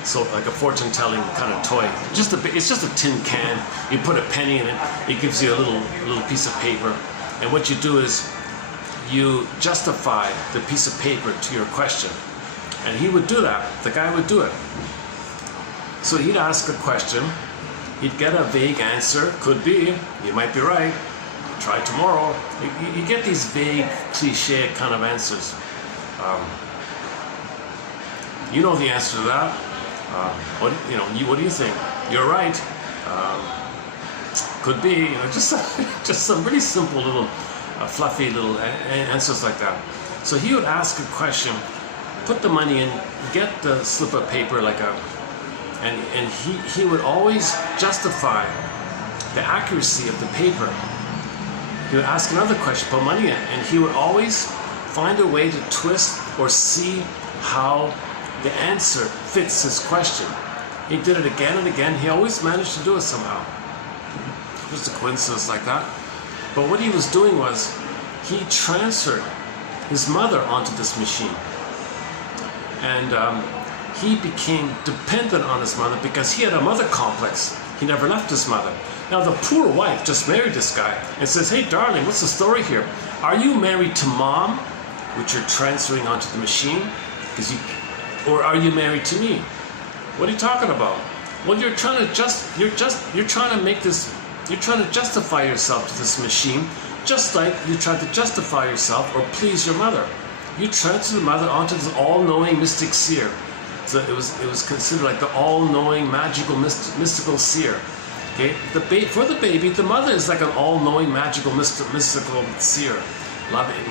so like a fortune-telling kind of toy. It's just a tin can. You put a penny in it. It gives you a little piece of paper, and what you do is you justify the piece of paper to your question. And he would do that. The guy would do it. So he'd ask a question. He'd get a vague answer. Could be. You might be right. Try tomorrow. You get these vague, cliche kind of answers. You know the answer to that. What do you think? You're right. Could be. Just some really simple little, fluffy little answers like that. So he would ask a question, put the money in, get the slip of paper and he would always justify the accuracy of the paper. He would ask another question, put money in, and he would always find a way to twist or see how the answer fits his question. He did it again and again. He always managed to do it somehow. Just a coincidence like that. But what he was doing was he transferred his mother onto this machine. And he became dependent on his mother because he had a mother complex. He never left his mother. Now the poor wife just married this guy and says, hey darling, what's the story here? Are you married to mom, which you're transferring onto the machine? Or are you married to me? What are you talking about? Well, you're trying to justify yourself to this machine, just like you tried to justify yourself or please your mother. You transfer the mother onto this all-knowing mystic seer. So it was considered like the all-knowing, magical, mystical seer. Okay, for the baby, the mother is like an all-knowing, magical, mystical seer.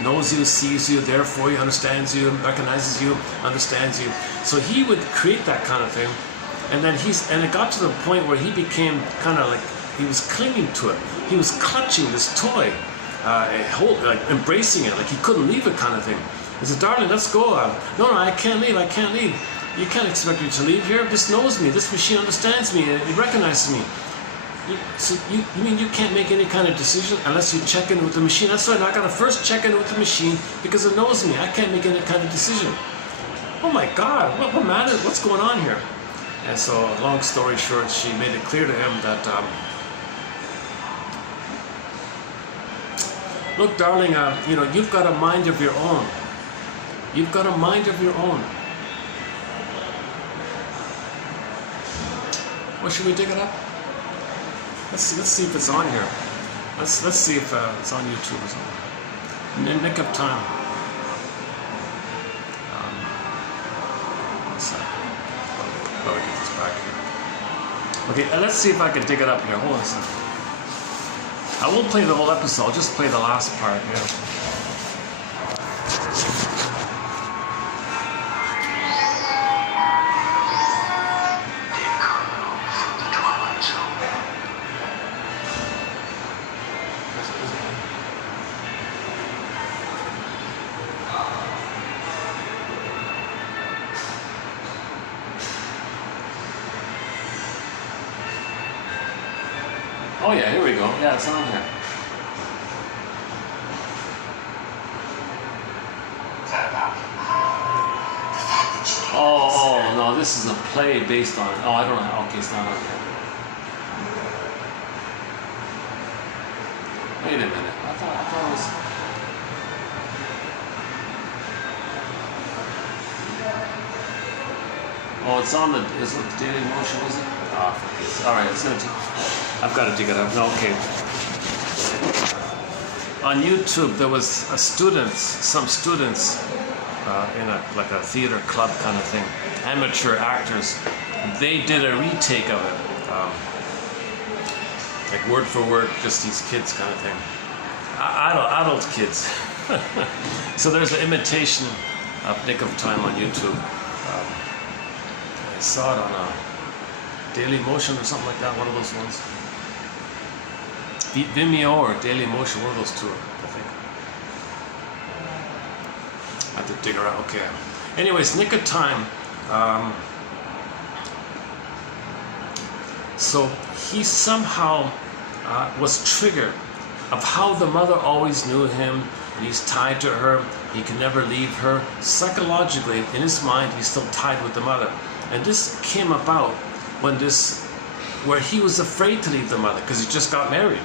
Knows you, sees you, therefore he understands you, recognizes you, understands you. So he would create that kind of thing, and then it got to the point where he became kind of like he was clinging to it. He was clutching this toy, embracing it, like he couldn't leave it, kind of thing. He said, "Darling, let's go." No, I can't leave. I can't leave. You can't expect me to leave here. This knows me. This machine understands me. It recognizes me. So you mean you can't make any kind of decision unless you check in with the machine? That's right, I gotta first check in with the machine because it knows me. I can't make any kind of decision. Oh my God, what's going on here? And so, long story short, she made it clear to him that, look, darling, you've got a mind of your own. You've got a mind of your own. Well, should we dig it up? Let's see if it's on here. Let's see if it's on YouTube or something. Nick of Time. One second. Let me get this back here. Okay, let's see if I can dig it up here. Hold on a second. I won't play the whole episode. I'll just play the last part here. Oh yeah, here we go. Yeah, it's on here. Oh, no, Oh, this is a play based on. Oh, I don't know. Okay, it's not okay. Wait a minute. I thought it was. Oh, it's on the. Is it the Daily Motion? Is it? Oh, fuck this. All right, it's gonna. I've got to dig it up. No, okay. On YouTube, there was some students in a theater club kind of thing, amateur actors. They did a retake of it, like word for word, just these kids kind of thing, adult kids. So there's an imitation of Nick of Time on YouTube. I saw it on a Daily Motion or something like that, one of those ones. Vimeo or Daily Motion, one of those two, I think. I have to dig around. Okay. Anyways, Nick of Time. So he somehow was triggered of how the mother always knew him, and he's tied to her. He can never leave her. Psychologically, in his mind, he's still tied with the mother. And this came about where he was afraid to leave the mother because he just got married.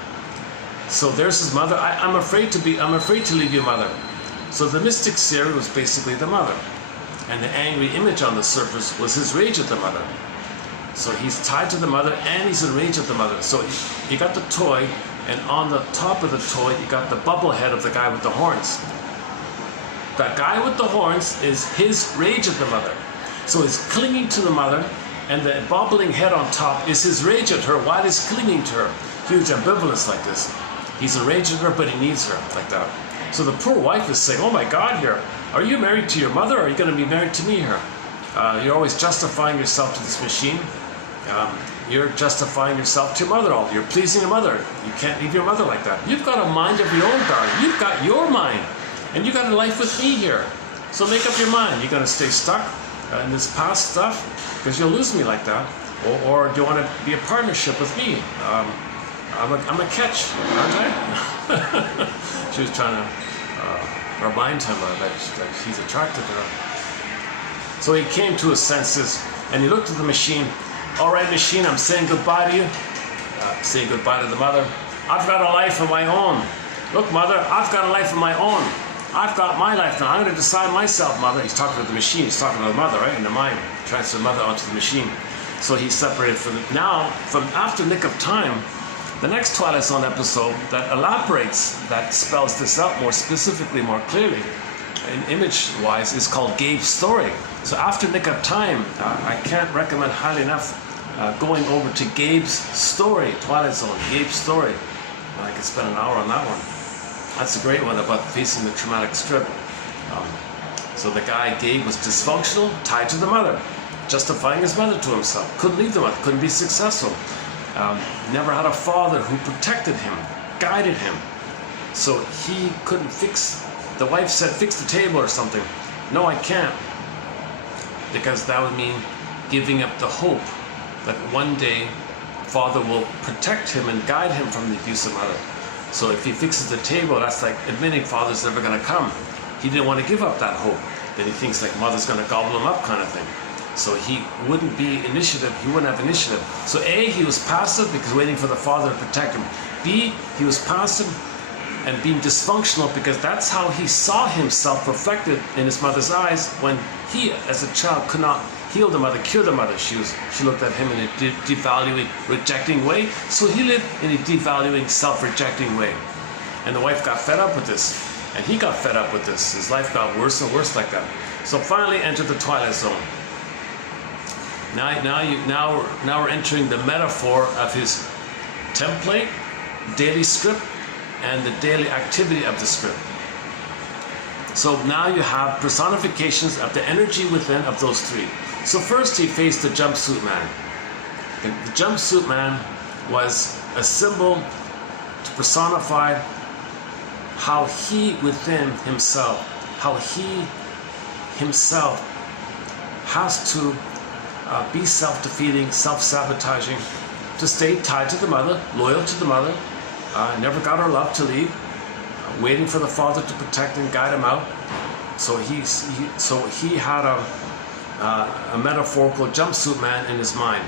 So there's his mother. I'm afraid to leave your mother. So the mystic theory was basically the mother, and the angry image on the surface was his rage at the mother. So he's tied to the mother and he's enraged at the mother. So you got the toy, and on the top of the toy you got the bubble head of the guy with the horns. That guy with the horns is his rage at the mother. So he's clinging to the mother, and the bobbling head on top is his rage at her while he's clinging to her. Huge ambivalence like this. He's enraged at her, but he needs her, like that. So the poor wife is saying, oh my God, here, are you married to your mother, or are you going to be married to me here? You're always justifying yourself to this machine. You're justifying yourself to your mother. You're pleasing your mother. You can't leave your mother like that. You've got a mind of your own, darling. You've got your mind. And you got a life with me here. So make up your mind. You're going to stay stuck in this past stuff because you'll lose me like that. Or do you want to be a partnership with me? I'm a catch, aren't I? She was trying to remind him that he's attracted to her. So he came to his senses and he looked at the machine. All right, machine, I'm saying goodbye to you. Saying goodbye to the mother. I've got a life of my own. Look, mother, I've got a life of my own. I've got my life now. I'm going to decide myself, mother. He's talking to the machine. He's talking to the mother, right? In the mind. Transfer the mother onto the machine. So he's separated from after Nick of Time. The next Twilight Zone episode that elaborates, that spells this out more specifically, more clearly, and image-wise, is called Gabe's Story. So after Nick of Time, I can't recommend highly enough going over to Gabe's Story, Twilight Zone, Gabe's Story. I could spend an hour on that one. That's a great one about facing the traumatic strip. So the guy, Gabe, was dysfunctional, tied to the mother, justifying his mother to himself. Couldn't leave the mother, couldn't be successful. Never had a father who protected him, guided him. So he couldn't the wife said, fix the table or something. No, I can't. Because that would mean giving up the hope that one day father will protect him and guide him from the abusive mother. So if he fixes the table, that's like admitting father's never going to come. He didn't want to give up that hope. Then he thinks like mother's going to gobble him up kind of thing. So he wouldn't be initiative, he wouldn't have initiative. So A, he was passive because waiting for the father to protect him. B, he was passive and being dysfunctional because that's how he saw himself reflected in his mother's eyes when he, as a child, could not heal the mother, cure the mother. She looked at him in a devaluing, rejecting way. So he lived in a devaluing, self-rejecting way. And the wife got fed up with this. And he got fed up with this. His life got worse and worse like that. So finally entered the Twilight Zone. Now we're entering the metaphor of his template, daily script, and the daily activity of the script. So now you have personifications of the energy within of those three. So first he faced the jumpsuit man. The jumpsuit man was a symbol to personify how he within himself, how he himself has to be self-defeating, self-sabotaging, to stay tied to the mother, loyal to the mother, never got her love to leave, waiting for the father to protect and guide him out. So he had a metaphorical jumpsuit man in his mind.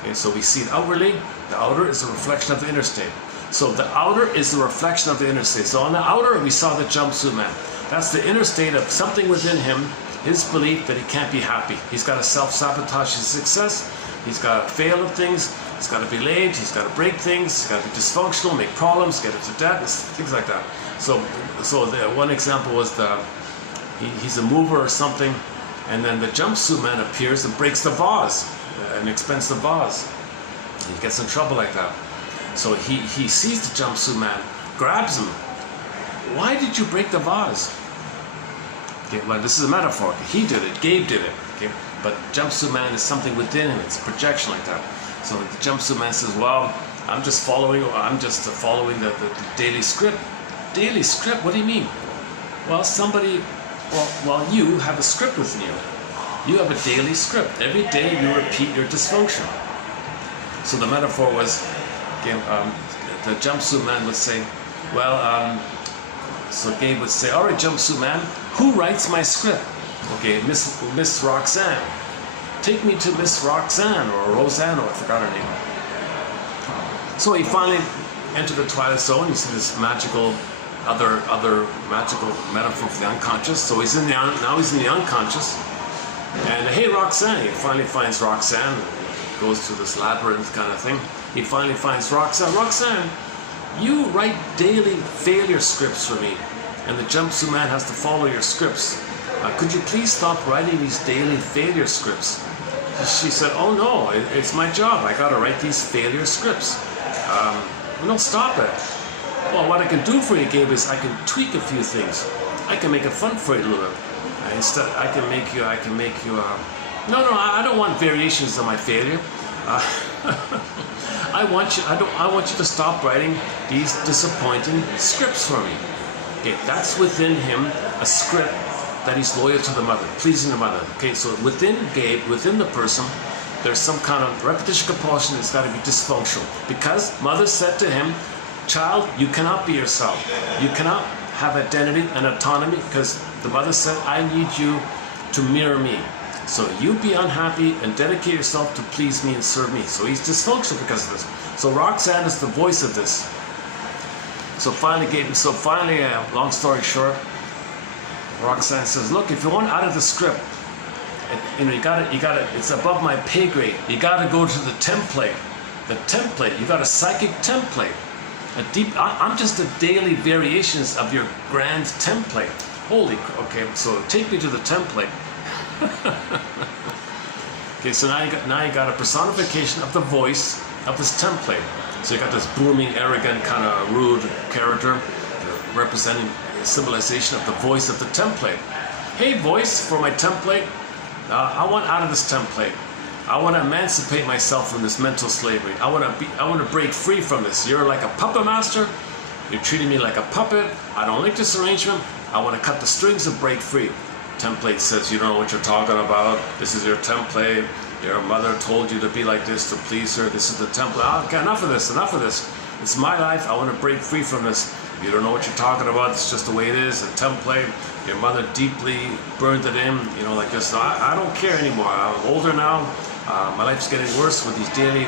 Okay, so we see it outwardly. The outer is a reflection of the inner state. So the outer is a reflection of the inner state. So on the outer, we saw the jumpsuit man. That's the inner state of something within him, his belief that he can't be happy. He's got to self-sabotage his success. He's got to fail at things. He's got to be late. He's got to break things. He's got to be dysfunctional, make problems, get into debt, things like that. So the one example was he's a mover or something, and then the jumpsuit man appears and breaks the vase, an expensive vase. He gets in trouble like that. So he sees the jumpsuit man, grabs him. Why did you break the vase? Okay, well, this is a metaphor. He did it. Gabe did it. Okay, but jumpsuit man is something within him. It's a projection like that. So the jumpsuit man says, "Well, I'm just following the daily script." Daily script? What do you mean? Well, you have a script within you. You have a daily script. Every day you repeat your dysfunction. So the metaphor was, the jumpsuit man would say, so Gabe would say, "All right, jumpsuit man, who writes my script?" Okay, Miss Roxanne. Take me to Miss Roxanne or Roseanne, or I forgot her name. So he finally entered the twilight zone. You see this other magical metaphor for the unconscious. So now he's in the unconscious. And hey, Roxanne, he finally finds Roxanne. Goes through this labyrinth kind of thing. He finally finds Roxanne. Roxanne, you write daily failure scripts for me, and the jumpsuit man has to follow your scripts. Could you please stop writing these daily failure scripts? She said, "Oh no, it's my job. I gotta write these failure scripts." No, stop it. Well, what I can do for you, Gabe, is I can tweak a few things. I can make it fun for you a little bit. Instead, I can make you. No, I don't want variations of my failure. I want you to stop writing these disappointing scripts for me. Okay, that's within him a script that he's loyal to the mother, pleasing the mother. Okay, so within Gabe, within the person, there's some kind of repetition compulsion that's got to be dysfunctional. Because mother said to him, "Child, you cannot be yourself. You cannot have identity and autonomy," because the mother said, "I need you to mirror me. So you be unhappy and dedicate yourself to please me and serve me." So he's dysfunctional because of this. So Roxanne is the voice of this. So finally, long story short, Roxanne says, "Look, if you want out of the script, you gotta. It's above my pay grade. You gotta go to the template. The template. You got a psychic template. I'm just the daily variations of your grand template. Okay. So take me to the template." Okay, so now you got a personification of the voice of this template. So you got this booming, arrogant, kind of rude character representing the symbolization of the voice of the template. "Hey, voice for my template, I want out of this template. I want to emancipate myself from this mental slavery. I want to break free from this. You're like a puppet master. You're treating me like a puppet. I don't like this arrangement. I want to cut the strings and break free." Template says, "You don't know what you're talking about. This is your template. Your mother told you to be like this to please her. This is the template. Okay, enough of this. It's my life. I want to break free from this. You don't know what you're talking about. It's just the way it is. A template. Your mother deeply burned it in, like this. So I don't care anymore. I'm older now. My life's getting worse with these daily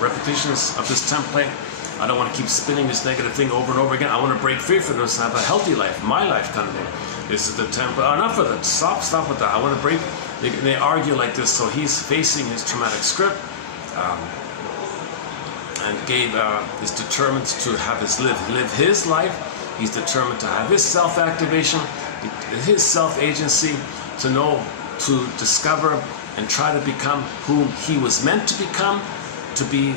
repetitions of this template. I don't want to keep spinning this negative thing over and over again. I want to break free from this and have a healthy life, my life kind of thing. This is the template. Enough of it. Stop with that. I want to break." They argue like this. So he's facing his traumatic script, and Gabe is determined to live his life. He's determined to have his self-activation, his self-agency, to discover and try to become whom he was meant to become, to be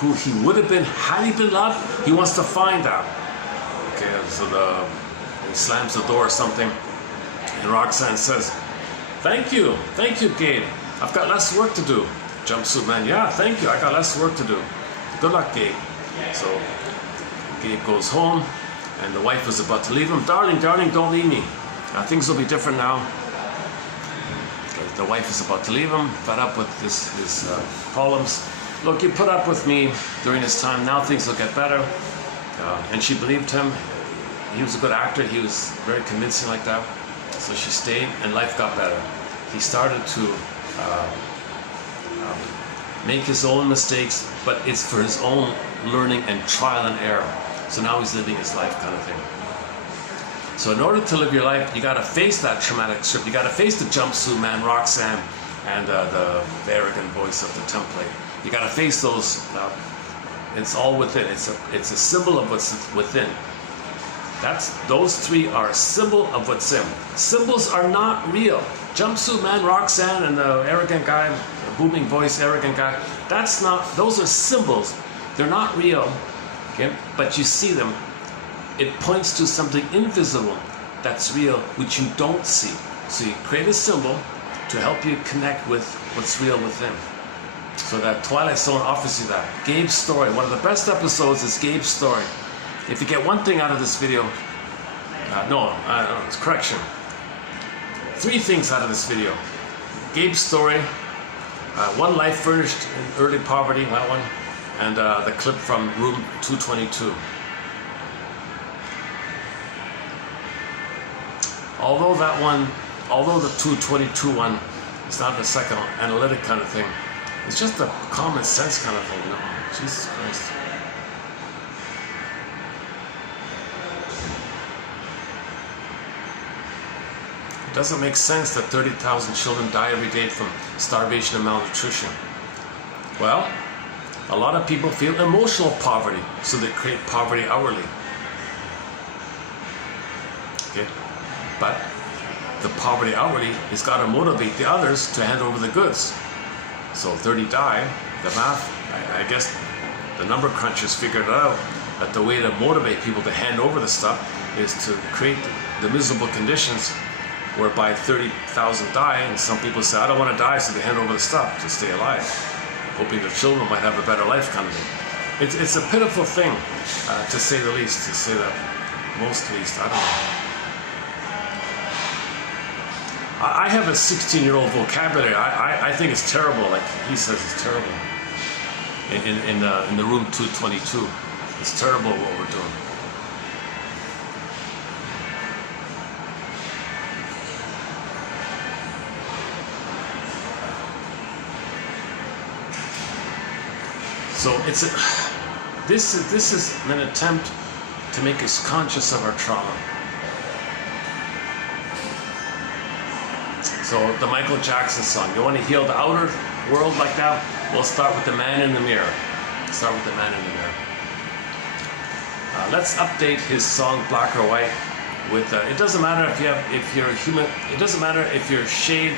who he would have been had he been loved. He wants to find out. Okay, so he slams the door or something, and Roxanne says, Thank you, Gabe. I've got less work to do." Jumpsuit man, "Yeah, thank you. I got less work to do. Good luck, Gabe." So Gabe goes home, and the wife is about to leave him. Darling, don't leave me. Things will be different now." The wife is about to leave him, fed up with his problems. "Look, you put up with me during this time. Now things will get better." And she believed him. He was a good actor. He was very convincing like that. So she stayed, and life got better. he started to make his own mistakes, but it's for his own learning and trial and error. So now he's living his life kind of thing. So in order to live your life, you got to face that traumatic script. You got to face the jumpsuit man, Roxanne, and the arrogant voice of the template. You got to face those. It's all within. It's a symbol of what's within. Those three are a symbol of what's in. Symbols are not real. Jumpsuit man, Roxanne, and the arrogant guy, the booming voice, arrogant guy. Those are symbols. They're not real. Okay? But you see them. It points to something invisible that's real, which you don't see. So you create a symbol to help you connect with what's real within. So that Twilight Zone offers you that. Gabe's story. One of the best episodes is Gabe's story. If you get one thing out of this video, it's correction. 3 things out of this video. Gabe's story, one life furnished in early poverty, that one, and the clip from room 222. Although the 222 one is not a psychoanalytic kind of thing, it's just a common sense kind of thing, you know. Jesus Christ. It doesn't make sense that 30,000 children die every day from starvation and malnutrition. Well, a lot of people feel emotional poverty, so they create poverty outwardly. Okay? But the poverty outwardly has got to motivate the others to hand over the goods. So 30 die. The math, I guess the number crunchers figured out that the way to motivate people to hand over the stuff is to create the miserable conditions whereby 30,000 die, and some people say, I don't want to die, so they hand over the stuff to stay alive, hoping their children might have a better life kind of thing. It's a pitiful thing, to say the least, to say the most least, I don't know. I have a 16-year-old vocabulary. I think it's terrible. Like he says, it's terrible. In the room 222, it's terrible what we're doing. So this is an attempt to make us conscious of our trauma. So the Michael Jackson song, you want to heal the outer world like that? We'll start with the man in the mirror. Start with the man in the mirror. Let's update his song Black or White with it doesn't matter if you're human. It doesn't matter if your skin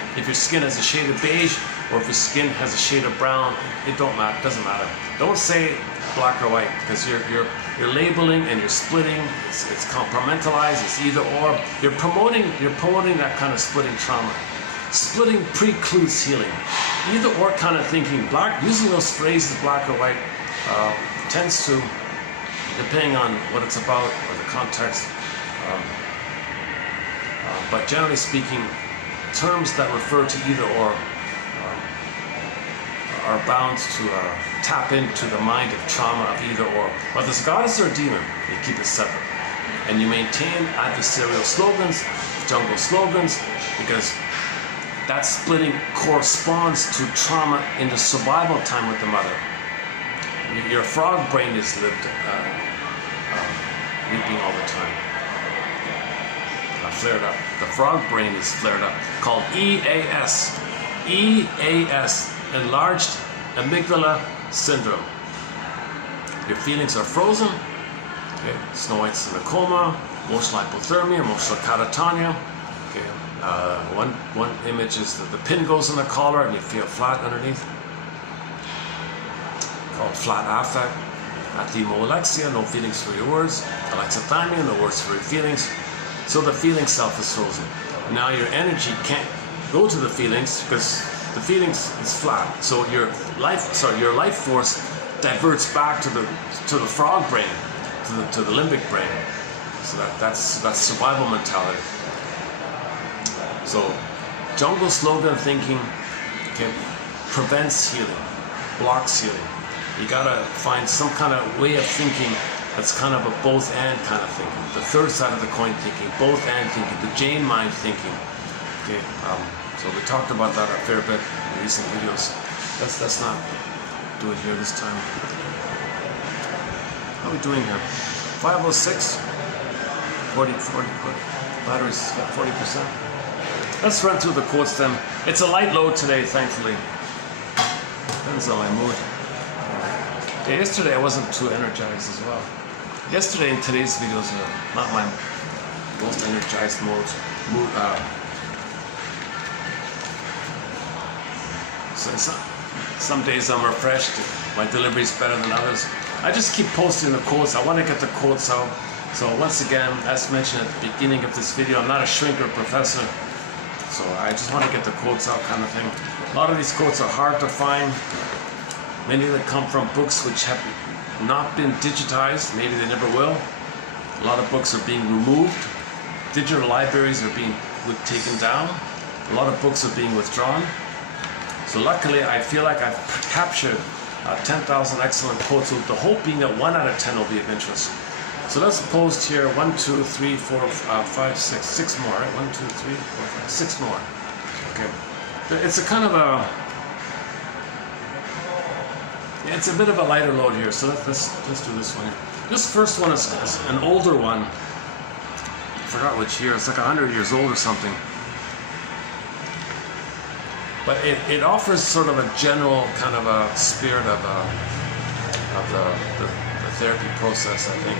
has a shade of beige or if your skin has a shade of brown. It doesn't matter. Don't say black or white, because you're labeling and you're splitting. It's compartmentalized. It's either or. You're promoting that kind of splitting trauma. Splitting precludes healing. Either or kind of thinking, using those phrases, black or white, tends to, depending on what it's about or the context, but generally speaking, terms that refer to either or are bound to tap into the mind of trauma of either or. Whether it's a goddess or a demon, you keep it separate. And you maintain adversarial slogans, jungle slogans, because that splitting corresponds to trauma in the survival time with the mother. Your frog brain is lived weeping all the time. Flared up. The frog brain is flared up, called EAS. EAS, enlarged amygdala syndrome. Your feelings are frozen. Okay. Snow White's in a coma. Emotional hypothermia, emotional catatonia. Okay. One image is that the pin goes in the collar and you feel flat underneath. Called flat affect. Athemolexia, no feelings for your words. Alexithymia, no words for your feelings. So the feeling self is frozen. Now your energy can't go to the feelings because the feelings is flat. So your life force diverts back to the frog brain, to the limbic brain. So that's survival mentality. So jungle slogan thinking, okay, prevents healing, blocks healing. You gotta find some kind of way of thinking that's kind of a both and kind of thinking. The third side of the coin thinking, both and thinking, the Jane mind thinking. Okay, So we talked about that a fair bit in recent videos. Let's not do it here this time. How are we doing here? 506, 40, battery's got 40%. Let's run through the quotes then. It's a light load today, thankfully. Depends on my mood. Yeah, yesterday I wasn't too energized as well. Yesterday and today's videos are not my most energized mood. So some days I'm refreshed. My delivery's better than others. I just keep posting the quotes. I want to get the quotes out. So once again, as mentioned at the beginning of this video, I'm not a shrinker professor. So I just want to get the quotes out kind of thing. A lot of these quotes are hard to find. Many of them come from books which have not been digitized. Maybe they never will. A lot of books are being removed. Digital libraries are being taken down. A lot of books are being withdrawn. So luckily, I feel like I've captured 10,000 excellent quotes, with the hope being that 1 out of 10 will be of interest. So let's post here 1, 2, 3, 4, 5, 6, 6 more, right? 1, 2, 3, 4, 5, 6 more. Okay. It's a kind of a, it's a bit of a lighter load here, so let's do this one here. This first one is an older one. I forgot which year, it's like 100 years old or something. But it offers sort of a general kind of a spirit of the therapy process, I think,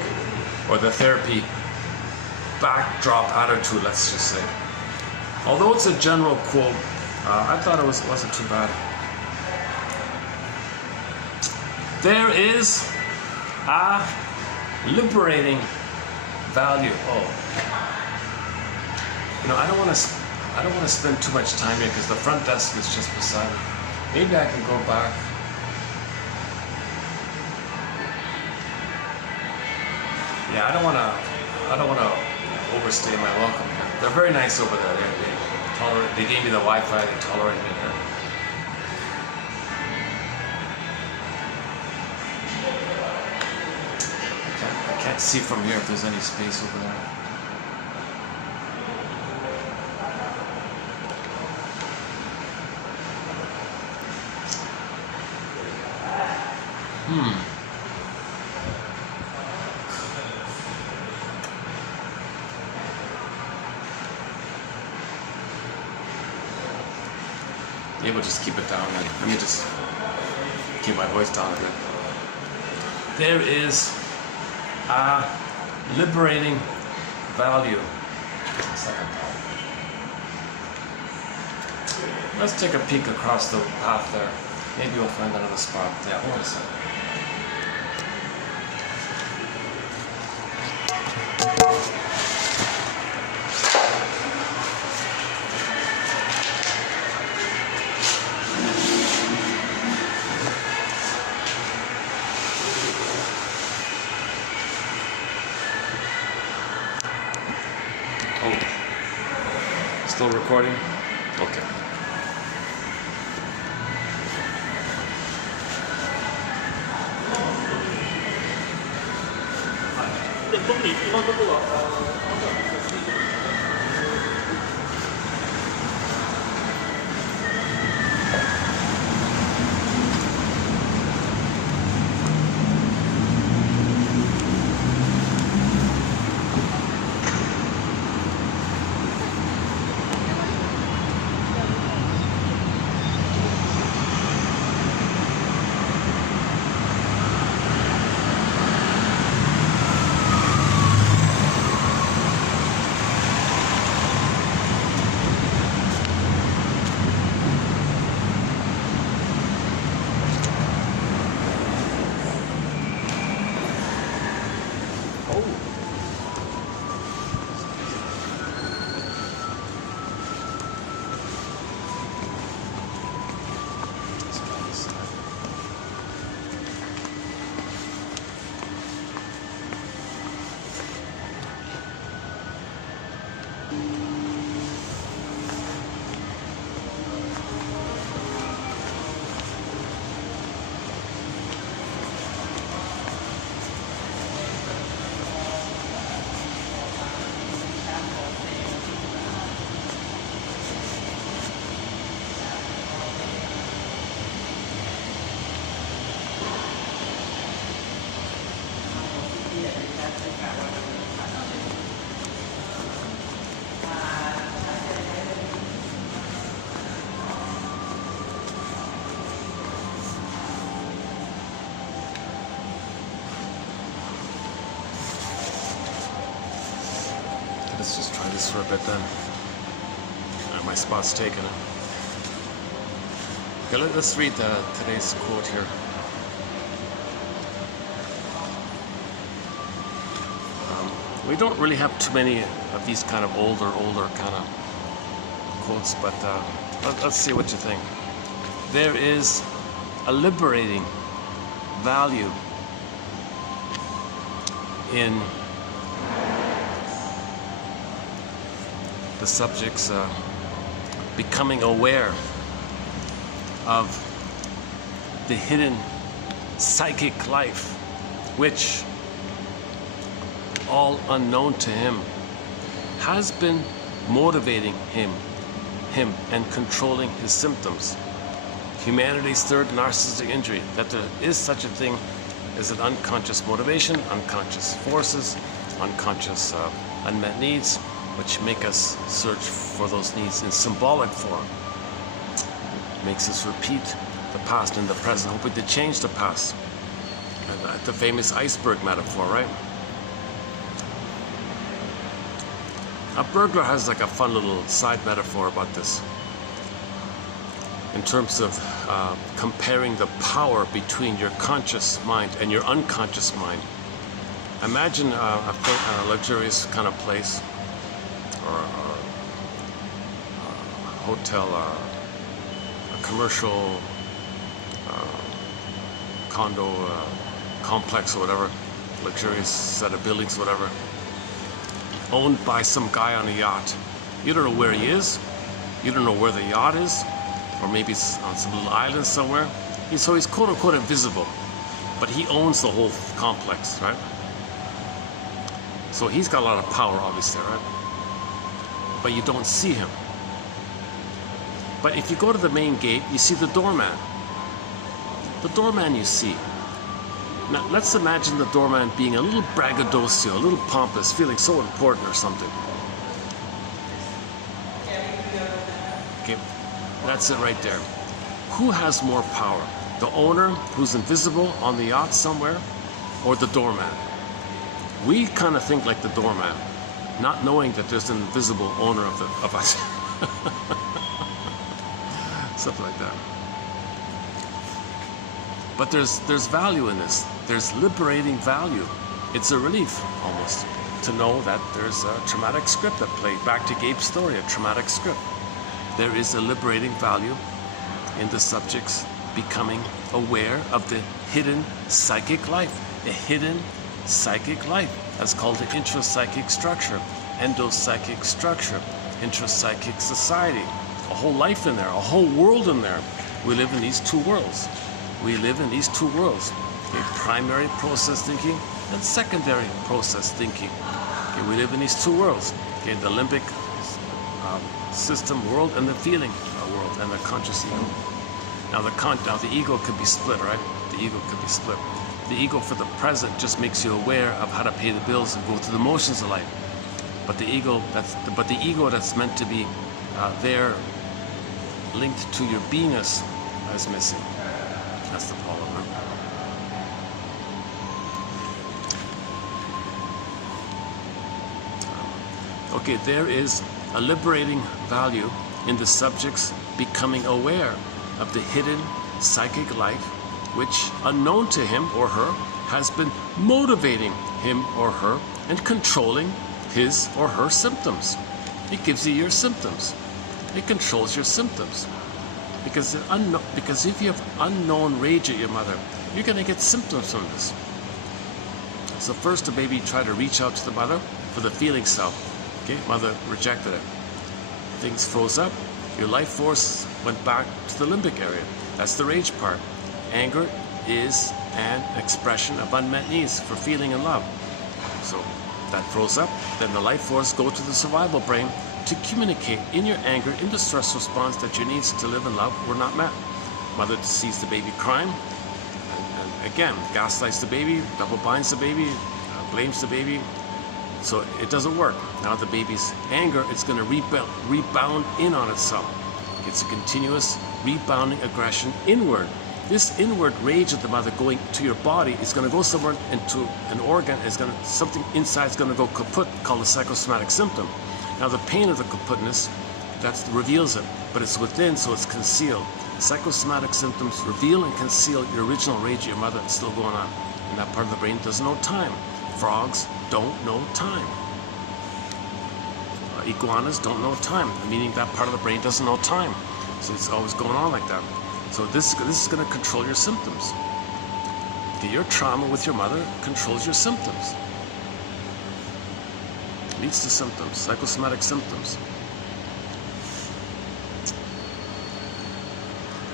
or the therapy backdrop attitude, let's just say. Although it's a general quote, I thought it wasn't too bad. There is a liberating value. Oh, you know, I don't want to spend too much time here because the front desk is just beside me. Maybe I can go back. Yeah, I don't want to overstay my welcome here. They're very nice over there. They gave me the Wi-Fi. They tolerate me here. I can't see from here if there's any space over there. Maybe we'll just keep it down then. Let me just keep my voice down a bit. There is a liberating value. Let's take a peek across the path there. Maybe we'll find another spot. Yeah, hold on a second. Still recording? Okay. Let's just try this for a bit then. My spot's taken. Okay, let's read today's quote here. We don't really have too many of these kind of older kind of quotes, but let's see what you think. There is a liberating value in the subject's becoming aware of the hidden psychic life, which, all unknown to him, has been motivating him and controlling his symptoms. Humanity's third narcissistic injury, that there is such a thing as an unconscious motivation, unconscious forces, unconscious unmet needs, which make us search for those needs in symbolic form. Makes us repeat the past and the present, hoping to change the past. And the famous iceberg metaphor, right? A burglar has like a fun little side metaphor about this, in terms of comparing the power between your conscious mind and your unconscious mind. Imagine a luxurious kind of place, or a hotel, a commercial condo complex or whatever, luxurious set of buildings, whatever, owned by some guy on a yacht. You don't know where he is, you don't know where the yacht is, or maybe it's on some little island somewhere. So he's quote unquote invisible, but he owns the whole complex, right? So he's got a lot of power, obviously, right? But you don't see him. But if you go to the main gate, you see the doorman. The doorman you see. Now, let's imagine the doorman being a little braggadocio, a little pompous, feeling so important or something. Okay, that's it right there. Who has more power? The owner, who's invisible on the yacht somewhere, or the doorman? We kind of think like the doorman, not knowing that there's an invisible owner of us. Something like that. But there's value in this. There's liberating value. It's a relief, almost, to know that there's a traumatic script at play. Back to Gabe's story, a traumatic script. There is a liberating value in the subject's becoming aware of the hidden psychic life. A hidden psychic life. That's called the intrapsychic structure, endopsychic structure, intrapsychic society. A whole life in there, a whole world in there. We live in these two worlds. We live in these two worlds. Okay, primary process thinking and secondary process thinking. Okay, we live in these two worlds. Okay, the limbic system world and the feeling world and the conscious ego. Now the ego could be split, right? The ego could be split. The ego for the present just makes you aware of how to pay the bills and go through the motions of life. But the ego that's meant to be there, linked to your beingness, is missing. That's the problem. Huh? Okay, there is a liberating value in the subject's becoming aware of the hidden psychic life, which, unknown to him or her, has been motivating him or her and controlling his or her symptoms. It gives you your symptoms. It controls your symptoms. Because if you have unknown rage at your mother, you're going to get symptoms from this. So first the baby tried to reach out to the mother for the feeling self. Okay, mother rejected it. Things froze up. Your life force went back to the limbic area. That's the rage part. Anger is an expression of unmet needs for feeling and love. So that froze up. Then the life force go to the survival brain to communicate in your anger, in the stress response, that your needs to live and love were not met. Mother sees the baby crying, and again, gaslights the baby, double binds the baby, blames the baby. So it doesn't work. Now the baby's anger, it's going to rebound in on itself. It's a continuous rebounding aggression inward. This inward rage of the mother going to your body is going to go somewhere into an organ. Something inside is going to go kaput, called a psychosomatic symptom. Now the pain of the kaputness, that reveals it, but it's within, so it's concealed. Psychosomatic symptoms reveal and conceal your original rage at your mother. It's still going on. And that part of the brain doesn't know time. Frogs don't know time. Iguanas don't know time, meaning that part of the brain doesn't know time. So it's always going on like that. So this is going to control your symptoms. Okay, your trauma with your mother controls your symptoms. Leads to symptoms, psychosomatic symptoms.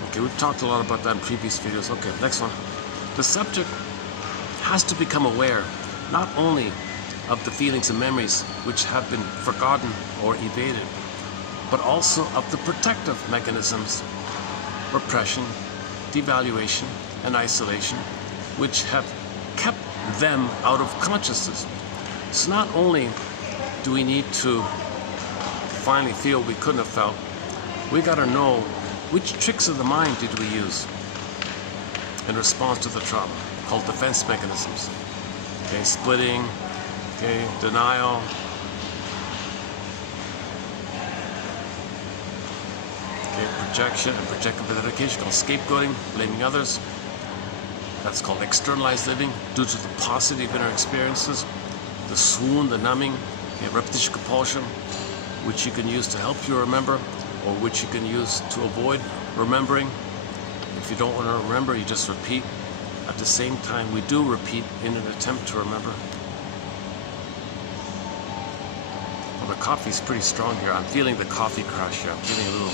Okay, we've talked a lot about that in previous videos. Okay, next one. The subject has to become aware not only of the feelings and memories which have been forgotten or evaded, but also of the protective mechanisms, repression, devaluation, and isolation, which have kept them out of consciousness. So not only do we need to finally feel we couldn't have felt, we got to know which tricks of the mind did we use in response to the trauma, called defense mechanisms. Okay, splitting, okay, denial, okay, projection and projective identification, called scapegoating, blaming others. That's called externalized living, due to the paucity of inner experiences. The swoon, the numbing, okay, repetition compulsion, which you can use to help you remember, or which you can use to avoid remembering. If you don't want to remember, you just repeat. At the same time, we do repeat in an attempt to remember. Well, the coffee's pretty strong here. I'm feeling the coffee crash here. I'm feeling a little...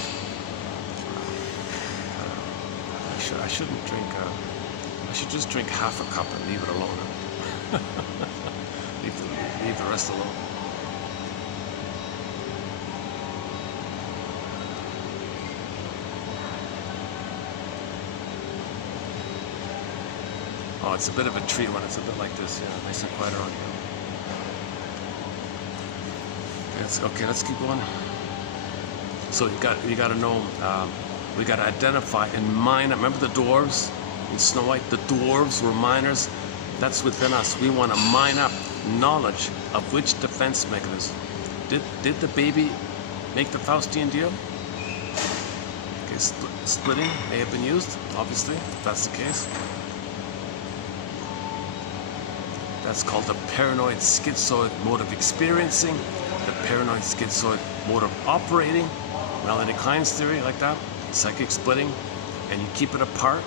I shouldn't drink... I should just drink half a cup and leave it alone. leave the rest alone. Oh, it's a bit of a treat when it's a bit like this, yeah, nice and quiet around here. Okay, let's keep going. So you got to know, we got to identify and mine. Remember the dwarves in Snow White? The dwarves were miners. That's within us. We want to mine up knowledge of which defense mechanism. Did the baby make the Faustian deal? Okay, splitting may have been used, obviously, if that's the case. That's called the paranoid schizoid mode of experiencing, the paranoid schizoid mode of operating, Melanie Klein's theory, like that, psychic splitting, and you keep it apart.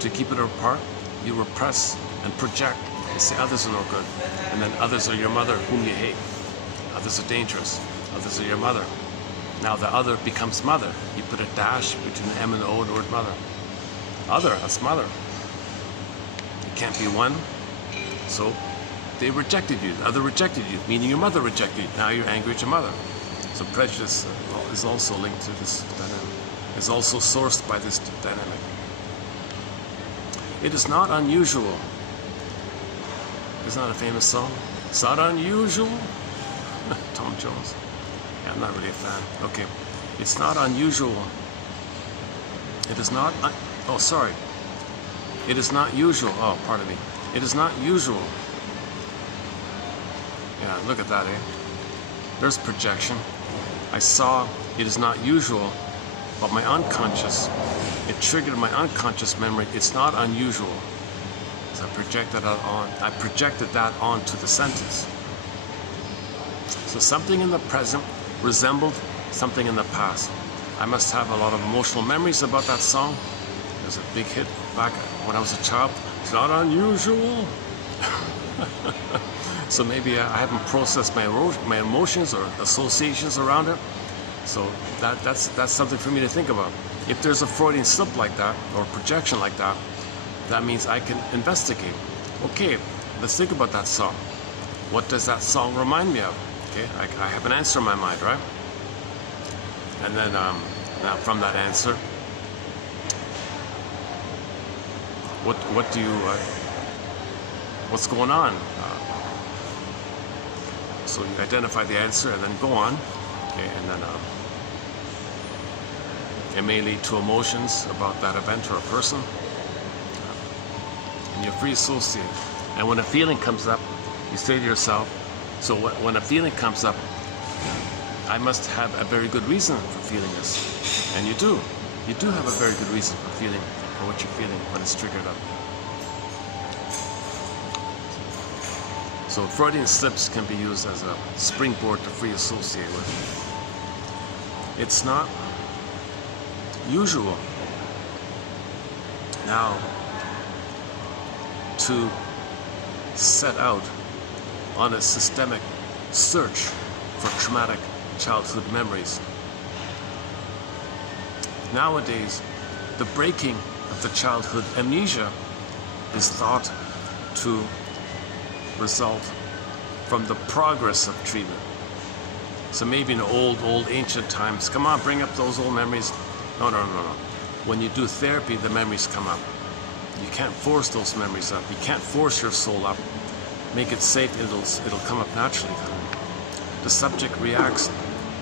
To keep it apart, you repress and project. You say others are no good, and then others are your mother, whom you hate. Others are dangerous. Others are your mother. Now the other becomes mother. You put a dash between the M and the O in the word mother. Other, that's mother. It can't be one. So they rejected you, the other rejected you, meaning your mother rejected you. Now you're angry at your mother. So prejudice is also linked to this dynamic, is also sourced by this dynamic. It is not unusual. Isn't that a famous song? It's not unusual. Tom Jones. Yeah, I'm not really a fan. Okay. It's not unusual. It is not, oh, sorry. It is not usual. Oh, pardon me. It is not usual. Yeah, look at that, eh? There's projection. I saw it is not usual, but my unconscious, it triggered my unconscious memory. It's not unusual. So I projected that onto the sentence. So something in the present resembled something in the past. I must have a lot of emotional memories about that song. It was a big hit back when I was a child. It's not unusual. So maybe I haven't processed my emotions or associations around it. So that's something for me to think about. If there's a Freudian slip like that or projection like that, that means I can investigate. Okay, let's think about that song. What does that song remind me of? Okay, I have an answer in my mind, right? And then now from that answer, what what's going on. So you identify the answer and then go on. Okay, and then it may lead to emotions about that event or a person. And you're free associate. And when a feeling comes up, you say to yourself, so when a feeling comes up, I must have a very good reason for feeling this. And you do. You do have a very good reason for feeling, for what you're feeling when it's triggered up. So Freudian slips can be used as a springboard to free associate with. It's not usual now to set out on a systemic search for traumatic childhood memories. Nowadays, the breaking of the childhood amnesia is thought to result from the progress of treatment. So maybe in old ancient times, come on, bring up those old memories. No. When you do therapy, the memories come up. You can't force those memories up. You can't force your soul up. Make it safe, it'll come up naturally. The subject reacts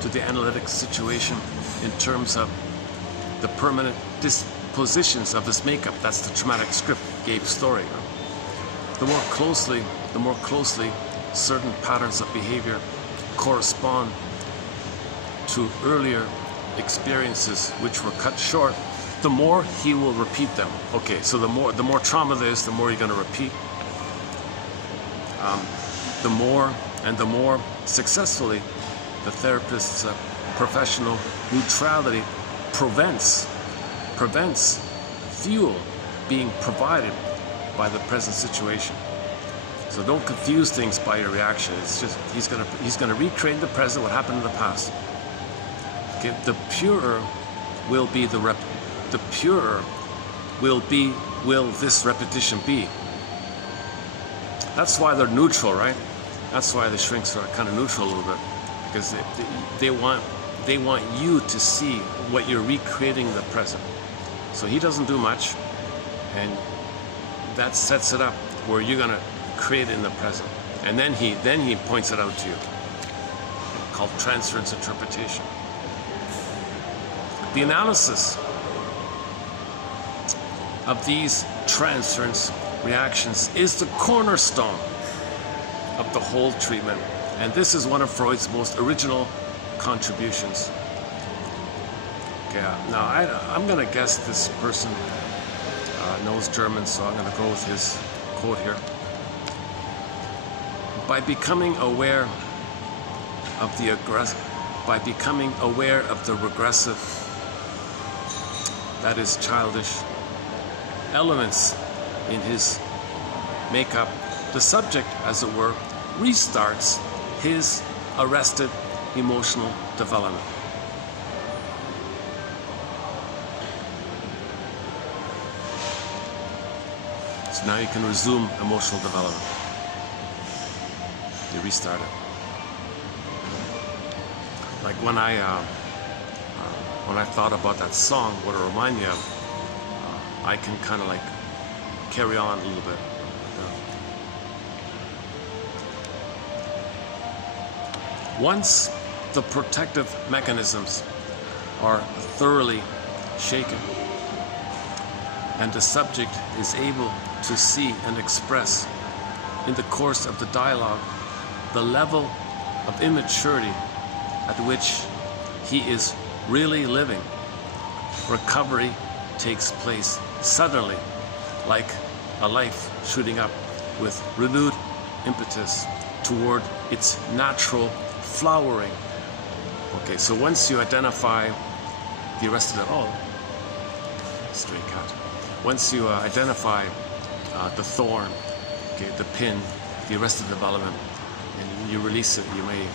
to the analytic situation in terms of the permanent dispositions of his makeup. That's the traumatic script, Gabe's story. The more closely certain patterns of behavior correspond to earlier experiences which were cut short, the more he will repeat them. Okay, so the more trauma there is, the more you're going to repeat. The more successfully the therapist's professional neutrality prevents fuel being provided by the present situation. So don't confuse things by your reaction. It's just he's gonna recreate the present, what happened in the past. Okay, the purer will be will this repetition be. That's why they're neutral, right? That's why the shrinks are kind of neutral a little bit, because they want you to see what you're recreating in the present. So he doesn't do much, and that sets it up where you're gonna create it in the present, and then he points it out to you, called transference interpretation. The analysis of these transference reactions is the cornerstone of the whole treatment, and this is one of Freud's most original contributions. Okay, now I'm gonna guess this person knows German, so I'm gonna go with his quote here. By becoming aware of the regressive, that is childish, elements in his makeup, the subject, as it were, restarts his arrested emotional development. So now you can resume emotional development. You restart it. Like when I thought about that song, what it reminded me of, I can kind of like carry on a little bit. Once the protective mechanisms are thoroughly shaken and the subject is able to see and express in the course of the dialogue the level of immaturity at which he is really living, recovery takes place suddenly, like a life shooting up with renewed impetus toward its natural flowering. Okay, so once you identify the arrested, stray cat. Once you identify the thorn, okay, the pin, the arrested development, and you release it, you may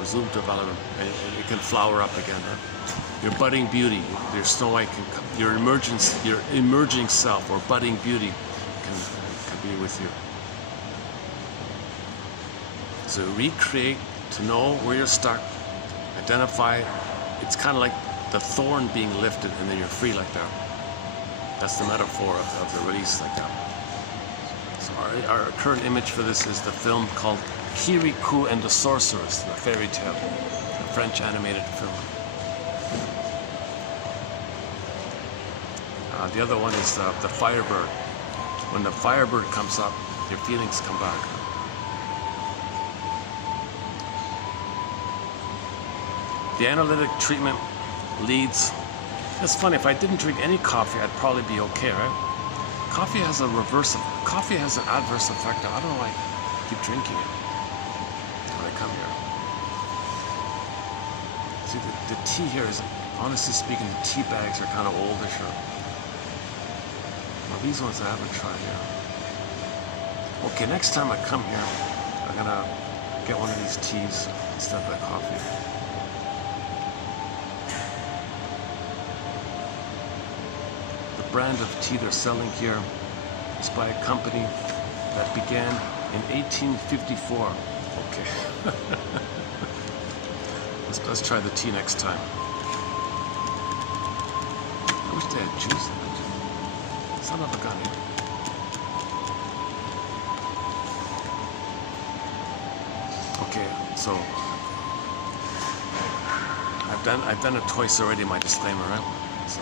resume development, and it can flower up again. Your budding beauty, your Snow White can come, your emerging self or budding beauty can be with you. So recreate to know where you're stuck, identify. It's kind of like the thorn being lifted and then you're free like that. That's the metaphor of the release like that. So our current image for this is the film called Kirikou and the Sorceress, the fairy tale, the French animated film. The other one is the Firebird. When the Firebird comes up, your feelings come back. The analytic treatment leads. It's funny, if I didn't drink any coffee, I'd probably be okay, right? Coffee has an adverse effect. I don't know why I keep drinking it when I come here. See, the tea here is, honestly speaking, the tea bags are kind of oldish. Well, these ones I haven't tried yet. Okay, next time I come here, I'm gonna get one of these teas instead of that coffee. The brand of tea they're selling here is by a company that began in 1854. Okay. let's try the tea next time. I wish they had juice in it. Son of a gun here. Okay, so I've done it twice already, my disclaimer, right? So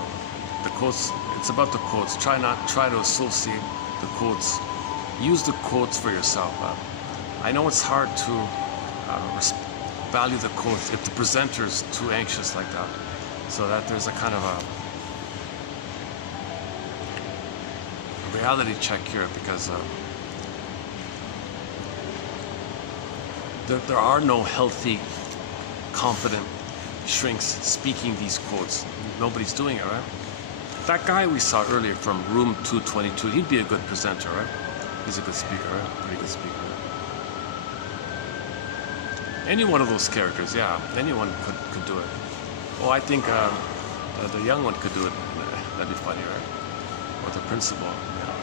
the quotes, it's about the quotes. Try to associate the quotes. Use the quotes for yourself. I know it's hard to value the quotes if the presenter's too anxious like that. So that there's a kind of a reality check here, because there are no healthy, confident shrinks speaking these quotes. Nobody's doing it, right? That guy we saw earlier from room 222, he'd be a good presenter, right? He's a good speaker, right? Pretty good speaker. Any one of those characters, yeah, anyone could do it. Oh, I think the young one could do it. That'd be funny, right? Or the principal. Yeah.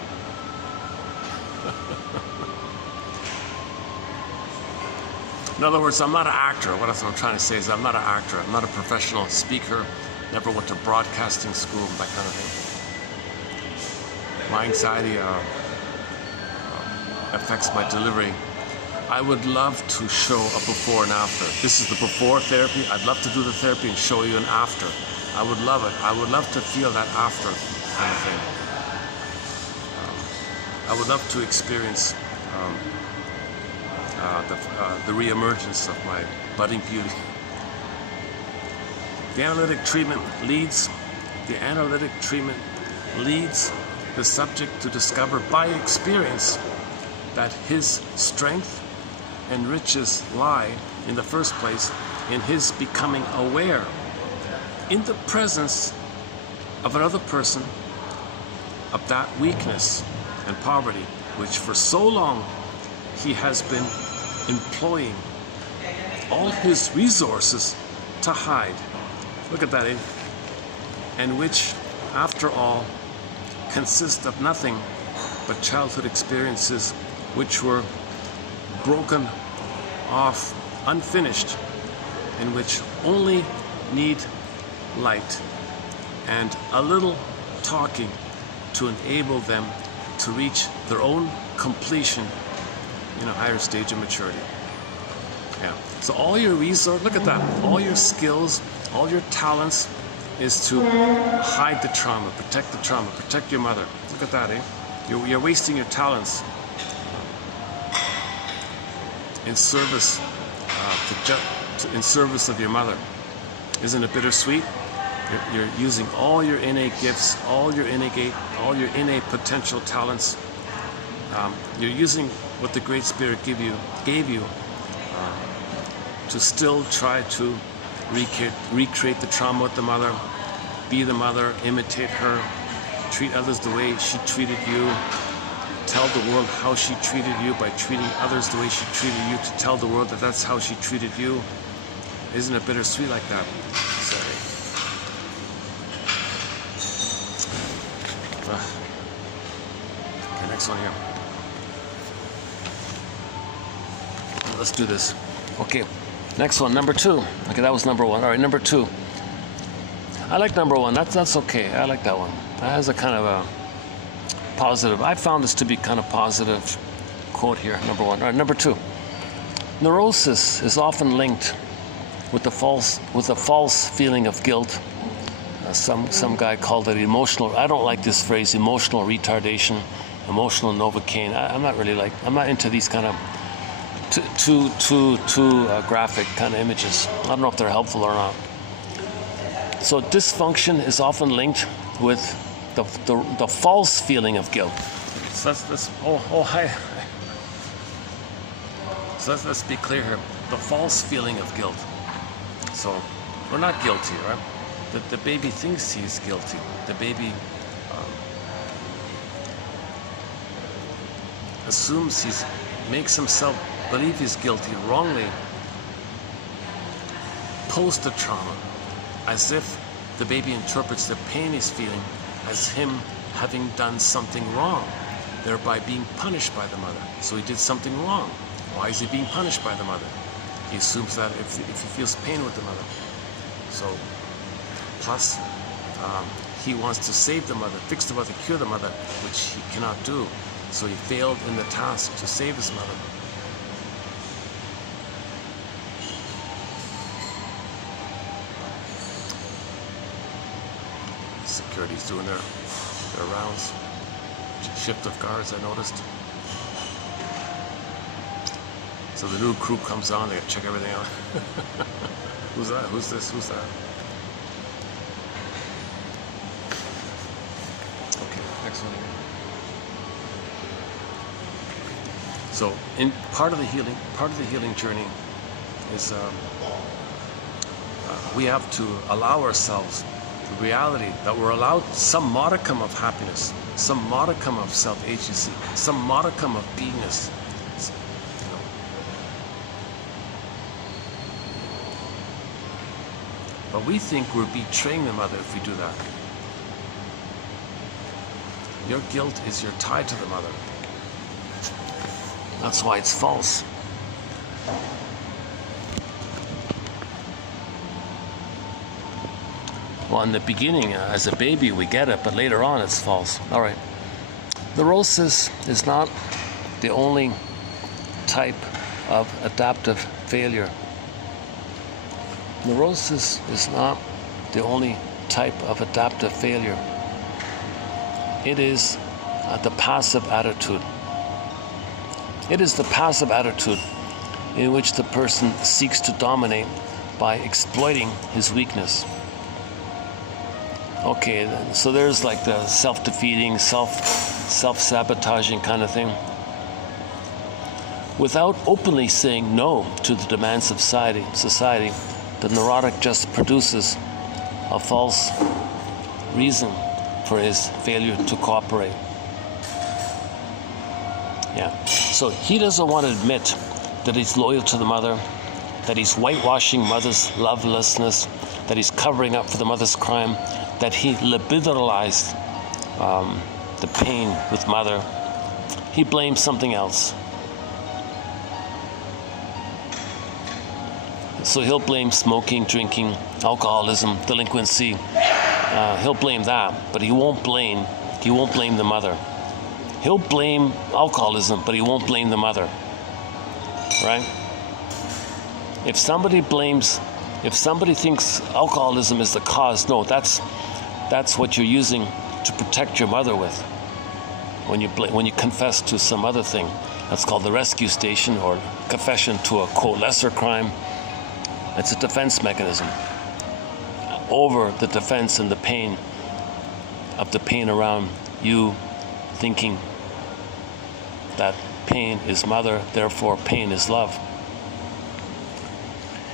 In other words, I'm not an actor. What I'm trying to say is I'm not an actor. I'm not a professional speaker. Never went to broadcasting school, that kind of thing. My anxiety affects my delivery. I would love to show a before and after. This is the before therapy. I'd love to do the therapy and show you an after. I would love it. I would love to feel that after kind of thing. I would love to experience the re-emergence of my budding beauty. The analytic treatment leads the subject to discover by experience that his strength and riches lie, in the first place, in his becoming aware in the presence of another person of that weakness and poverty which for so long he has been employing all his resources to hide. Look at that, eh? And which, after all, consist of nothing but childhood experiences which were broken off, unfinished, and which only need light and a little talking to enable them to reach their own completion in a higher stage of maturity. Yeah. So all your resources, look at that, all your skills, all your talents is to hide the trauma, protect your mother. Look at that, eh? You're wasting your talents in service in service of your mother. Isn't it bittersweet? You're using all your innate gifts, all your innate potential talents. You're using what the Great Spirit gave you to still try to recreate the trauma with the mother, be the mother, imitate her, treat others the way she treated you, tell the world how she treated you by treating others the way she treated you, to tell the world that that's how she treated you. Isn't it bittersweet like that? Sorry. Okay, next one here. Let's do this. Okay, next one, number 2. Okay, that was number 1. All right, number 2. I like number 1. That's okay. I like that one. That has a kind of positive. I found this to be kind of positive quote here, number one. All right, number two. Neurosis is often linked with the false feeling of guilt. Some guy called it emotional. I don't like this phrase, emotional retardation, emotional novocaine. I'm not into these kind of too graphic kind of images. I don't know if they're helpful or not. So dysfunction is often linked with the false feeling of guilt. So hi. So let's be clear here. The false feeling of guilt. So we're not guilty, right? The baby thinks he's guilty. The baby assumes makes himself believe he's guilty wrongly post the trauma, as if the baby interprets the pain he's feeling as him having done something wrong, thereby being punished by the mother. So he did something wrong. Why is he being punished by the mother? He assumes that if he feels pain with the mother. So, plus, he wants to save the mother, fix the mother, cure the mother, which he cannot do. So he failed in the task to save his mother. Security's doing their rounds. Shift of guards, I noticed. So the new crew comes on, they check everything out. Who's that? Who's this? Who's that? Okay, next one here. So in part of the healing journey is we have to allow ourselves the reality that we're allowed some modicum of happiness, some modicum of self-agency, some modicum of beingness. But we think we're betraying the mother if we do that. Your guilt is your tie to the mother. That's why it's false. Well, in the beginning, as a baby, we get it, but later on, it's false. All right. Neurosis is not the only type of adaptive failure. Neurosis is not the only type of adaptive failure. It is the passive attitude. It is the passive attitude in which the person seeks to dominate by exploiting his weakness. Okay, so there's like the self-defeating, self-sabotaging kind of thing. Without openly saying no to the demands of society, the neurotic just produces a false reason for his failure to cooperate. Yeah. So he doesn't want to admit that he's loyal to the mother, that he's whitewashing mother's lovelessness, that he's covering up for the mother's crime, that he libidinalized the pain with mother. He blames something else. So he'll blame smoking, drinking, alcoholism, delinquency. He'll blame that, but he won't blame the mother. He'll blame alcoholism, but he won't blame the mother. Right? If somebody thinks alcoholism is the cause, no, that's what you're using to protect your mother with. When you confess to some other thing, that's called the rescue station or confession to a quote lesser crime. It's a defense mechanism over the defense and the pain around you thinking that pain is mother, therefore pain is love.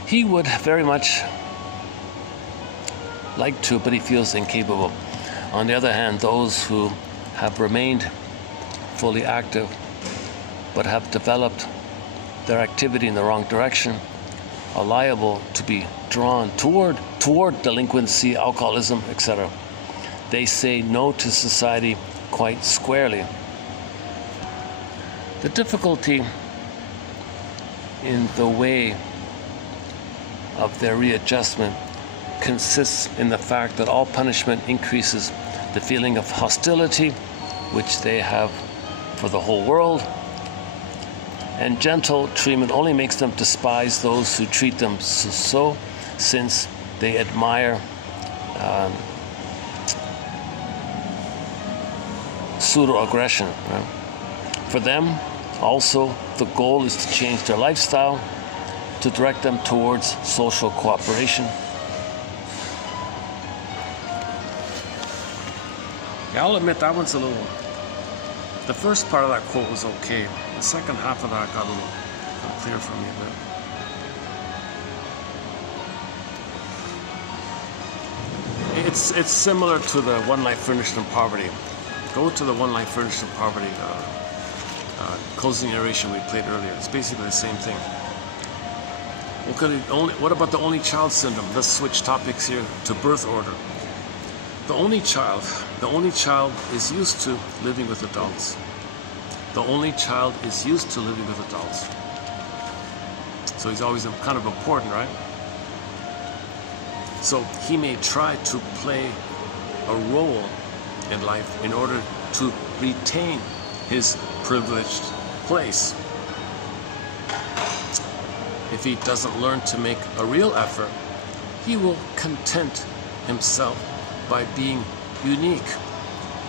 He would very much like to, but he feels incapable. On the other hand, those who have remained fully active but have developed their activity in the wrong direction are liable to be drawn toward delinquency, alcoholism, etc. They say no to society quite squarely. The difficulty in the way of their readjustment consists in the fact that all punishment increases the feeling of hostility which they have for the whole world. And gentle treatment only makes them despise those who treat them so since they admire pseudo-aggression. Right? For them, also, the goal is to change their lifestyle, to direct them towards social cooperation. Yeah, I'll admit that one's a little... The first part of that quote was okay. The second half of that got a little unclear for me. But it's similar to the One Life Furnished in Poverty. Go to the One Life Furnished in Poverty closing narration we played earlier. It's basically the same thing. What about the only child syndrome? Let's switch topics here to birth order. The only child is used to living with adults. The only child is used to living with adults. So he's always kind of important, right? So he may try to play a role in life in order to retain his privileged place. If he doesn't learn to make a real effort, he will content himself by being unique,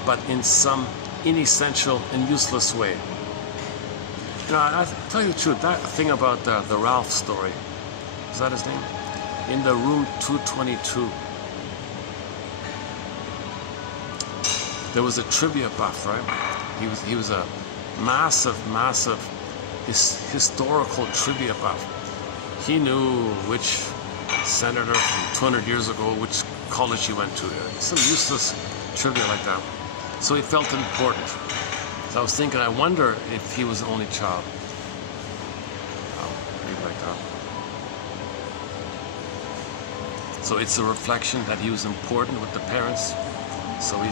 but in some inessential and useless way. You know, I tell you the truth, that thing about the Ralph story, is that his name? In the room 222. There was a trivia buff, right? He was a massive historical trivia buff. He knew which senator from 200 years ago, which college he went to. Some useless trivia like that. So he felt important. So I was thinking, I wonder if he was the only child. Maybe like that. So it's a reflection that he was important with the parents. So he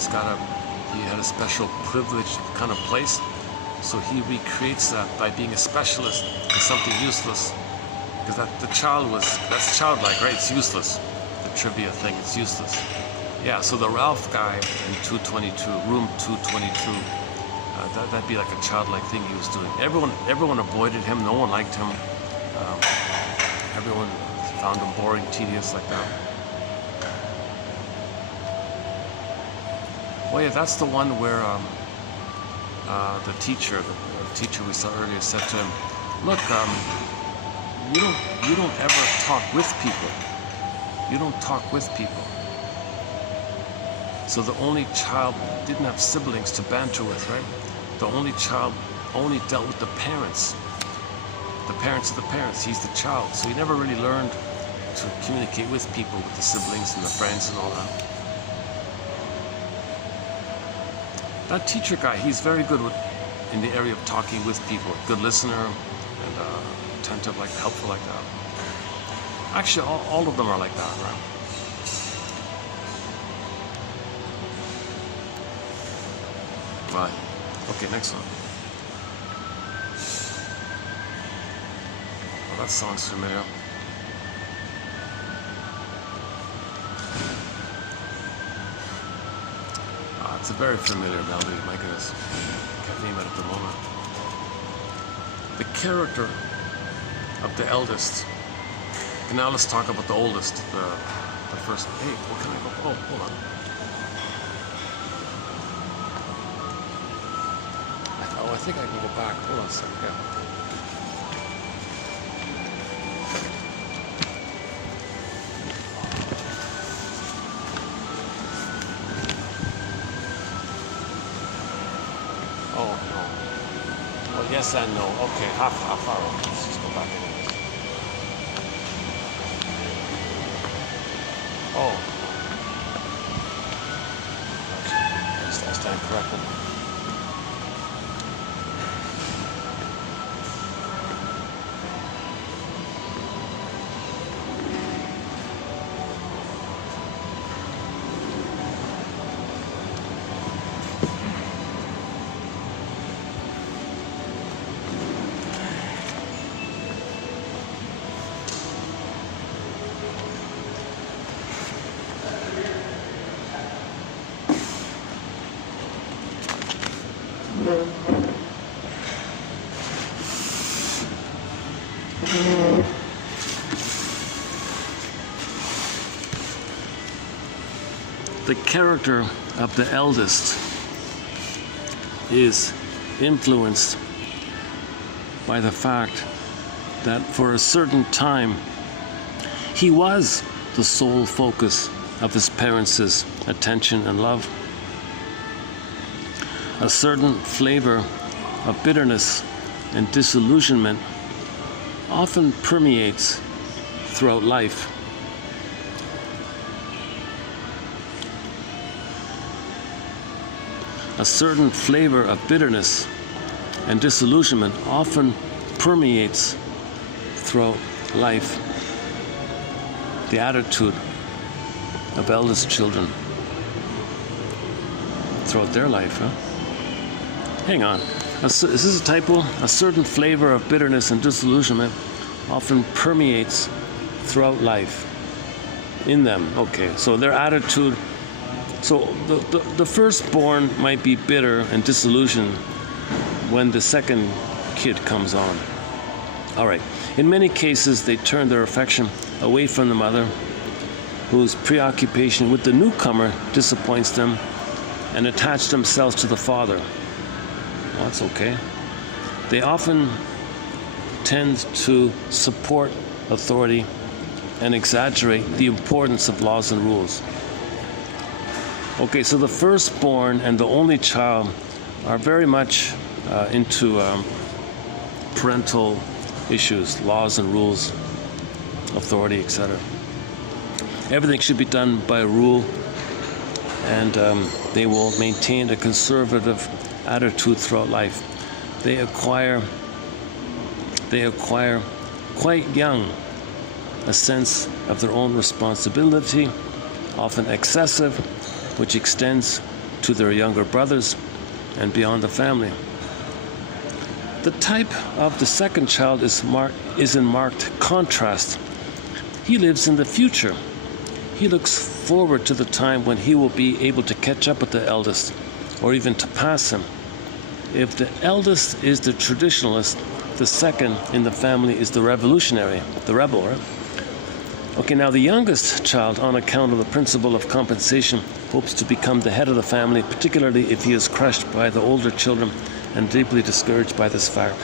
had a special privileged kind of place. So he recreates that by being a specialist in something useless. Because that's childlike, right? It's useless. The trivia thing, it's useless. Yeah, so the Ralph guy in 222, room 222, that'd be like a childlike thing he was doing. Everyone avoided him, no one liked him. Everyone found him boring, tedious, like that. Well, yeah, that's the one where the teacher we saw earlier said to him, look, you don't ever talk with people. You don't talk with people. So the only child didn't have siblings to banter with, right? The only child only dealt with the parents. The parents of the parents. He's the child. So he never really learned to communicate with people, with the siblings and the friends and all that. That teacher guy, he's very good in the area of talking with people. Good listener and attentive, like helpful like that. Actually, all of them are like that, right? Right. Okay, next one. Well, that sounds familiar. It's a very familiar melody, my goodness. Can't name it at the moment. The character of the eldest. And now let's talk about the oldest, the first. Hey, what can I go? Oh, hold on. I think I can go back. Hold on a second. Yeah. Oh, no. Well, yes and no. Okay, half hour. Let's just go back in this. Oh. I stand corrected. The character of the eldest is influenced by the fact that for a certain time he was the sole focus of his parents' attention and love. A certain flavor of bitterness and disillusionment often permeates throughout life. A certain flavor of bitterness and disillusionment often permeates throughout life. The attitude of eldest children throughout their life, huh? Hang on. Is this a typo? A certain flavor of bitterness and disillusionment often permeates throughout life in them. Okay, so their attitude. So the firstborn might be bitter and disillusioned when the second kid comes on. All right. In many cases, they turn their affection away from the mother, whose preoccupation with the newcomer disappoints them, and attach themselves to the father. Well, that's okay. They often tend to support authority and exaggerate the importance of laws and rules. Okay, so the firstborn and the only child are very much into parental issues, laws and rules, authority, etc. Everything should be done by rule, and they will maintain a conservative attitude throughout life. They acquire quite young a sense of their own responsibility, often excessive, which extends to their younger brothers and beyond the family. The type of the second child is in marked contrast. He lives in the future. He looks forward to the time when he will be able to catch up with the eldest, or even to pass him. If the eldest is the traditionalist, the second in the family is the revolutionary, the rebel, right? Okay, now the youngest child, on account of the principle of compensation, hopes to become the head of the family, particularly if he is crushed by the older children and deeply discouraged by this fact.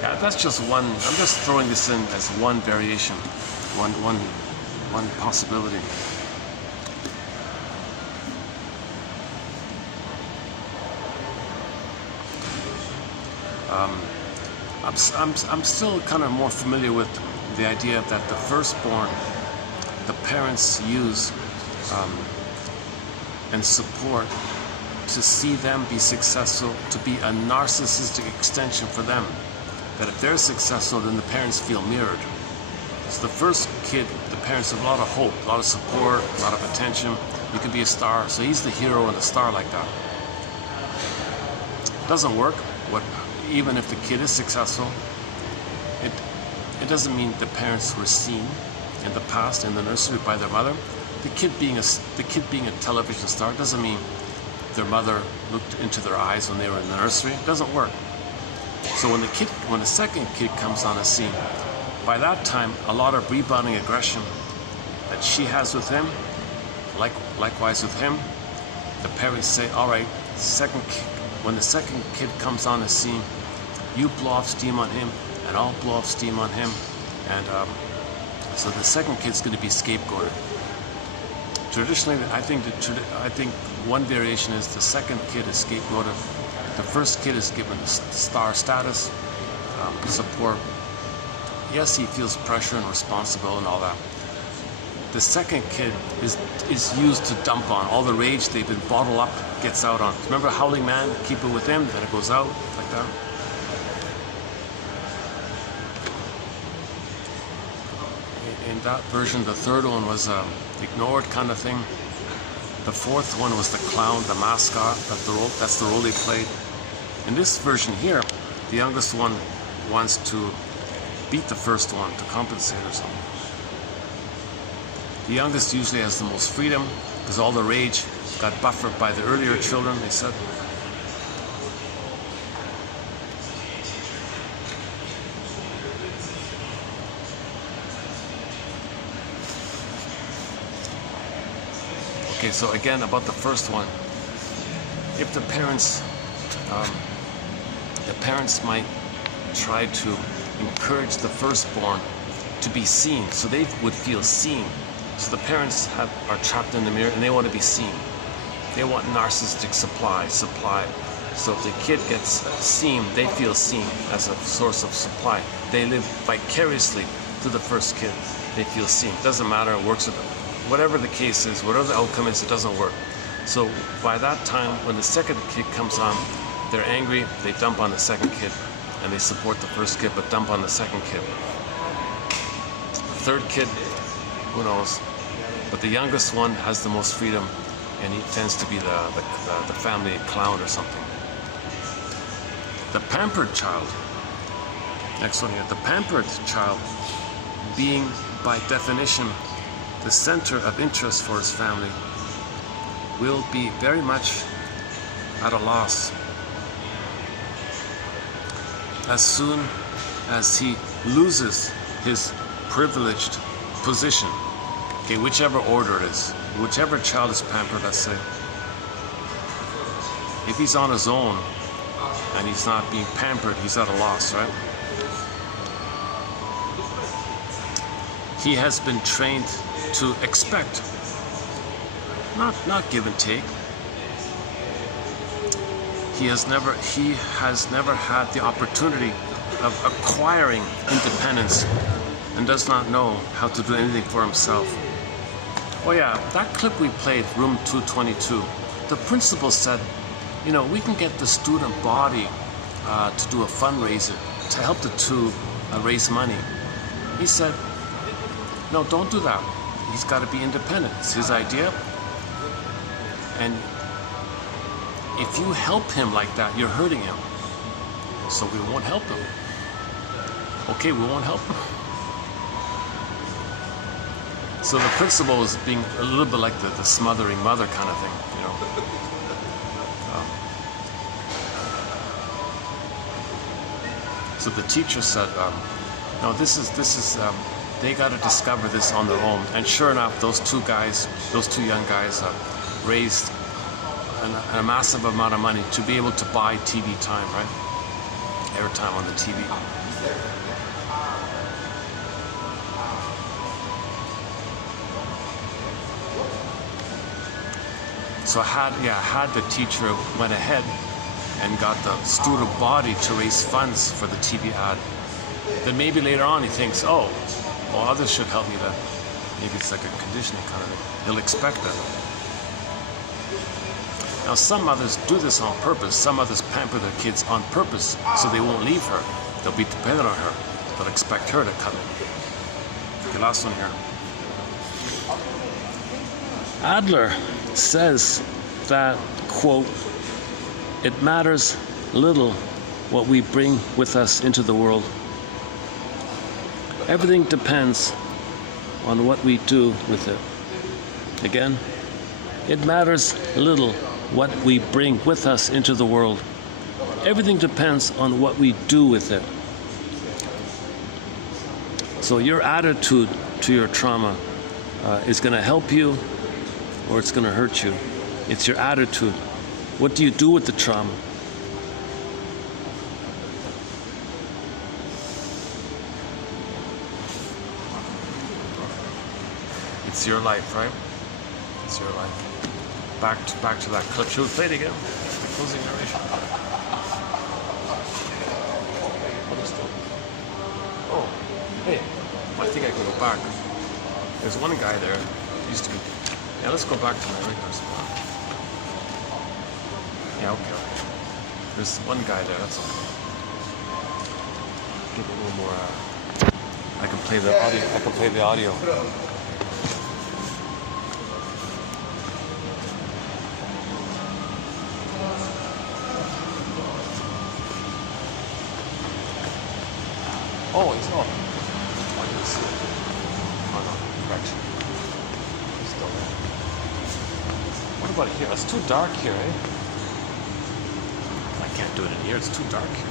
Yeah, that's just one. I'm just throwing this in as one variation, one possibility. I'm still kind of more familiar with the idea that the firstborn, the parents use and support to see them be successful, to be a narcissistic extension for them. That if they're successful, then the parents feel mirrored. So the first kid, the parents have a lot of hope, a lot of support, a lot of attention. You can be a star. So he's the hero and a star like that. It doesn't work. Even if the kid is successful, it doesn't mean the parents were seen in the past in the nursery by their mother. The kid being a television star doesn't mean their mother looked into their eyes when they were in the nursery. It doesn't work. So when the second kid comes on the scene, by that time a lot of rebounding aggression that she has with him, likewise with him, the parents say, all right, when the second kid comes on the scene, you blow off steam on him, and I'll blow off steam on him, and so the second kid's going to be scapegoated. Traditionally, I think one variation is the second kid is scapegoated. The first kid is given star status, support. Yes, he feels pressure and responsible and all that. The second kid is used to dump on. All the rage they've been bottled up gets out on. Remember Howling Man? Keep it with him, then it goes out like that. In that version, the third one was ignored kind of thing. The fourth one was the clown, the mascot. That's the role they played. In this version here, the youngest one wants to beat the first one to compensate or something. The youngest usually has the most freedom because all the rage got buffered by the earlier children, they said. Okay, so again, about the first one. If the parents might try to encourage the firstborn to be seen, so they would feel seen. So the parents are trapped in the mirror and they want to be seen. They want narcissistic supply. So if the kid gets seen, they feel seen as a source of supply. They live vicariously through the first kid. They feel seen. Doesn't matter, it works with them. Whatever the case is, whatever the outcome is, it doesn't work. So by that time, when the second kid comes on, they're angry, they dump on the second kid, and they support the first kid, but dump on the second kid. Third kid, who knows? But the youngest one has the most freedom, and he tends to be the family clown or something. The pampered child, next one here, the pampered child, being by definition the center of interest for his family, will be very much at a loss as soon as he loses his privileged position. Okay, whichever order it is, whichever child is pampered, let's say. If he's on his own and he's not being pampered, he's at a loss, right? He has been trained to expect, not give and take. He has never had the opportunity of acquiring independence and does not know how to do anything for himself. Oh yeah, that clip we played, room 222, the principal said, you know, we can get the student body to do a fundraiser to help the two raise money. He said, no, don't do that. He's got to be independent. It's his idea. And if you help him like that, you're hurting him. So we won't help him. Okay, we won't help him. So the principal is being a little bit like the smothering mother kind of thing, you know. So the teacher said, no, this is they got to discover this on their own. And sure enough, those two young guys raised a massive amount of money to be able to buy TV time, right? Airtime on the TV. So had the teacher went ahead and got the student body to raise funds for the TV ad, then maybe later on he thinks, oh, well, others should help me then. Maybe it's like a conditioning kind of thing. He'll expect that. Now, some mothers do this on purpose. Some mothers pamper their kids on purpose so they won't leave her. They'll be dependent on her. They'll expect her to cut it. Okay, last one here. Adler says that, quote, it matters little what we bring with us into the world. Everything depends on what we do with it. Again, it matters little what we bring with us into the world. Everything depends on what we do with it. So your attitude to your trauma is going to help you or it's going to hurt you. It's your attitude. What do you do with the trauma? It's your life, right? It's your life. Back to that clip. Should we play it again? The closing narration. Oh, hey, I think I can go back. There's one guy there. Used to be. Yeah, let's go back to my regular spot. Yeah, okay. There's one guy there. That's okay. Give it a little more. I can play the audio. I can play the audio. Oh, he's not. Oh no, correction. He's still there. What about here? It's too dark here, eh? I can't do it in here. It's too dark here.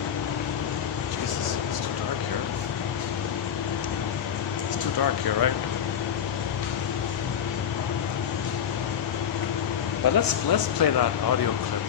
Jesus, it's too dark here. It's too dark here, right? But let's play that audio clip.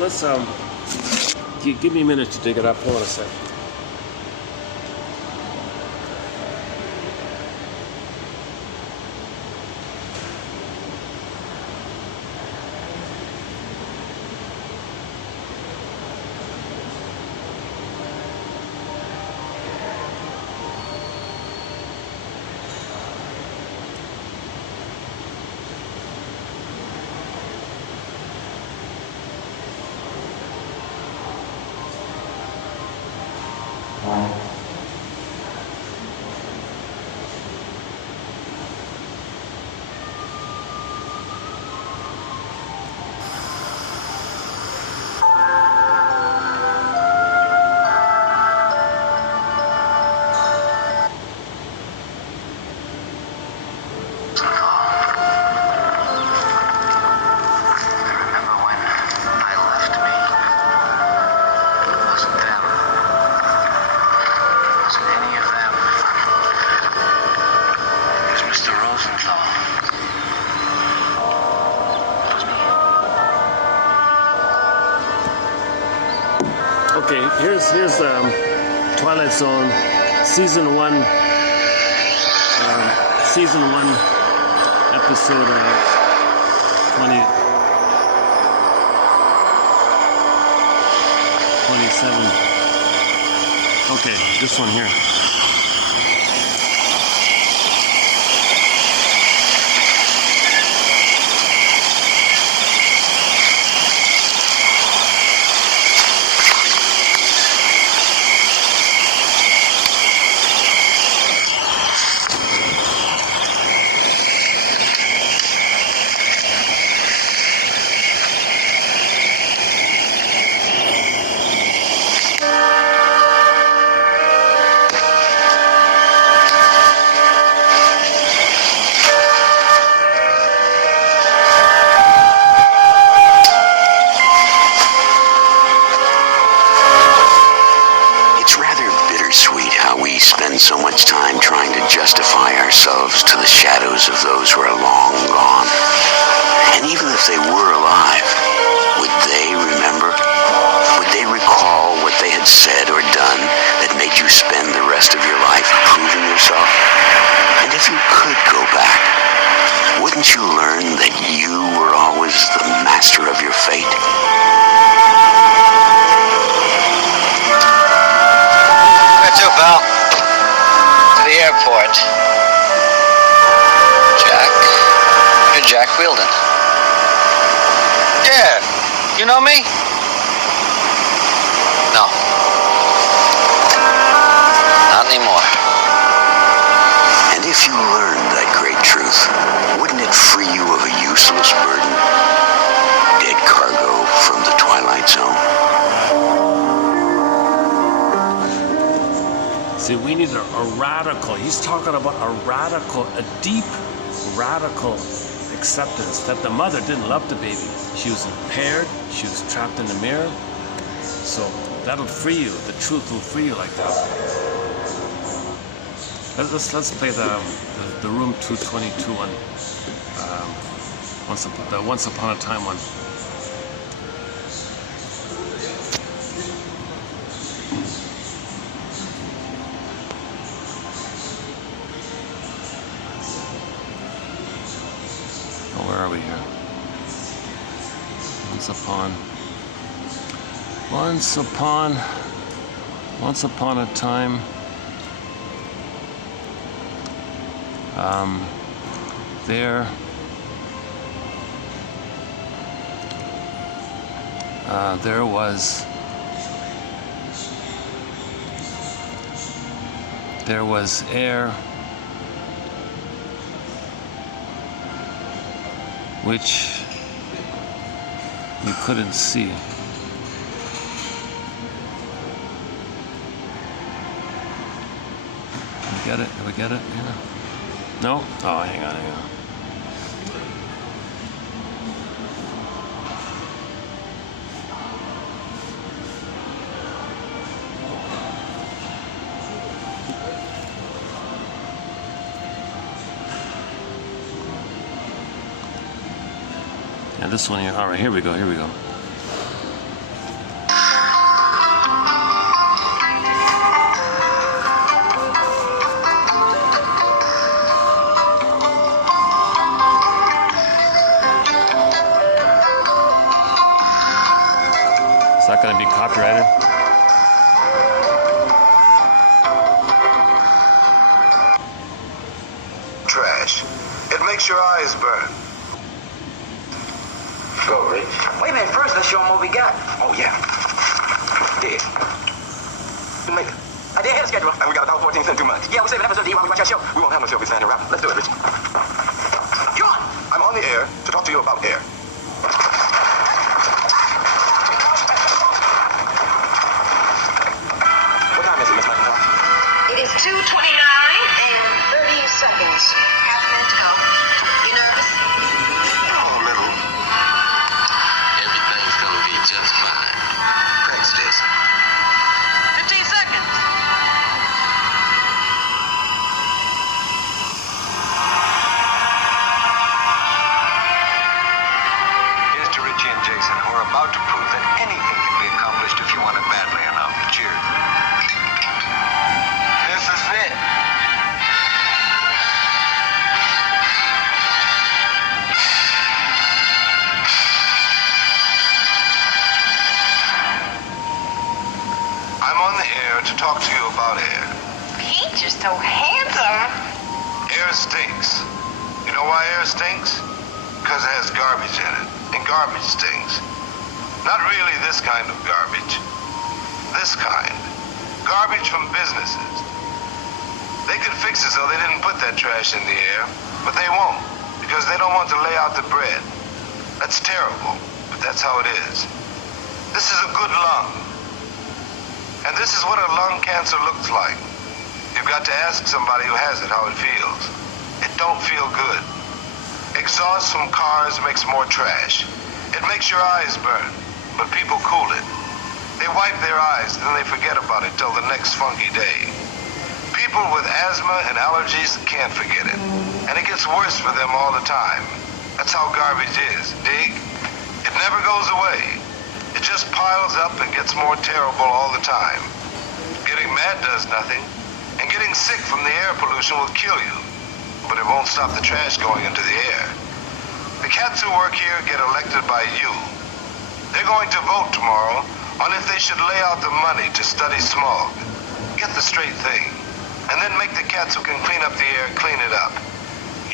Let's give me a minute to dig it up. Hold on a sec. Okay, here's Twilight Zone, season one, episode 27. Okay, this one here. So much time trying to justify ourselves to the shadows of those who are long gone. And even if they were alive, would they remember? Would they recall what they had said or done that made you spend the rest of your life proving yourself? And if you could go back, wouldn't you learn that you were always the master of your fate? Where to, pal? The airport. Jack? You're Jack Wielden. Yeah. You know me? No. Not anymore. And if you learned that great truth, wouldn't it free you of a useless burden? Dead cargo from the Twilight Zone. See, we need a radical. He's talking about a radical, a deep, radical acceptance that the mother didn't love the baby. She was impaired, she was trapped in the mirror. So that'll free you, the truth will free you like that. Let's play the room 222 one. The Once Upon a Time one. Oh, where are we here? Once upon a time. There was air which you couldn't see. Get it? Did we get it? Yeah. No? Oh, hang on. And this one here. All right, here we go. Is that going to be copyrighted? Trash. It makes your eyes burn. Go, Rich. Wait a minute, first let's show them what we got. Oh, yeah. Yeah. I did have a schedule. And we got $1.14 in 2 months. Yeah, we're saving episode D while we watch our show. We won't have no show if we stand around. Let's do it, Rich. You're on! I'm on the air to talk to you about air. What time is it, Miss McIntyre? It is 2:29 and 30 seconds. Half a minute to go. You nervous? Oh, a little. Everything's gonna be just fine. Thanks, Jason. 15 seconds. Here's to Richie and Jason, who are about to prove that anything can be accomplished if you want it badly enough. Cheers. This is it. I'm on the air to talk to you about air. He's just so handsome. Air stinks. You know why air stinks? Because it has garbage in it. And garbage stinks. Not really this kind of garbage. This kind. Garbage from businesses. They could fix it so they didn't put that trash in the air, but they won't, because they don't want to lay out the bread. That's terrible, but that's how it is. This is a good lung. And this is what a lung cancer looks like. You've got to ask somebody who has it how it feels. It don't feel good. Exhaust from cars makes more trash. It makes your eyes burn, but people cool it. They wipe their eyes, and then they forget about it till the next funky day. People with asthma and allergies can't forget it, and it gets worse for them all the time. That's how garbage is, dig? It never goes away. It just piles up and gets more terrible all the time. Getting mad does nothing, and getting sick from the air pollution will kill you, but it won't stop the trash going into the air. The cats who work here get elected by you. They're going to vote tomorrow on if they should lay out the money to study smog. Get the straight thing, and then make the cats who can clean up the air clean it up.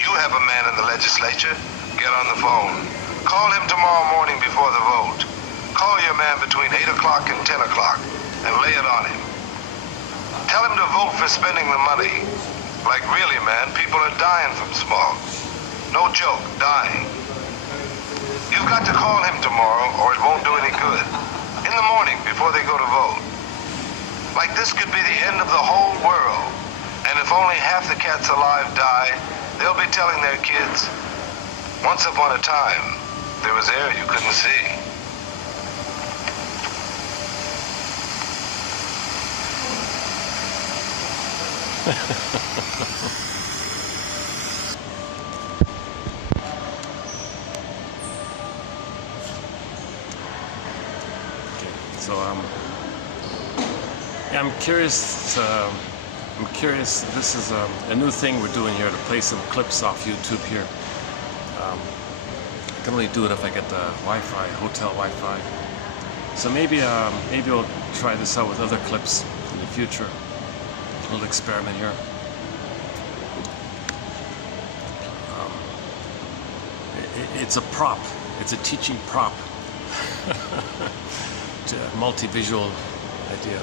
You have a man in the legislature. Get on the phone. Call him tomorrow morning before the vote. Call your man between 8 o'clock and 10 o'clock and lay it on him. Tell him to vote for spending the money. Like really, man, people are dying from smog. No joke, dying. You've got to call him tomorrow or it won't do any good. In the morning before they go to vote. Like this could be the end of the whole world. And if only half the cats alive die, they'll be telling their kids, Once upon a time, there was air you couldn't see. So yeah, I'm curious. This is a new thing we're doing here to play some clips off YouTube here. I can only do it if I get the Wi-Fi, hotel Wi-Fi. So maybe we'll try this out with other clips in the future. A little experiment here. It's a prop. It's a teaching prop. To a multi-visual idea.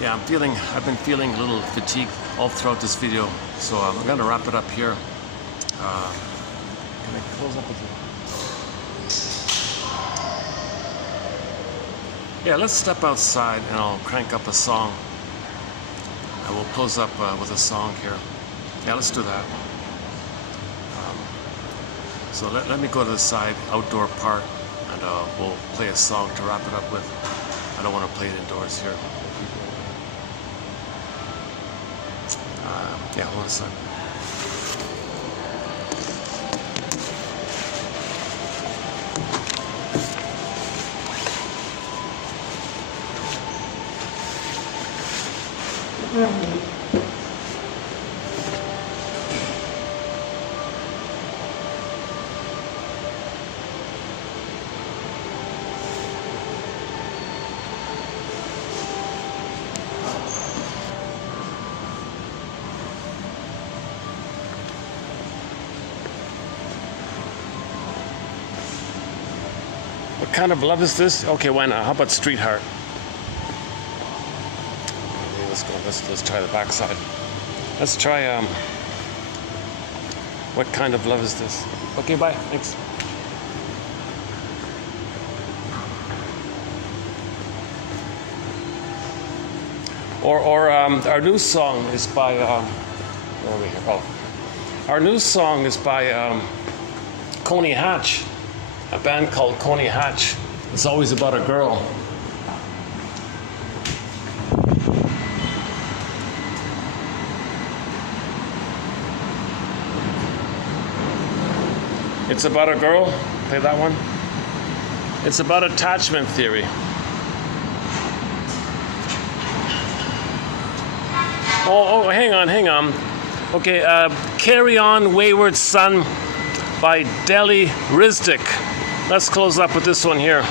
Yeah, I've been feeling a little fatigued all throughout this video, so I'm going to wrap it up here. Can I close up with you? Yeah, let's step outside and I'll crank up a song. And we'll close up with a song here. Yeah, let's do that. So let me go to the side, outdoor part, and we'll play a song to wrap it up with. I don't want to play it indoors here. Yeah, hold on a second. What kind of love is this? Okay, why not? How about Street Heart? Okay, let's go. Let's try the backside. Let's try what kind of love is this? Okay, bye. Thanks. Or our new song is by where are we here? Oh, our new song is by Coney Hatch. A band called Coney Hatch. It's always about a girl. It's about a girl. Play that one. It's about attachment theory. Oh, hang on. Okay, Carry On, Wayward Son by Deli Rizdik. Let's close up with this one here.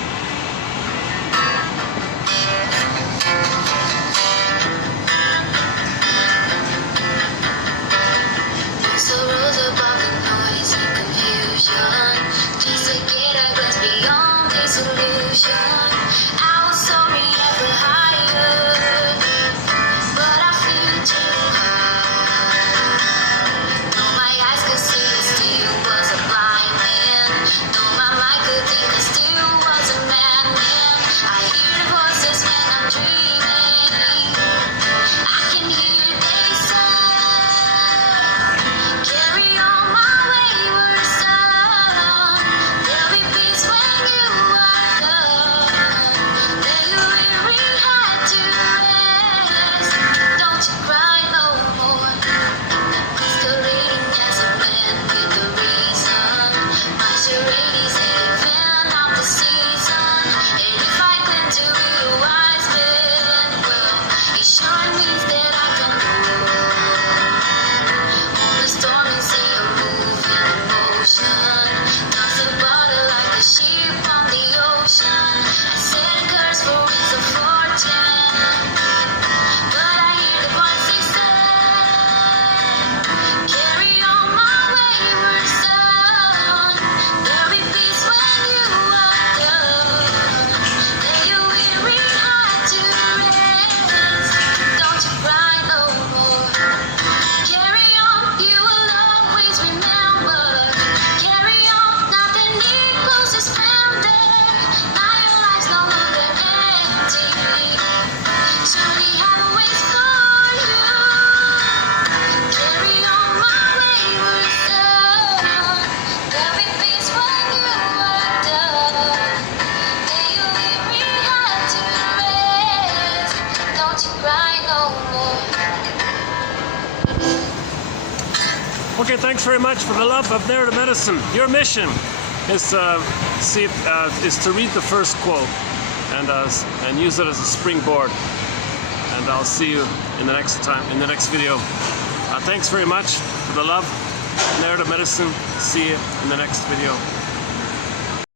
Still was a Okay, thanks very much for the love of narrative medicine. Your mission is to read the first quote and use it as a springboard. And I'll see you in the next video. Thanks very much for the love, narrative medicine. See you in the next video.